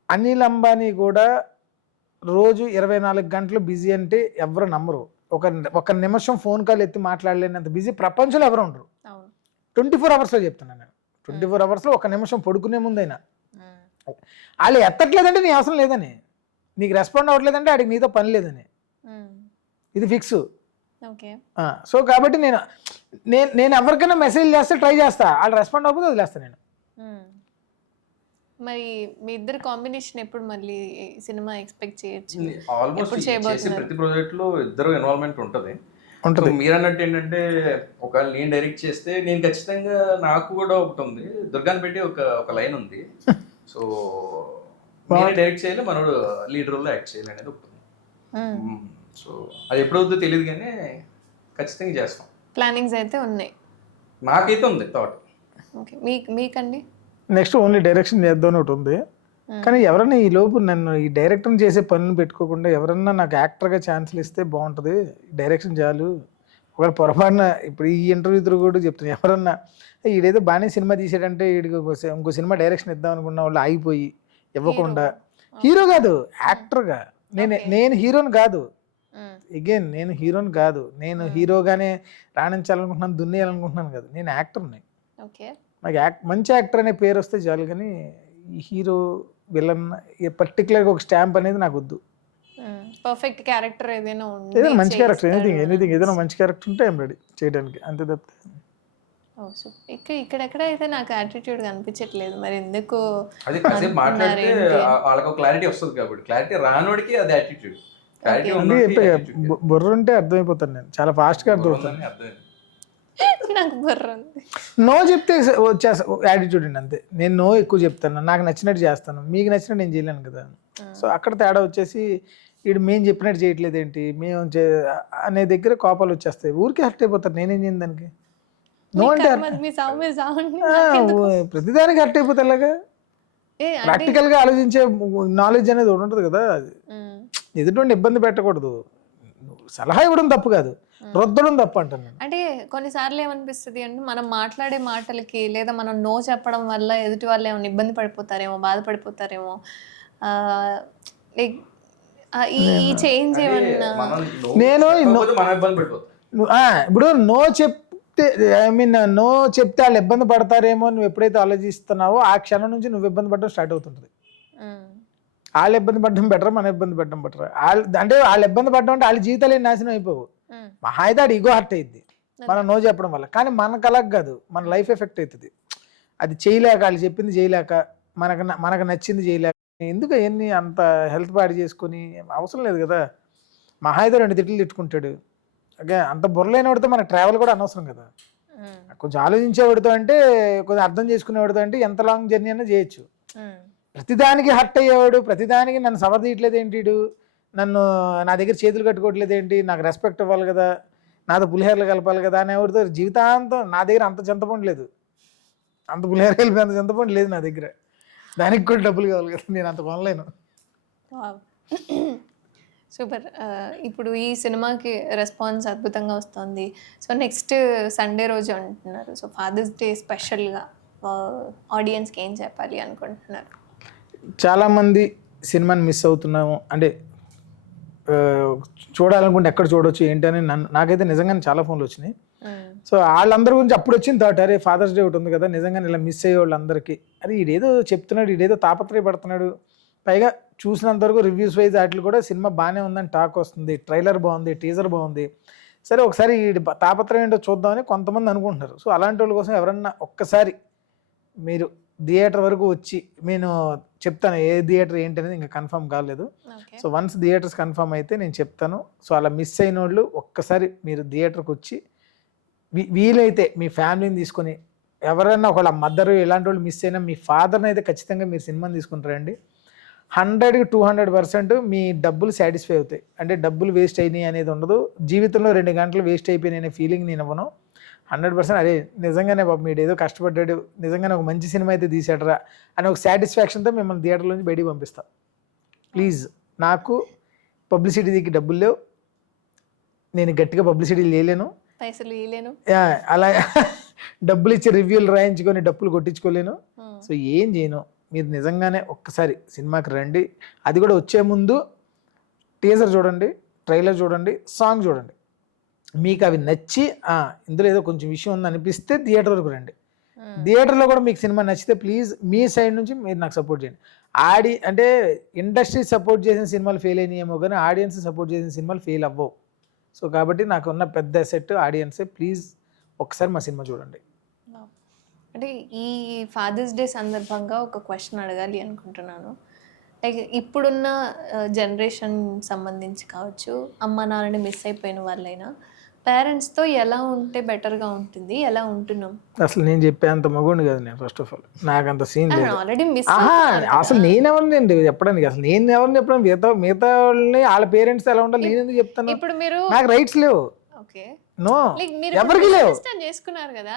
అనిల్ అంబానీ కూడా రోజు 24 గంటలు బిజీ అంటే ఎవరు నమ్మరు. ఒక నిమిషం ఫోన్ కాల్ ఎత్తి మాట్లాడలేనంత బిజీ ప్రపంచంలో ఎవరు ఉండరు. 24 అవర్స్లో చెప్తున్నాను నేను, 24 అవర్స్లో ఒక నిమిషం పడుకునే ముందైనా వాళ్ళు ఎత్తట్లేదంటే నీ అవసరం లేదని, నీకు రెస్పాండ్ అవ్వట్లేదంటే ఆడికి నీతో పని లేదని, ఇది ఫిక్స్. సో కాబట్టి నేను ఎవరికైనా మెసేజ్ చేస్తే ట్రై చేస్తా, వాళ్ళు రెస్పాండ్ అవ్వకపోతే వదిలేస్తా నేను. మరి మీ ఇద్దరు కాంబినేషన్ ఎప్పుడు మళ్ళీ సినిమా ఎక్స్పెక్ట్ చేయొచ్చు? ఆల్మోస్ట్ చేసే ప్రతి ప్రాజెక్ట్ లో ఇద్దరు ఇన్వాల్వ్మెంట్ ఉంటుంది. మీరు అన్నట్టు ఏంటంటే ఒకవేళ నేను డైరెక్ట్ చేస్తే నేను ఖచ్చితంగా, నాకు కూడా ఒకటి ఉంది, దుర్గాన్ పెట్టి ఒక లైన్ ఉంది. సో నేను డైరెక్ట్ చేయాలి, మనోడు లీడ్ రోల్లో యాక్ట్ చేయాలి అనేది ఒకటి ఉంది. సో అది ఎప్పుడవుతుందో తెలియదు కానీ ఖచ్చితంగా చేస్తాం. ప్లానింగ్స్ అయితే ఉన్నాయి, నాకైతే ఉంది థాట్. ఓకే, మీకండి? నెక్స్ట్ ఓన్లీ డైరెక్షన్ చేద్దాం ఒకటి ఉంది, కానీ ఎవరైనా ఈ లోపు నన్ను ఈ డైరెక్టర్ చేసే పనులు పెట్టుకోకుండా ఎవరన్నా నాకు యాక్టర్గా ఛాన్సులు ఇస్తే బాగుంటుంది, డైరెక్షన్ చాలు. ఒకవేళ పొరపాటున ఇప్పుడు ఈ ఇంటర్వ్యూ త్రూ కూడా చెప్తున్నాను, ఎవరన్నా ఈడేదో బాగానే సినిమా తీసాడంటే వీడికి ఇంకో సినిమా డైరెక్షన్ ఇద్దాం అనుకున్న వాళ్ళు ఆగిపోయి ఇవ్వకుండా, హీరో కాదు యాక్టర్గా, నేను హీరోని కాదు, అగైన్ నేను హీరోని కాదు, నేను హీరోగానే రాణించాలనుకుంటున్నాను, దున్నేయాలనుకుంటున్నాను కాదు, నేను యాక్టర్ని. నాకు మంచి యాక్టర్ అనే పేరు వస్తే చాలు, కానీ ఈ హీరో విలన్ పర్టికులర్గా ఒక స్టాంప్ అనేది నాకు వద్దు. పర్ఫెక్ట్ క్యారెక్టర్ ఏదైనా మంచి క్యారెక్టర్, ఎనీథింగ్ ఏదైనా మంచి క్యారెక్టర్ ఉంటే ఐఎమ్ రెడీ చేయడానికి, అంతే తప్పితే. ఇక్కడెక్కడ అయితే నాకు యాటిట్యూడ్ కనిపించట్లేదు, మరి ఎందుకు? అది కాసేపు మాట్లాడితే వాళ్ళకి క్లారిటీ వస్తుంది కాబట్టి, క్లారిటీ రానోడికి అది యాటిట్యూడ్. బుర్ర ఉంటే అర్థమైపోతాను నేను, చాలా ఫాస్ట్గా అర్థమవుతాను. నాకు బుర్ర ఉంది. నో చెప్తే వచ్చేస్తా యాటిట్యూడ్ అండి అంతే. నేను నో ఎక్కువ చెప్తాను, నాకు నచ్చినట్టు చేస్తాను, మీకు నచ్చినట్టు నేను చేయలేను కదా. సో అక్కడ తేడా వచ్చేసి వీడు మేము చెప్పినట్టు చేయట్లేదు ఏంటి మేము అనే దగ్గర కోపాలు వచ్చేస్తాయి. ఊరికే హర్ట్ అయిపోతారు. నేనేం చేయను దానికి. నో అంటే మీ సావు మీద సావండి. ప్రతిదానికి హర్ట్ అయిపోతే ఎలాగా? ప్రాక్టికల్ గా ఆలోచించే నాలెడ్జ్ అనేది ఒకటి ఉంటుంది కదా. ఎదుటి ఇబ్బంది పెట్టకూడదు. సలహా ఇవ్వడం తప్పు కాదు, రుద్దడం తప్పు అంటాను నేను. అంటే కొన్నిసార్లు ఏమనిపిస్తుంది అంటే మనం మాట్లాడే మాటలకి లేదా మనం నో చెప్పడం వల్ల ఎదుటి వాళ్ళు ఏమైనా ఇబ్బంది పడిపోతారేమో, బాధపడిపోతారేమో, లైక్ ఈ చేంజ్ ఏమన్నా. నేను మన ఇబ్బంది పెట్టవచ్చు. ఇప్పుడు నో చెప్తే నో చెప్తే వాళ్ళు ఇబ్బంది పడతారేమో నువ్వు ఎప్పుడైతే ఆలోచిస్తున్నావో ఆ క్షణం నుంచి నువ్వు ఇబ్బంది పడడం స్టార్ట్ అవుతుంటుంది. వాళ్ళు ఇబ్బంది పడడం బెటర్, మన ఇబ్బంది పడడం బెటర్. అంటే వాళ్ళు ఇబ్బంది పడడం అంటే వాళ్ళ జీవితాలు నాశనం అయిపోవు. మహా అయితే ఆడు ఈగో హర్ట్ అయ్యింది మనం నో చెప్పడం వల్ల. కానీ మనకు అలాగ కాదు, మన లైఫ్ ఎఫెక్ట్ అవుతుంది. అది చేయలేక, వాళ్ళు చెప్పింది చేయలేక, మనకు నచ్చింది చేయలేక, ఎందుకు అవన్నీ అంత హెల్త్ పాడు చేసుకుని అవసరం లేదు కదా. మహా అయితే 2 తిట్లు తిట్టుకుంటాడు. ఓకే, అంత బుర్రలేనివాడితో మన ట్రావెల్ కూడా అనవసరం కదా. కొంచెం ఆలోచించేవాడితో అంటే, కొంచెం అర్థం చేసుకునేవాడితో అంటే ఎంత లాంగ్ జర్నీ అయినా చేయొచ్చు. ప్రతిదానికి హర్ట్ అయ్యేవాడు, ప్రతిదానికి నన్ను సమర్థించలేదు ఏంటి, నన్ను నా దగ్గర చేతులు కట్టుకోవట్లేదు ఏంటి, నాకు రెస్పెక్ట్ ఇవ్వాలి కదా, నాతో పులిహేరలు కలపాలి కదా అనేవాడితో జీవితాంతం నా దగ్గర అంత చింతపండు లేదు, అంత పులిహేర కలిపి అంత చింతపండు లేదు నా దగ్గర. దానికి కూడా డబ్బులు కావాలి కదా, నేను అంత కొనలేను. సూపర్. ఇప్పుడు ఈ సినిమాకి రెస్పాన్స్ అద్భుతంగా వస్తుంది. సో నెక్స్ట్ సండే రోజు అంటున్నారు. సో ఫాదర్స్ డే స్పెషల్గా ఆడియన్స్కి ఏం చెప్పాలి అనుకుంటున్నారు? చాలామంది సినిమాని మిస్ అవుతున్నాము అంటే చూడాలనుకుంటే ఎక్కడ చూడవచ్చు ఏంటి అని నాకైతే నిజంగానే చాలా ఫోన్లు వచ్చినాయి. సో వాళ్ళందరి గురించి అప్పుడు వచ్చిన థాట్, అరే ఫాదర్స్ డే ఒకటి ఉంది కదా, నిజంగానే ఇలా మిస్ అయ్యే వాళ్ళందరికీ, అరే ఈడేదో చెప్తున్నాడు, ఈడేదో తాపత్రయపడుతున్నాడు. పైగా చూసినంత వరకు రివ్యూస్ వైజ్ వాటిలో కూడా సినిమా బాగానే ఉందని టాక్ వస్తుంది, ట్రైలర్ బాగుంది, టీజర్ బాగుంది. సరే ఒకసారి ఈ తాపత్రయం ఏంటో చూద్దామని కొంతమంది అనుకుంటున్నారు. సో అలాంటి వాళ్ళ కోసం ఎవరన్నా ఒక్కసారి మీరు థియేటర్ వరకు వచ్చి, నేను చెప్తాను ఏ థియేటర్ ఏంటి అనేది ఇంకా కన్ఫర్మ్ కాలేదు. సో వన్స్ థియేటర్స్ కన్ఫర్మ్ అయితే నేను చెప్తాను. సో అలా మిస్ అయిన వాళ్ళు ఒక్కసారి మీరు థియేటర్కి వచ్చి, వీలైతే మీ ఫ్యామిలీని తీసుకొని, ఎవరైనా ఒకళ్ళ మదర్ ఇలాంటి వాళ్ళు మిస్ అయినా మీ ఫాదర్ని అయితే ఖచ్చితంగా మీరు సినిమాని తీసుకుంటారండి. 100కి 200% మీ డబ్బులు సాటిస్ఫై అవుతాయి. అంటే డబ్బులు వేస్ట్ అయినాయి అనేది ఉండదు. జీవితంలో 2 గంటలు వేస్ట్ అయిపోయినాయి అనే ఫీలింగ్ నేను ఇవ్వను. 100% అదే నిజంగానే బాబు మీరు ఏదో కష్టపడ్డాడు, నిజంగానే ఒక మంచి సినిమా అయితే తీసాడరా అని ఒక సాటిస్ఫాక్షన్తో మిమ్మల్ని థియేటర్లోంచి బయటికి పంపిస్తా. ప్లీజ్, నాకు పబ్లిసిటీకి డబ్బులు లేవు, నేను గట్టిగా పబ్లిసిటీ చేయలేను, పైసలు ఇవ్వలేను, అలా డబ్బులు ఇచ్చి రివ్యూలు రాయించుకొని డబ్బులు కొట్టించుకోలేను. సో ఏం చేయను, మీరు నిజంగానే ఒక్కసారి సినిమాకి రండి. అది కూడా వచ్చే ముందు టీజర్ చూడండి, ట్రైలర్ చూడండి, సాంగ్ చూడండి. మీకు అవి నచ్చి ఇందులో ఏదో కొంచెం విషయం ఉంది అనిపిస్తే థియేటర్ వరకు రండి. థియేటర్లో కూడా మీకు సినిమా నచ్చితే ప్లీజ్ మీ సైడ్ నుంచి మీరు నాకు సపోర్ట్ చేయండి. అంటే ఇండస్ట్రీ సపోర్ట్ చేసిన సినిమాలు ఫెయిల్ అయినాయేమో కానీ ఆడియన్స్ సపోర్ట్ చేసిన సినిమాలు ఫెయిల్ అవ్వవు. సో కాబట్టి నాకు ఉన్న పెద్ద సెట్ ఆడియన్సే. ప్లీజ్ ఒకసారి మా సినిమా చూడండి. అంటే ఈ ఫాదర్స్ డే సందర్భంగా ఒక క్వశ్చన్ అడగాలి అనుకుంటున్నాను. లైక్ ఇప్పుడున్న జనరేషన్ సంబంధించి కావచ్చు, అమ్మ నాన్నని మిస్ అయిపోయిన వాళ్ళైనా పేరెంట్స్తో ఎలా ఉంటే బెటర్గా ఉంటుంది, ఎలా ఉంటున్నాం? అసలు నేను చెప్పేంత మగోండి కాదు నేను. ఫస్ట్ ఆఫ్ ఆల్ నాకు అంత సీన్ లేదు. ఆల్రెడీ మిస్ అసలు నేను ఎవరినండి చెప్పడానికి, అసలు నేను ఎవరిని చెప్పడానికి, మిగతా వాళ్ళని వాళ్ళ పేరెంట్స్ ఎలా ఉండాలి నేను ఎందుకు చెప్తాను? ఇప్పుడు మీరు నాకు రైట్స్ లేవు. ఓకే, నో ఎవరికి లేవు. చేసుకున్నారు కదా,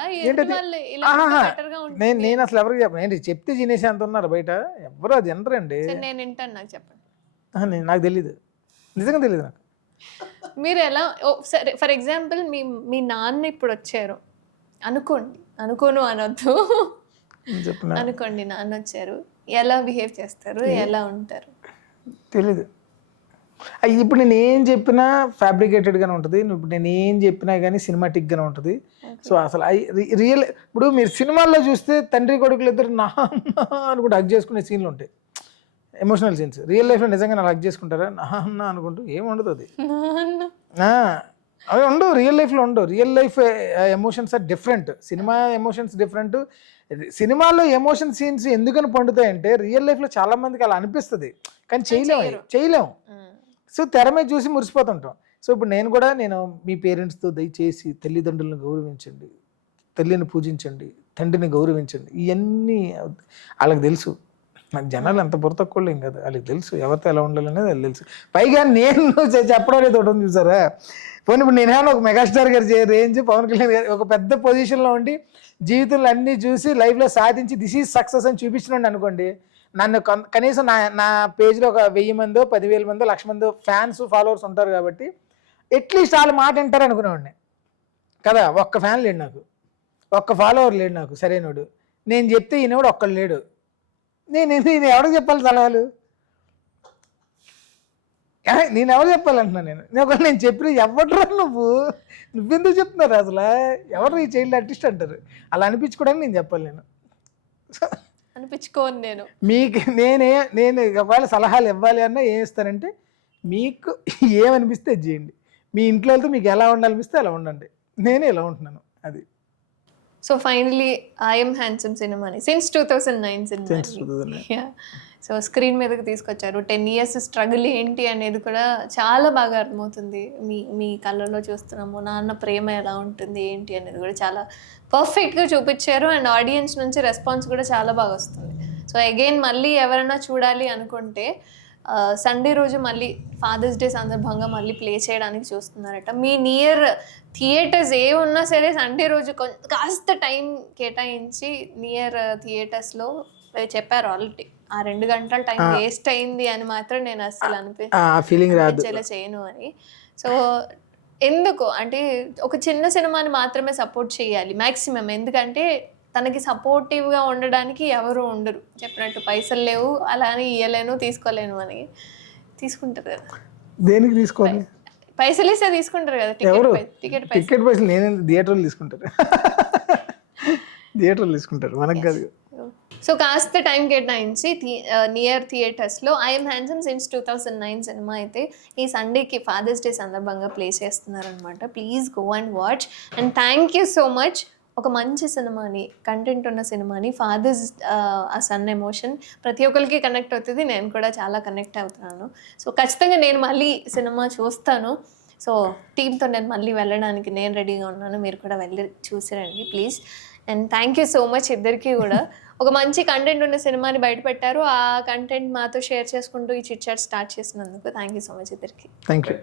నేను అసలు ఎవరికి చెప్పను. చెప్తే తినేసి అంత ఉన్నారు బయట, ఎవరు అది ఎంతరండి. నేను వింటాను, నాకు చెప్పండి. నాకు తెలీదు, నిజంగా తెలీదు నాకు. మీరు ఎలా, సరే ఫర్ ఎగ్జాంపుల్ మీ నాన్న ఇప్పుడు వచ్చారు అనుకోండి, అనుకోను అనొద్దు, అనుకోండి నాన్న వచ్చారు, ఎలా బిహేవ్ చేస్తారు, ఎలా ఉంటారు? తెలీదు. ఇప్పుడు నేను ఏం చెప్పినా ఫ్యాబ్రికేటెడ్గానే ఉంటుంది, ఇప్పుడు నేను ఏం చెప్పినా కానీ సినిమాటిక్గానే ఉంటుంది. సో అసలు రియల్, ఇప్పుడు మీరు సినిమాల్లో చూస్తే తండ్రి కొడుకులు ఇద్దరు నా అనుకుంటే హగ్ చేసుకునే సీన్లు ఉంటాయి, ఎమోషనల్ సీన్స్. రియల్ లైఫ్లో నిజంగా నాకు హగ్ చేసుకుంటారా నా అనుకుంటూ? ఏం ఉండదు అది, అవి ఉండవు రియల్ లైఫ్లో ఉండవు. Real life emotions are different, cinema emotions different. సినిమాల్లో ఎమోషన్ సీన్స్ ఎందుకని పండుతాయంటే రియల్ లైఫ్లో చాలా మందికి అలా అనిపిస్తుంది కానీ చేయలేము. సో తెర మీద చూసి మురిసిపోతుంటాం. సో ఇప్పుడు నేను మీ పేరెంట్స్తో దయచేసి తల్లిదండ్రులను గౌరవించండి, తల్లిని పూజించండి, తండ్రిని గౌరవించండి, ఇవన్నీ వాళ్ళకి తెలుసు. నాకు జనాలు అంత బుర్ర తక్కువ ఏం కాదు, వాళ్ళకి తెలుసు ఎవరితో ఎలా ఉండాలనేది వాళ్ళకి తెలుసు. పైగా నేను చెప్పడం అనేది ఒకటి ఉంది చూసారా, పోనీ ఇప్పుడు నేనేమన్నా ఒక మెగాస్టార్ గారి రేంజ్, పవన్ కళ్యాణ్ గారు ఒక పెద్ద పొజిషన్లో ఉండి జీవితంలో అన్నీ చూసి లైఫ్లో సాధించి దిస్ ఈజ్ సక్సెస్ అని చూపించినండి అనుకోండి, నన్ను కనీసం నా పేజ్లో ఒక 1000 మందో 10,000 మందో 1,00,000 మందో ఫ్యాన్స్ ఫాలోవర్స్ ఉంటారు కాబట్టి అట్లీస్ట్ వాళ్ళ మాట వింటారు అనుకునేవాడిని కదా. ఒక్క ఫ్యాన్ లేడు నాకు, ఒక్క ఫాలోవర్ లేడు నాకు సరైనడు. నేను చెప్తే ఈయనవాడు ఒక్కడు లేడు. నేను ఎవరికి చెప్పాలి సలహాలు? నేను ఎవరు చెప్పాలంటున్నా? నేను చెప్పిన ఎవడరా నువ్వెందుకు చెప్తున్నారు అసలు? ఎవరు ఈ చైల్డ్ ఆర్టిస్ట్ అంటారు. అలా అనిపించుకోవడానికి నేను చెప్పాలి. అనిపించుకోను నేను. మీకు నేను ఒకవేళ సలహాలు ఇవ్వాలి అన్నా ఏం ఇస్తానంటే, మీకు ఏమనిపిస్తే అది చేయండి. మీ ఇంట్లో వెళ్తే మీకు ఎలా ఉండాలనిపిస్తే అలా ఉండండి. నేనే ఇలా ఉంటున్నాను అది. సో ఫైనలీ ఐఎమ్ హ్యాండ్సమ్ సినిమాని సిన్స్ 2009 సినిమా సో స్క్రీన్ మీదకి తీసుకొచ్చారు. 10 years స్ట్రగుల్ ఏంటి అనేది కూడా చాలా బాగా అర్థమవుతుంది. మీ కళ్ళలో చూస్తున్నాము, నాన్న ప్రేమ ఎలా ఉంటుంది ఏంటి అనేది కూడా చాలా పర్ఫెక్ట్గా చూపించారు. అండ్ ఆడియన్స్ నుంచి రెస్పాన్స్ కూడా చాలా బాగా వస్తుంది. సో అగైన్ మళ్ళీ ఎవరైనా చూడాలి అనుకుంటే సండే రోజు మళ్ళీ ఫాదర్స్ డే సందర్భంగా మళ్ళీ ప్లే చేయడానికి చూస్తున్నారట. మీ నియర్ థియేటర్స్ ఏ ఉన్నా సరే సండే రోజు కాస్త టైం కేటాయించి నియర్ థియేటర్స్లో చెప్పారు ఆల్రెడీ. ఆ 2 గంటల టైం వేస్ట్ అయింది అని మాత్రం నేను అస్సలు అనిపించేలా చేయను అని. సో ఎందుకు అంటే ఒక చిన్న సినిమాని మాత్రమే సపోర్ట్ చేయాలి మ్యాక్సిమం. ఎందుకంటే తనకి సపోర్టివ్గా ఉండడానికి ఎవరు ఉండరు. చెప్పినట్టు పైసలు లేవు, అలా అని ఇయ్యలేను తీసుకోలేను అని తీసుకుంటారు కదా. దేనికి తీసుకోవాలి? పైసలు ఇస్తే తీసుకుంటారు కదా. టికెట్ పైసలు నేను థియేటర్లు తీసుకుంటారు. థియేటర్లు తీసుకుంటారు, మనకు కాదు. సో కాస్త టైం కేటాయించి నియర్ థియేటర్స్లో ఐఎమ్ హ్యాండ్సమ్ సిన్స్ 2009 సినిమా అయితే ఈ సండేకి ఫాదర్స్ డే సందర్భంగా ప్లే చేస్తున్నారనమాట. Please go and watch. And thank you so much. ఒక మంచి సినిమాని, కంటెంట్ ఉన్న సినిమాని, ఫాదర్స్ ఆ సన్ ఎమోషన్ ప్రతి ఒక్కరికి కనెక్ట్ అవుతుంది. నేను కూడా చాలా కనెక్ట్ అవుతున్నాను. సో ఖచ్చితంగా నేను మళ్ళీ సినిమా చూస్తాను. సో టీంతో నేను మళ్ళీ వెళ్ళడానికి నేను రెడీగా ఉన్నాను. మీరు కూడా వెళ్ళి చూసిరండి please. And thank you so much ఇద్దరికి కూడా. ఒక మంచి కంటెంట్ ఉన్న సినిమాని బయటపెట్టారు. ఆ కంటెంట్ మాతో షేర్ చేసుకుంటూ ఈ చిట్ చాట్ స్టార్ట్ చేసినందుకు థ్యాంక్ యూ సో మచ్ ఇద్దరికి. Thank you.